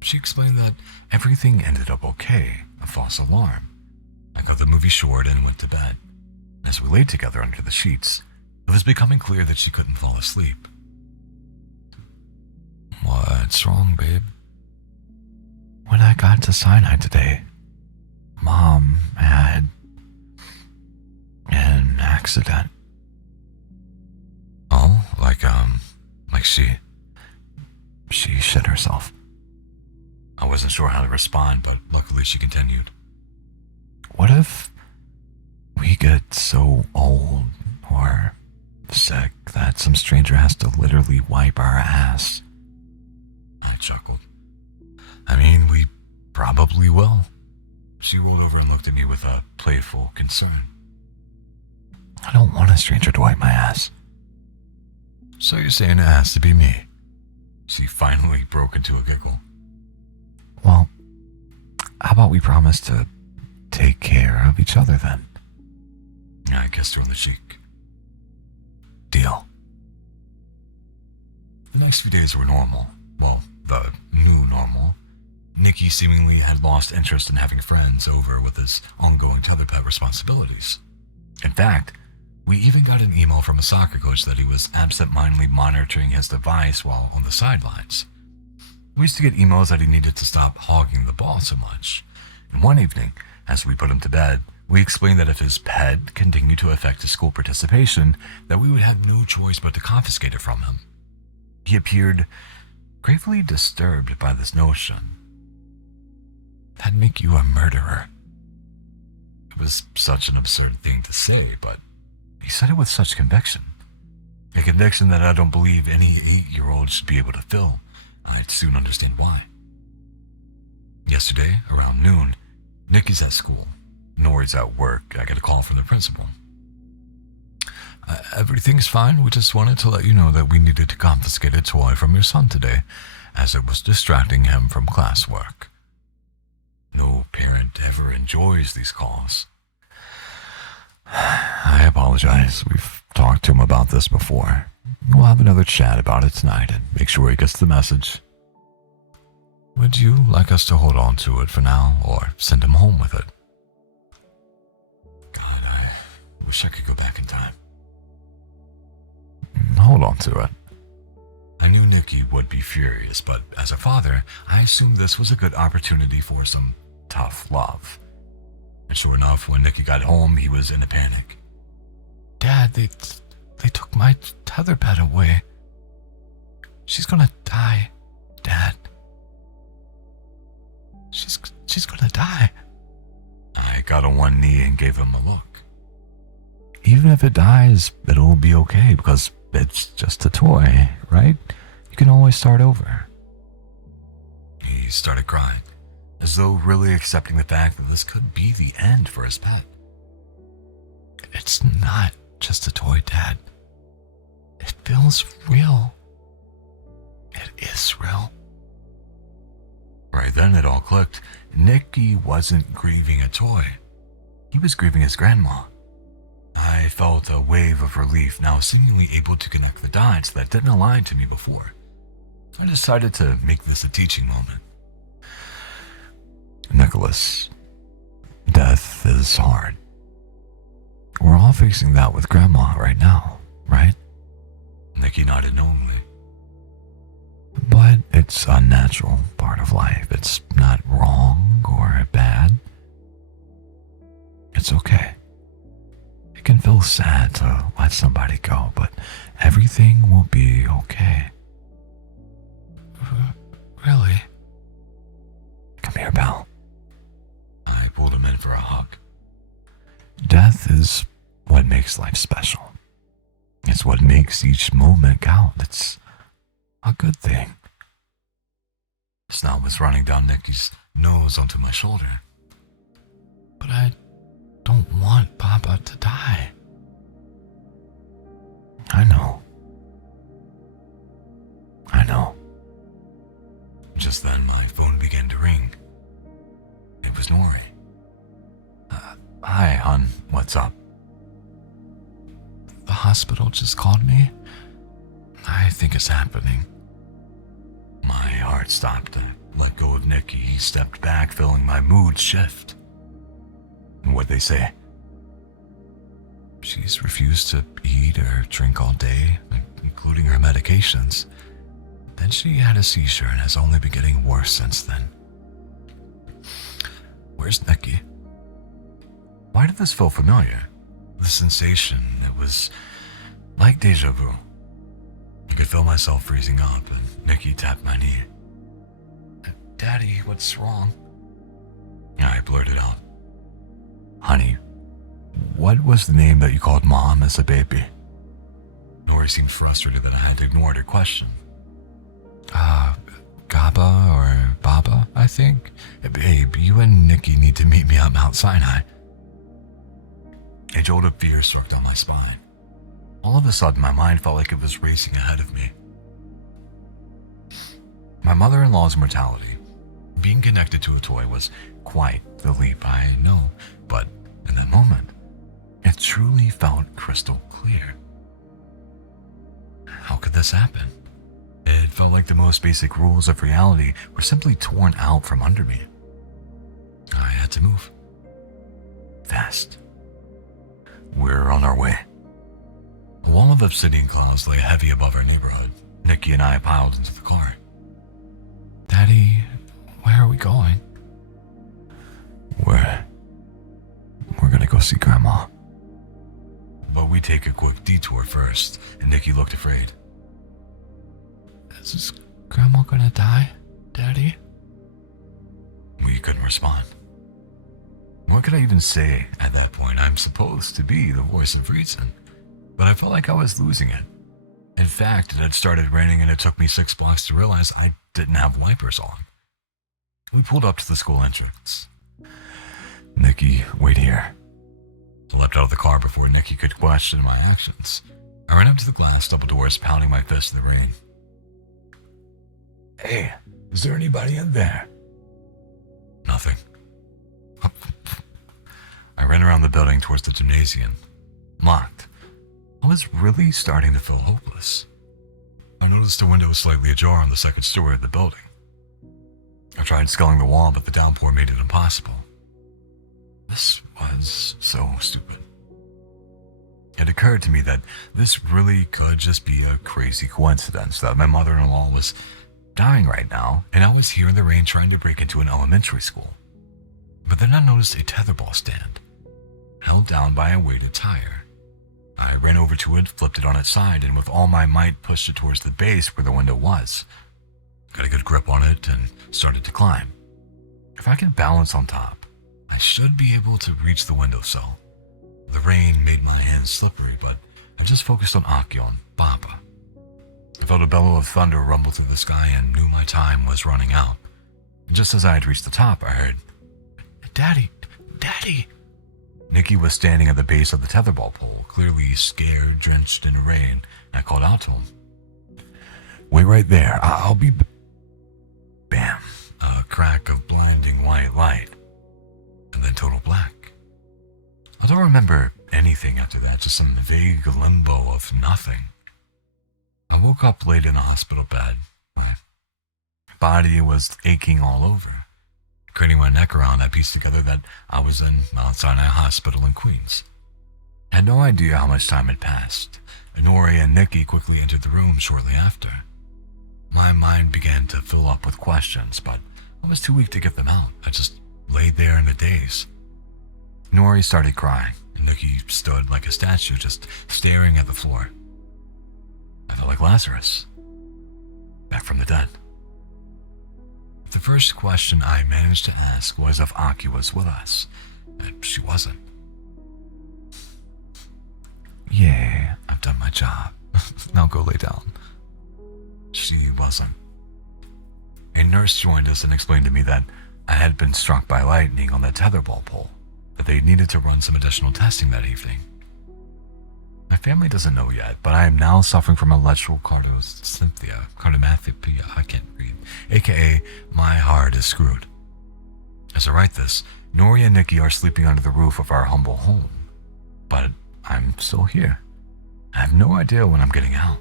She explained that everything ended up okay, a false alarm. I cut the movie short and went to bed. As we laid together under the sheets, it was becoming clear that she couldn't fall asleep. What's wrong, babe? When I got to Sinai today, Mom had an accident. Oh, like she shit herself. I wasn't sure how to respond, but luckily she continued. What if we get so old or sick that some stranger has to literally wipe our ass? I chuckled. I mean, we probably will. She rolled over and looked at me with a playful concern. I don't want a stranger to wipe my ass. So you're saying it has to be me? She finally broke into a giggle. Well, how about we promise to take care of each other then? I kissed her on the cheek. Deal. The next few days were normal. Well, the new normal. Nicky seemingly had lost interest in having friends over with his ongoing tether pet responsibilities. In fact, we even got an email from a soccer coach that he was absent-mindedly monitoring his device while on the sidelines. We used to get emails that he needed to stop hogging the ball so much. And one evening, as we put him to bed, we explained that if his pet continued to affect his school participation, that we would have no choice but to confiscate it from him. He appeared gravely disturbed by this notion. That'd make you a murderer. It was such an absurd thing to say, but he said it with such conviction. A conviction that I don't believe any 8-year-old should be able to fill. I'd soon understand why. Yesterday, around noon, Nicky's at school. Nori's at work. I get a call from the principal. Everything's fine. We just wanted to let you know that we needed to confiscate a toy from your son today, as it was distracting him from classwork. No parent ever enjoys these calls. I apologize. We've talked to him about this before. We'll have another chat about it tonight and make sure he gets the message. Would you like us to hold on to it for now or send him home with it? God, I wish I could go back in time. Hold on to it. I knew Nicky would be furious, but as a father, I assumed this was a good opportunity for some tough love. And sure enough, when Nicky got home, he was in a panic. Dad, they took my tether pet away. She's gonna die, Dad. She's gonna die. I got on one knee and gave him a look. Even if it dies, it'll be okay because it's just a toy, right? You can always start over. He started crying, as though really accepting the fact that this could be the end for his pet. It's not just a toy, Dad. It feels real. It is real. Right then it all clicked. Nicky wasn't grieving a toy. He was grieving his grandma. I felt a wave of relief, now seemingly able to connect the dots that didn't align to me before. I decided to make this a teaching moment. Nicholas, death is hard. We're all facing that with Grandma right now, right? Nicky nodded knowingly. But it's a natural part of life. It's not wrong or bad. It's okay. It can feel sad to let somebody go, but everything will be okay. Really? Come here, pal. I pulled him in for a hug. Death is what makes life special. It's what makes each moment count. It's a good thing. Snot was running down Nikki's nose onto my shoulder. But I don't want Papa to die. I know. Just then, my phone began to ring. It was Nori. Hi, hon. What's up? The hospital just called me. I think it's happening. My heart stopped. I let go of Nikki. He stepped back, feeling my mood shift. What'd they say? She's refused to eat or drink all day, including her medications. Then she had a seizure and has only been getting worse since then. Where's Nikki? Why did this feel familiar? The sensation, it was like deja vu. I could feel myself freezing up, and Nikki tapped my knee. Daddy, what's wrong? I blurted out. Honey, what was the name that you called Mom as a baby? Nori seemed frustrated that I had ignored her question. Gaba or Baba, I think. Babe, you and Nikki need to meet me at Mount Sinai. A jolt of fear struck down my spine. All of a sudden, my mind felt like it was racing ahead of me. My mother-in-law's mortality. Being connected to a toy was quite the leap, I know, but in that moment, it truly felt crystal clear. How could this happen? It felt like the most basic rules of reality were simply torn out from under me. I had to move. Fast. We're on our way. A wall of obsidian clouds lay heavy above our neighborhood. Nikki and I piled into the car. Daddy, where are we going? We're gonna go see Grandma. But we take a quick detour first, and Nikki looked afraid. Is Grandma gonna die, Daddy? We couldn't respond. What could I even say at that point? I'm supposed to be the voice of reason, but I felt like I was losing it. In fact, it had started raining and it took me 6 blocks to realize I didn't have wipers on. We pulled up to the school entrance. Nikki, wait here. I leapt out of the car before Nikki could question my actions. I ran up to the glass double doors, pounding my fist in the rain. Hey, is there anybody in there? Nothing. I ran around the building towards the gymnasium. Locked. I was really starting to feel hopeless. I noticed a window slightly ajar on the second story of the building. I tried scaling the wall, but the downpour made it impossible. This was so stupid. It occurred to me that this really could just be a crazy coincidence that my mother-in-law was dying right now, and I was here in the rain trying to break into an elementary school. But then I noticed a tetherball stand, held down by a weighted tire. I ran over to it, flipped it on its side, and with all my might pushed it towards the base where the window was. Got a good grip on it and started to climb. If I could balance on top, I should be able to reach the windowsill. The rain made my hands slippery, but I just focused on Akion, Baba. I felt a bellow of thunder rumble through the sky and knew my time was running out. Just as I had reached the top, I heard, Daddy, Daddy! Nikki was standing at the base of the tetherball pole, clearly scared, drenched in rain. I called out to him. Wait right there. I'll be... Bam! A crack of blinding white light. And then total black. I don't remember anything after that, just some vague limbo of nothing. I woke up late in a hospital bed. My body was aching all over. Craning my neck around, I pieced together that I was in Mount Sinai Hospital in Queens. I had no idea how much time had passed. Nori and Nikki quickly entered the room shortly after. My mind began to fill up with questions, but I was too weak to get them out. I just laid there in a daze. Nori started crying, and Nikki stood like a statue, just staring at the floor. I felt like Lazarus, back from the dead. The first question I managed to ask was if Aki was with us. She wasn't. Yeah, I've done my job. Now go lay down. She wasn't. A nurse joined us and explained to me that I had been struck by lightning on the tetherball pole, that they needed to run some additional testing that evening. My family doesn't know yet, but I am now suffering from electrical cardiomyopathy, I can't read, aka my heart is screwed. As I write this, Nori and Nikki are sleeping under the roof of our humble home, but I'm still here. I have no idea when I'm getting out.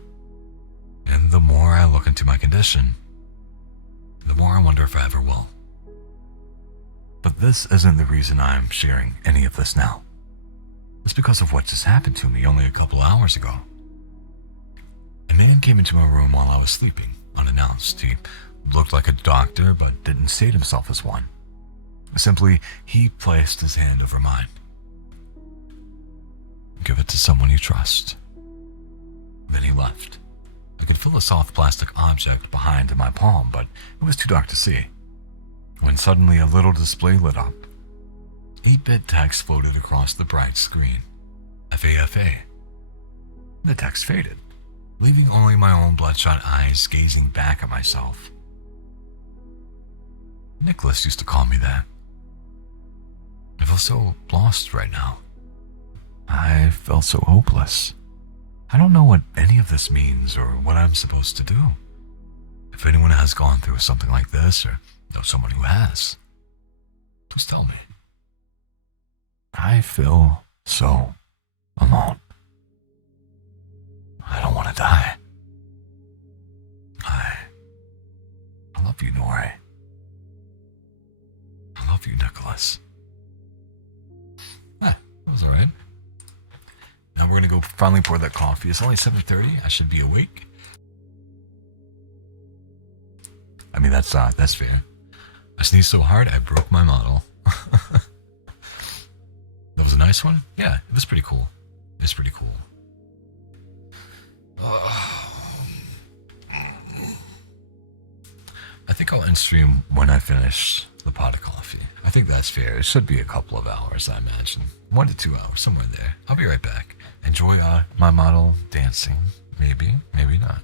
And the more I look into my condition, the more I wonder if I ever will. But this isn't the reason I'm sharing any of this now. It's because of what just happened to me only a couple hours ago. A man came into my room while I was sleeping, unannounced. He looked like a doctor, but didn't state himself as one. Simply, he placed his hand over mine. Give it to someone you trust. Then he left. I could feel a soft plastic object behind in my palm, but it was too dark to see. When suddenly a little display lit up. 8-bit text floated across the bright screen. FAFA. The text faded, leaving only my own bloodshot eyes gazing back at myself. Nicholas used to call me that. I feel so lost right now. I felt so hopeless. I don't know what any of this means or what I'm supposed to do. If anyone has gone through something like this or know someone who has, please tell me. I feel so alone. I don't want to die. I love you, Nori. I love you, Nicholas. That was alright. Now we're gonna go finally pour that coffee. It's only 7:30. I should be awake. I mean, that's fair. I sneezed so hard I broke my model. That was a nice one? Yeah, it was pretty cool. It's pretty cool. I think I'll end stream when I finish the pot of coffee. I think that's fair. It should be a couple of hours, I imagine. 1 to 2 hours, somewhere there. I'll be right back. Enjoy my model dancing. Maybe, maybe not.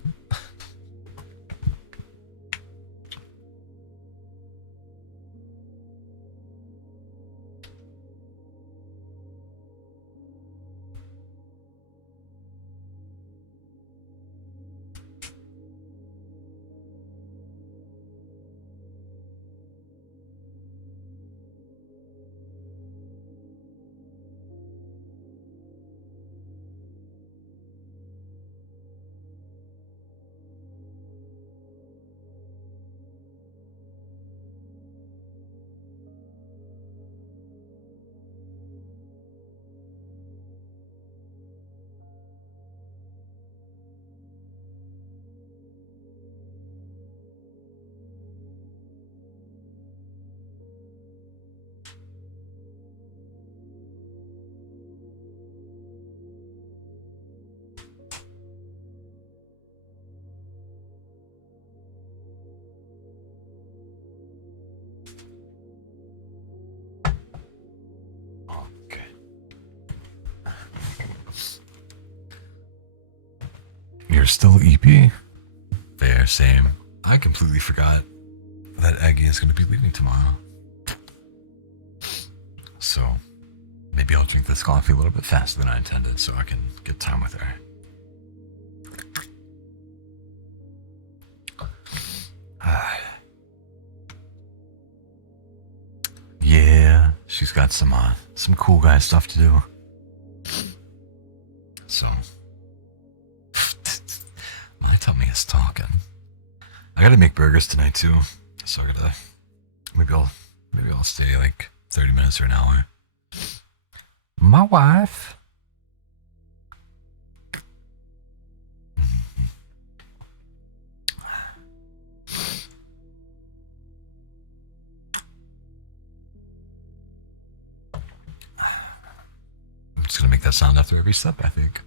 You're still EP? Fair, same. I completely forgot that Eggy is going to be leaving tomorrow. So, maybe I'll drink this coffee a little bit faster than I intended so I can get time with her. Yeah, she's got some cool guy stuff to do. So, my tummy is talking. I gotta make burgers tonight too, so I gotta maybe I'll stay like 30 minutes or an hour. My wife. I'm just gonna make that sound after every sip, I think.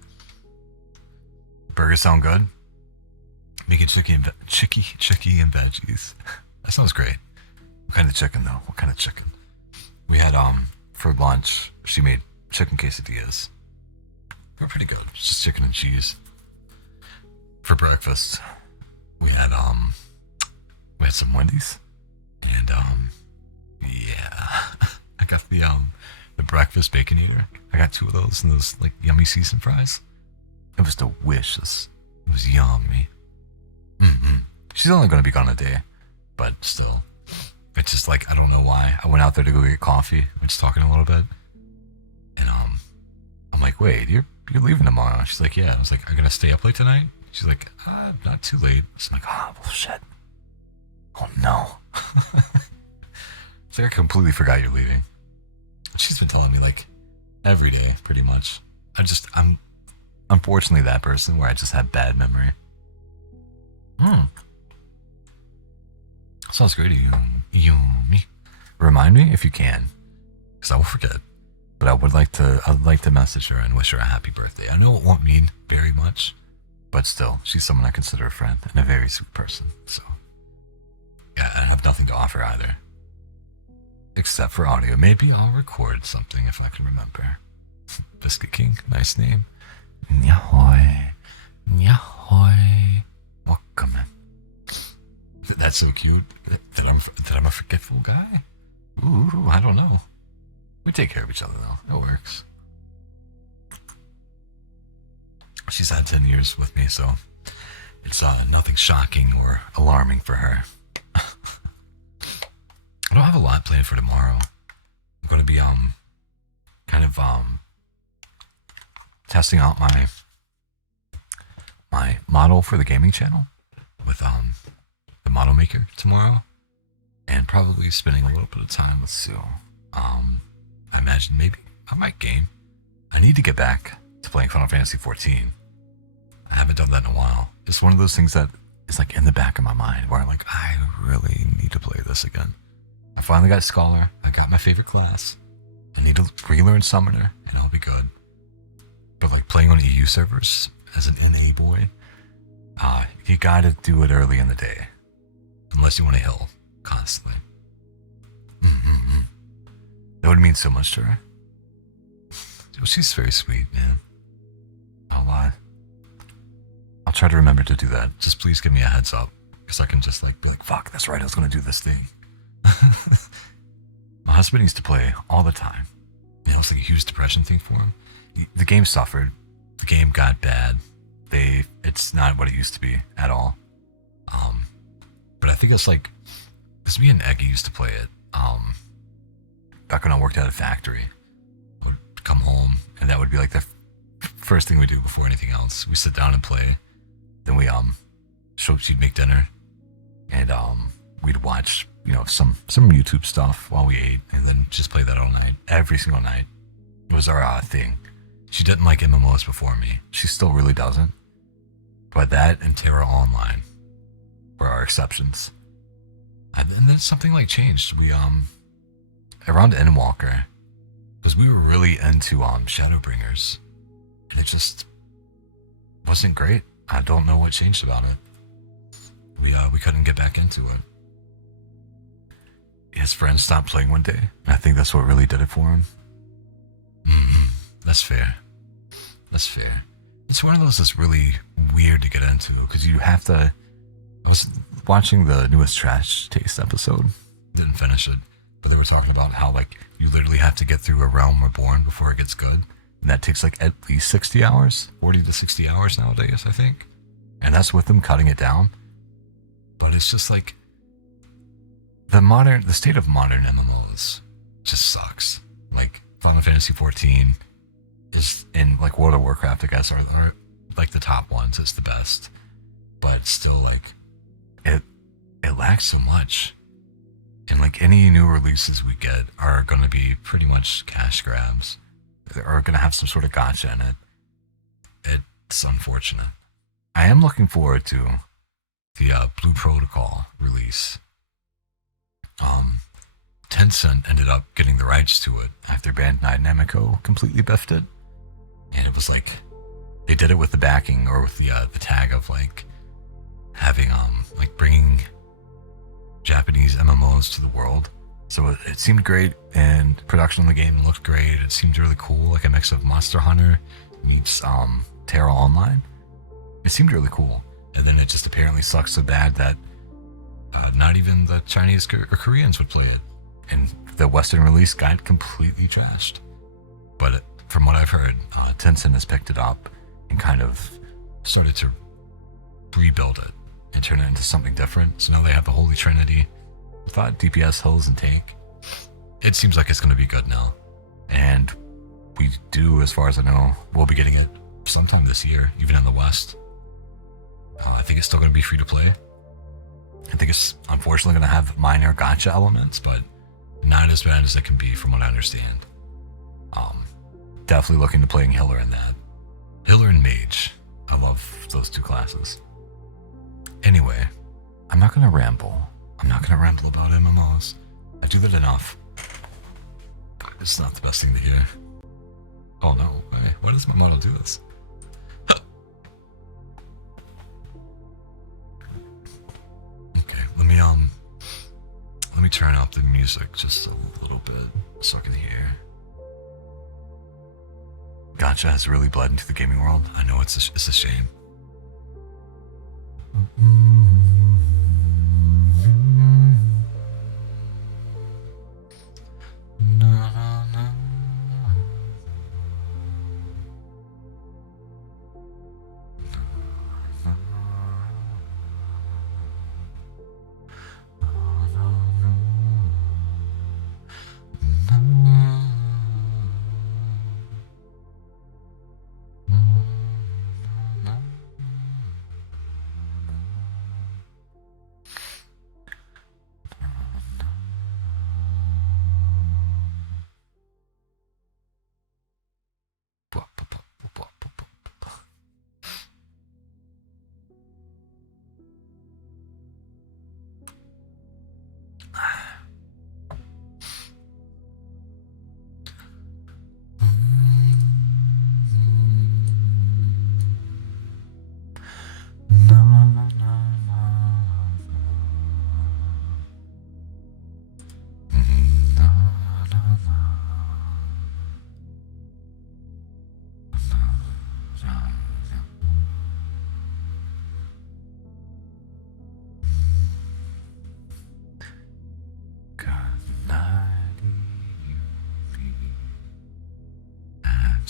Burgers sound good? Make it chicky and veggies. That sounds great. What kind of chicken though? What kind of chicken? We had for lunch. She made chicken quesadillas. They were pretty good. It's just chicken and cheese. For breakfast, we had some Wendy's, and yeah, I got the breakfast baconator. I got 2 of those and those like yummy seasoned fries. It was delicious. It was yummy. She's only gonna be gone a day, but still, it's just like I don't know why. I went out there to go get coffee. We're just talking a little bit, and I'm like, wait, you're leaving tomorrow? She's like, yeah. I was like, are you gonna stay up late tonight? She's like, not too late. So I'm like, oh bullshit. Oh no. It's like I completely forgot you're leaving. She's been telling me like every day, pretty much. I'm unfortunately that person where I just have bad memory. Sounds great to you, me. Remind me if you can, because I will forget. But I'd like to message her and wish her a happy birthday. I know it won't mean very much, but still, she's someone I consider a friend and a very sweet person. So, yeah, I have nothing to offer either. Except for audio. Maybe I'll record something if I can remember. Biscuit King, nice name. Nyahoy. Nyahoy. Welcome in. That's so cute. That I'm a forgetful guy? Ooh, I don't know. We take care of each other though. It works. She's had 10 years with me, so it's nothing shocking or alarming for her. I don't have a lot planned for tomorrow. I'm going to be kind of testing out my model for the gaming channel with the model maker tomorrow, and probably spending a little bit of time with Sue. I imagine maybe I might game. I need to get back to playing Final Fantasy 14. I haven't done that in a while. It's one of those things that is like in the back of my mind where I'm like, I really need to play this again. I finally got Scholar. I got my favorite class. I need to relearn Summoner, and it'll be good. But like playing on EU servers as an NA boy, you gotta do it early in the day. Unless you want to heal constantly. That would mean so much to her. She's very sweet, man. I'll try to remember to do that. Just please give me a heads up, because I can just like be like, fuck, that's right, I was gonna do this thing. My husband used to play all the time. You know, it's like a huge depression thing for him. The game suffered. The game got bad. It's not what it used to be at all. But I think it's like, because me and Eggy used to play it. Back when I worked at a factory, I would come home, and that would be like the first thing we do before anything else. We sit down and play. Then we show up, she'd make dinner, and we'd watch some YouTube stuff while we ate, and then just play that all night, every single night. It was our thing. She didn't like MMOs before me. She still really doesn't. But that and Terra Online were our exceptions. And then something like changed. We around Endwalker, because we were really into Shadowbringers, and it just wasn't great. I don't know what changed about it. We couldn't get back into it. His friends stopped playing one day, and I think that's what really did it for him. That's fair. That's fair. It's one of those that's really weird to get into, because you have to... I was watching the newest Trash Taste episode. Didn't finish it, but they were talking about how, like, you literally have to get through A Realm Reborn before it gets good. And that takes, like, at least 60 hours. 40 to 60 hours nowadays, I think. And that's with them cutting it down. But it's just, like... The state of modern MMOs just sucks. Like, Final Fantasy 14 is in, like, World of Warcraft, I guess, are like the top ones. It's the best. But still, like, it lacks so much. And, like, any new releases we get are going to be pretty much cash grabs. Are going to have some sort of gotcha in it. It's unfortunate. I am looking forward to the Blue Protocol release. Tencent ended up getting the rights to it after Bandai Namco completely biffed it. And it was like, they did it with the backing, or with the tag of like having, like bringing Japanese MMOs to the world. So it seemed great, and production on the game looked great. It seemed really cool, like a mix of Monster Hunter meets Terra Online. It seemed really cool, and then it just apparently sucked so bad that not even the Chinese or Koreans would play it, and the Western release got completely trashed. But from what I've heard, Tencent has picked it up and kind of started to rebuild it and turn it into something different. So now they have the Holy Trinity. I thought DPS, Hills, and Tank. It seems like it's going to be good now. And we do, as far as I know, we'll be getting it sometime this year, even in the West. I think it's still going to be free to play. I think it's unfortunately going to have minor gacha elements, but not as bad as it can be from what I understand. Definitely looking to playing Healer in that. Healer and Mage. I love those two classes. Anyway, I'm not going to ramble. I'm not going to ramble about MMOs. I do that enough. But it's not the best thing to hear. Oh no, why does my model do this? Okay, let me turn up the music just a little bit so I can hear. Gacha has really bled into the gaming world. I know it's a shame.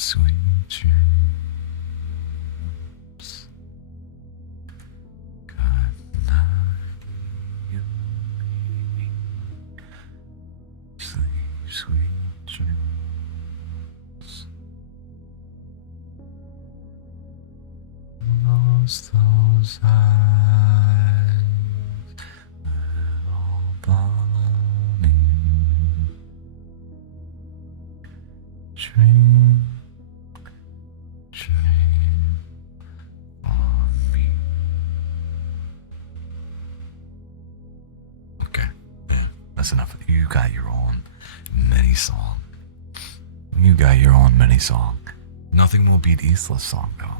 Sweet dreams. Good night, you and me. Sleep, sweet dreams. Close those eyes, little bunny. Dream. Dream on me. Okay, that's enough. You got your own mini song. You got your own mini song. Nothing will beat Isla's song though.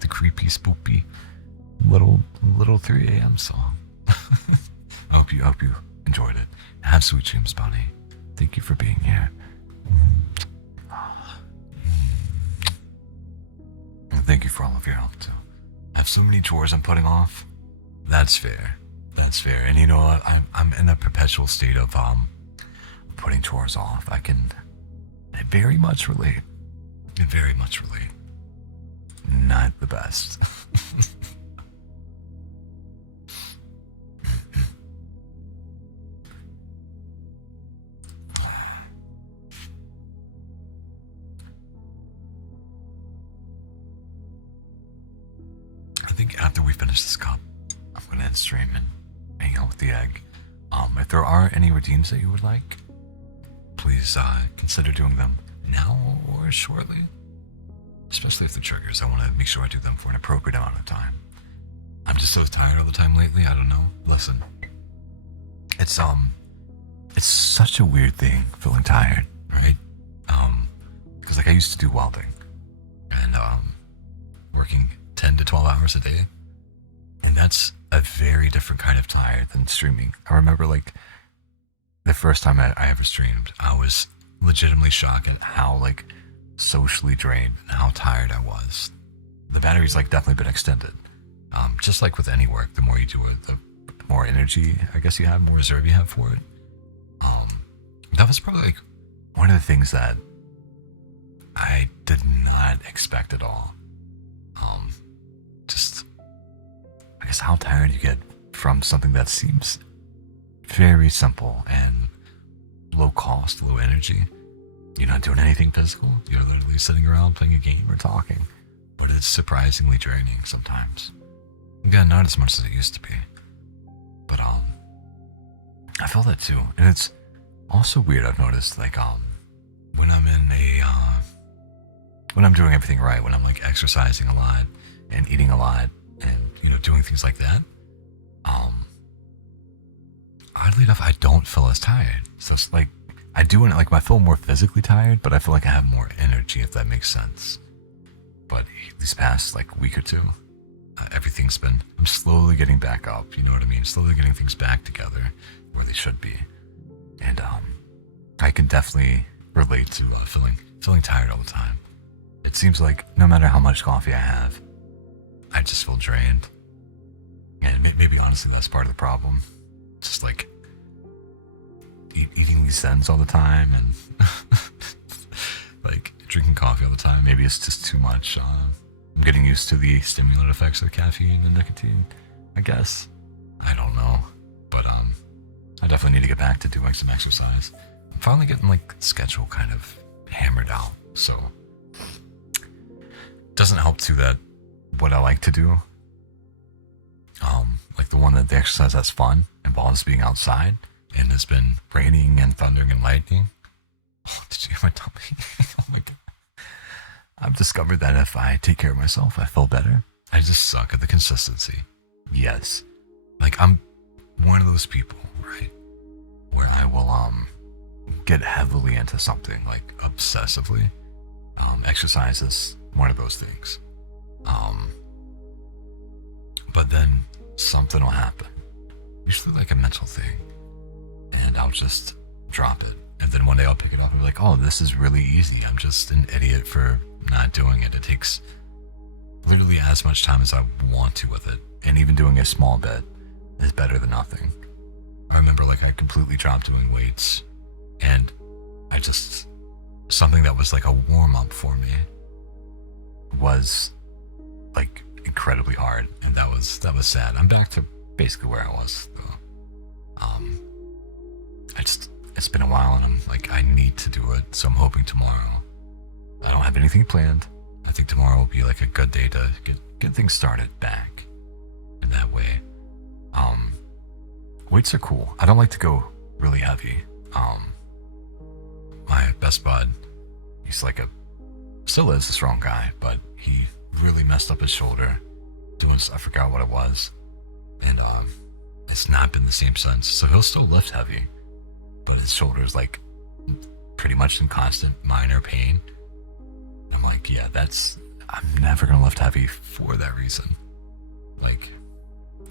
The creepy, spoopy, little 3 a.m. song. I hope you enjoyed it. Have sweet dreams, Bunny. Thank you for being here. Thank you for all of your help too. I have so many chores I'm putting off. That's fair. That's fair. And you know what? I'm in a perpetual state of putting chores off. I very much relate. I very much relate. Not the best. I think after we finish this cup, I'm going to end stream and hang out with the egg. If there are any redeems that you would like, please consider doing them now or shortly. Especially if they're triggers. I want to make sure I do them for an appropriate amount of time. I'm just so tired all the time lately. I don't know. Listen, it's such a weird thing feeling tired, right? Because like I used to do welding and working 10 to 12 hours a day, and that's a very different kind of tired than streaming. I remember like the first time I ever streamed, I was legitimately shocked at how like socially drained and how tired I was. The battery's like definitely been extended. Just like with any work, the more you do it, the more energy I guess you have, more reserve you have for it. That was probably like one of the things that I did not expect at all. Just I guess how tired you get from something that seems very simple and low cost, low energy. You're not doing anything physical. You're literally sitting around playing a game or talking. But it's surprisingly draining sometimes. Again, not as much as it used to be. But I feel that too. And it's also weird, I've noticed, like when I'm in when I'm doing everything right, when I'm like exercising a lot and eating a lot and, you know, doing things like that, oddly enough, I don't feel as tired. So it's like, I feel more physically tired, but I feel like I have more energy, if that makes sense. But these past like week or two, I'm slowly getting back up, you know what I mean? Slowly getting things back together where they should be. And I can definitely relate to feeling tired all the time. It seems like no matter how much coffee I have, I just feel drained. And maybe honestly that's part of the problem. Just like eating these Zens all the time and like drinking coffee all the time. Maybe it's just too much. I'm getting used to the stimulant effects of caffeine and nicotine, I guess. I don't know. But I definitely need to get back to doing some exercise. I'm finally getting like schedule kind of hammered out. So doesn't help too that what I like to do, like the exercise that's fun involves being outside and has been raining and thundering and lightning. Oh, did you hear my tummy? Oh my god. I've discovered that if I take care of myself, I feel better. I just suck at the consistency. Yes. Like I'm one of those people, right? Where I will get heavily into something, like obsessively. Exercise is one of those things. But then something will happen. Usually like a mental thing. And I'll just drop it. And then one day I'll pick it up and be like, oh, this is really easy. I'm just an idiot for not doing it. It takes literally as much time as I want to with it. And even doing a small bit is better than nothing. I remember like I completely dropped doing weights. And something that was like a warm up for me was like incredibly hard. And that was sad. I'm back to basically where I was though. It's been a while and I'm like, I need to do it. So I'm hoping tomorrow. I don't have anything planned. I think tomorrow will be like a good day to get things started back in that way. Weights are cool. I don't like to go really heavy. My best bud, still is a strong guy, but he really messed up his shoulder doing, I forgot what it was. And it's not been the same since. So he'll still lift heavy, but his shoulder is like pretty much in constant minor pain. And I'm like, yeah, I'm never gonna lift heavy for that reason. Like,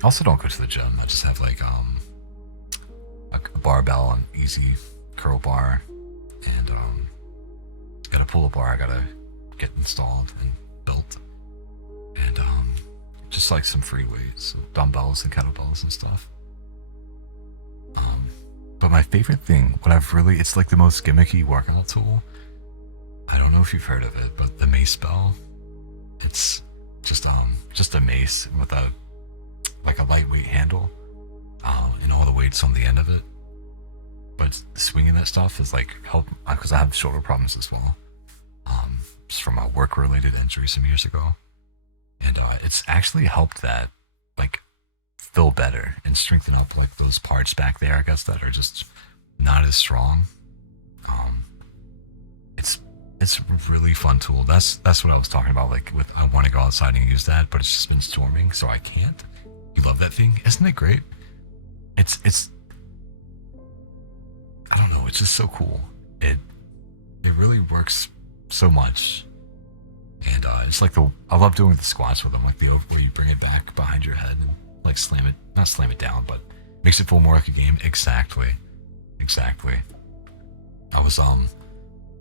I also don't go to the gym. I just have like a barbell, an easy curl bar, and got a pull-up bar I gotta get installed and built, and just like some free weights, so dumbbells and kettlebells and stuff. But my favorite thing, it's like the most gimmicky workout tool. I don't know if you've heard of it, but the mace bell. It's just a mace with a lightweight handle, and all the weights on the end of it. But swinging that stuff is like help, because I have shoulder problems as well. It's from a work-related injury some years ago, and it's actually helped that like feel better and strengthen up like those parts back there, I guess, that are just not as strong. It's a really fun tool. That's what I was talking about. Like I want to go outside and use that, but it's just been storming, so I can't. You love that thing, isn't it great? It's I don't know. It's just so cool. It really works so much, and it's like I love doing the squats with them, like where you bring it back behind your head and like not slam it down, but makes it feel more like a game. Exactly. I was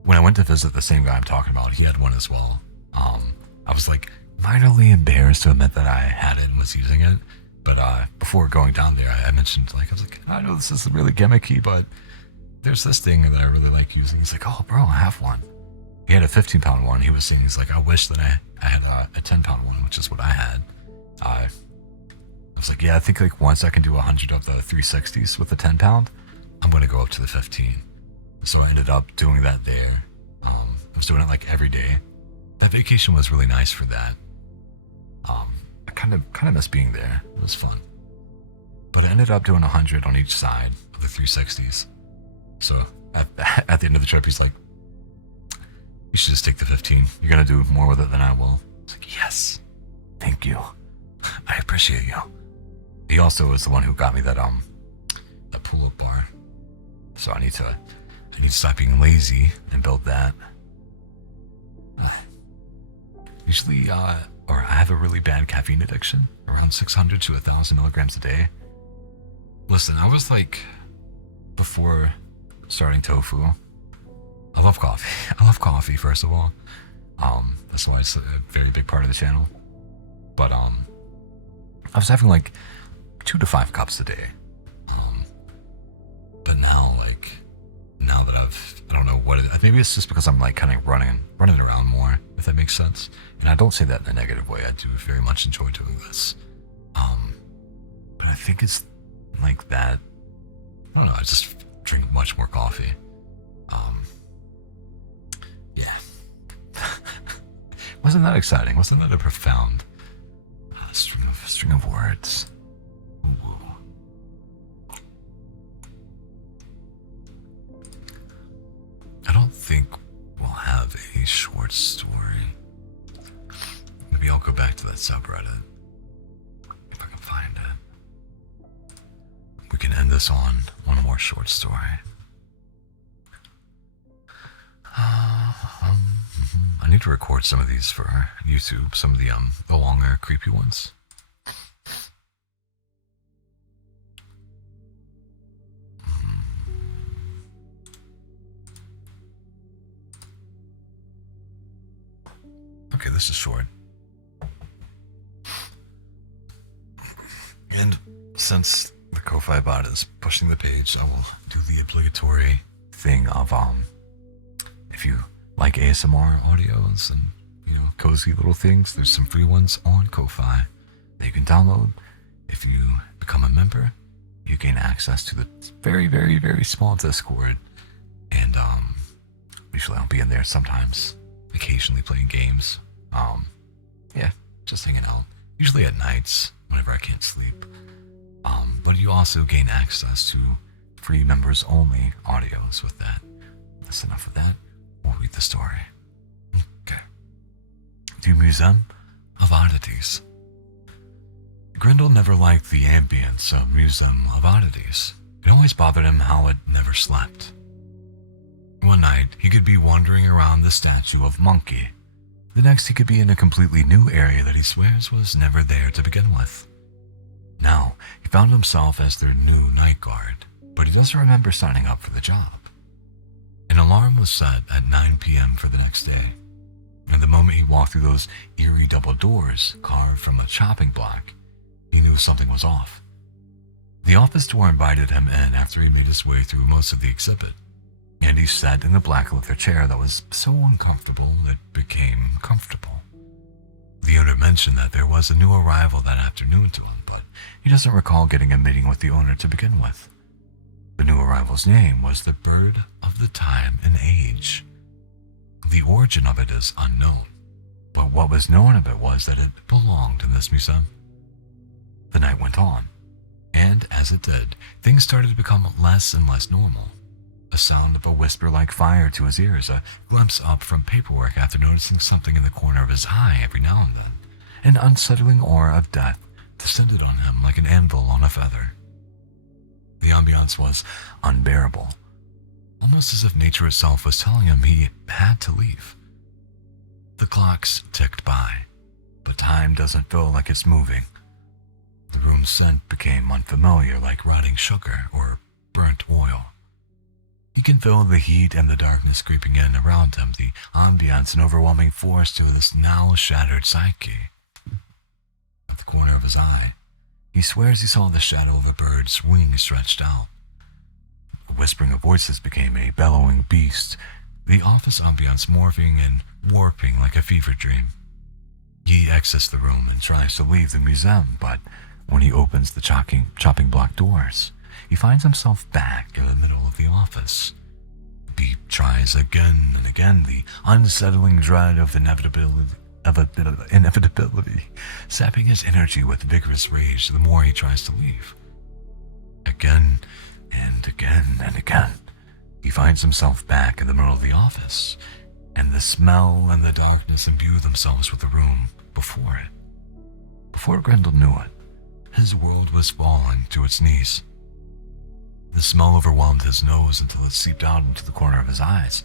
when I went to visit the same guy I'm talking about, he had one as well. I was like minorly embarrassed to admit that I had it and was using it. But before going down there, I mentioned, like, I was like, I know this is really gimmicky, but there's this thing that I really like using. He's like, oh, bro, I have one. He had a 15-pound one. He was saying, he's like, I wish that I had a 10-pound one, which is what I had. I was like, yeah, I think like once I can do 100 of the 360s with the 10-pound, I'm going to go up to the 15. So I ended up doing that there. I was doing it like every day. That vacation was really nice for that. I kind of miss being there. It was fun. But I ended up doing 100 on each side of the 360s. So at the end of the trip, he's like, you should just take the 15. You're going to do more with it than I will. It's like, yes. Thank you. I appreciate you. He also is the one who got me that pull-up bar. So I need to stop being lazy and build that. Usually, or I have a really bad caffeine addiction, around 600 to 1,000 milligrams a day. Listen, I was like, before starting tofu, I love coffee. I love coffee, first of all. That's why it's a very big part of the channel. But I was having like 2 to 5 cups a day. But now that I don't know what maybe it's just because I'm like kind of running around more, if that makes sense. And I don't say that in a negative way. I do very much enjoy doing this. But I think it's like that. I don't know. I just drink much more coffee. Yeah. Wasn't that exciting? Wasn't that a profound string of words? I don't think we'll have a short story. Maybe I'll go back to that subreddit if I can find it. We can end this on one more short story. I need to record some of these for YouTube, some of the longer, creepy ones. Okay, this is short. And since the Ko-Fi bot is pushing the page, I will do the obligatory thing of if you like ASMR audios and cozy little things, there's some free ones on Ko-Fi that you can download. If you become a member, you gain access to the very, very, very small Discord, and usually I'll be in there sometimes, occasionally playing games. Yeah, just hanging out. Usually at nights, whenever I can't sleep. But you also gain access to free members only audios with that. That's enough of that. We'll read the story. Okay. The Museum of Oddities. Grindel never liked the ambience of Museum of Oddities. It always bothered him how it never slept. One night, he could be wandering around the statue of Monkey. The next, he could be in a completely new area that he swears was never there to begin with. Now, he found himself as their new night guard, but he doesn't remember signing up for the job. An alarm was set at 9 p.m. for the next day, and the moment he walked through those eerie double doors carved from a chopping block, he knew something was off. The office door invited him in after he made his way through most of the exhibit, and he sat in the black leather chair that was so uncomfortable it became comfortable. The owner mentioned that there was a new arrival that afternoon to him, but he doesn't recall getting a meeting with the owner to begin with. The new arrival's name was the Bird of the Time and Age. The origin of it is unknown, but what was known of it was that it belonged in this museum. The night went on, and as it did, things started to become less and less normal. The sound of a whisper like fire to his ears, a glimpse up from paperwork after noticing something in the corner of his eye every now and then. An unsettling aura of death descended on him like an anvil on a feather. The ambiance was unbearable, almost as if nature itself was telling him he had to leave. The clocks ticked by, but time doesn't feel like it's moving. The room's scent became unfamiliar, like rotting sugar or burnt oil. He can feel the heat and the darkness creeping in around him, the ambience and overwhelming force to this now shattered psyche. At the corner of his eye, he swears he saw the shadow of a bird's wing stretched out. The whispering of voices became a bellowing beast, the office ambience morphing and warping like a fever dream. He exits the room and tries to leave the museum, but when he opens the chopping block doors, he finds himself back in the middle of the office. He tries again and again, the unsettling dread of inevitability, sapping his energy with vigorous rage the more he tries to leave. Again and again and again, he finds himself back in the middle of the office, and the smell and the darkness imbue themselves with the room before it. Before Grendel knew it, his world was falling to its knees. The smell overwhelmed his nose until it seeped out into the corner of his eyes.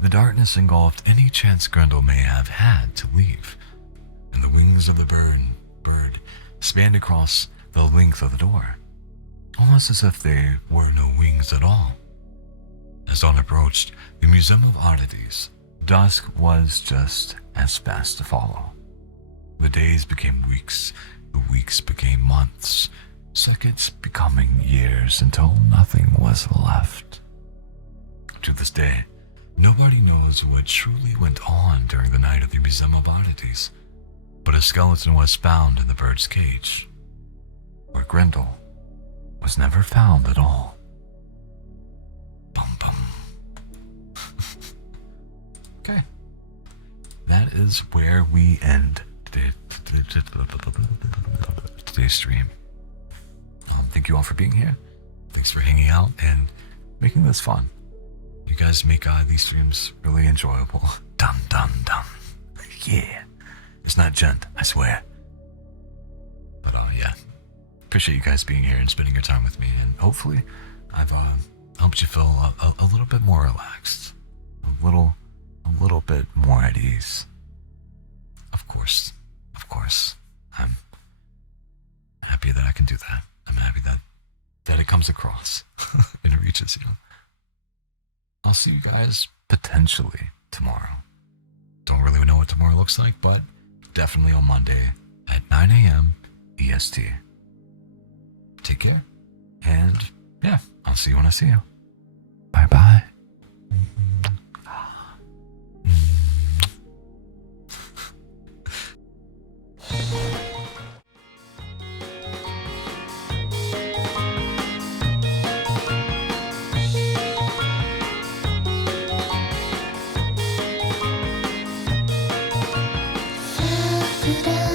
The darkness engulfed any chance Grendel may have had to leave, and the wings of the bird spanned across the length of the door, almost as if they were no wings at all. As dawn approached the Museum of Oddities, dusk was just as fast to follow. The days became weeks, the weeks became months, seconds becoming years until nothing was left. To this day, nobody knows what truly went on during the night of the Museum of Oddities, but a skeleton was found in the bird's cage, where Grendel was never found at all. Bum bum. Okay. That is where we end today's stream. Thank you all for being here. Thanks for hanging out and making this fun. You guys make these streams really enjoyable. Dun dun dun. Yeah. It's not gent, I swear. But yeah. Appreciate you guys being here and spending your time with me, and hopefully I've helped you feel a little bit more relaxed. A little bit more at ease. Of course. I'm happy that I can do that. I'm happy that it comes across and it reaches you. I'll see you guys potentially tomorrow. Don't really know what tomorrow looks like, but definitely on Monday at 9 a.m. EST. Take care, and yeah, I'll see you when I see you. Bye-bye. Could I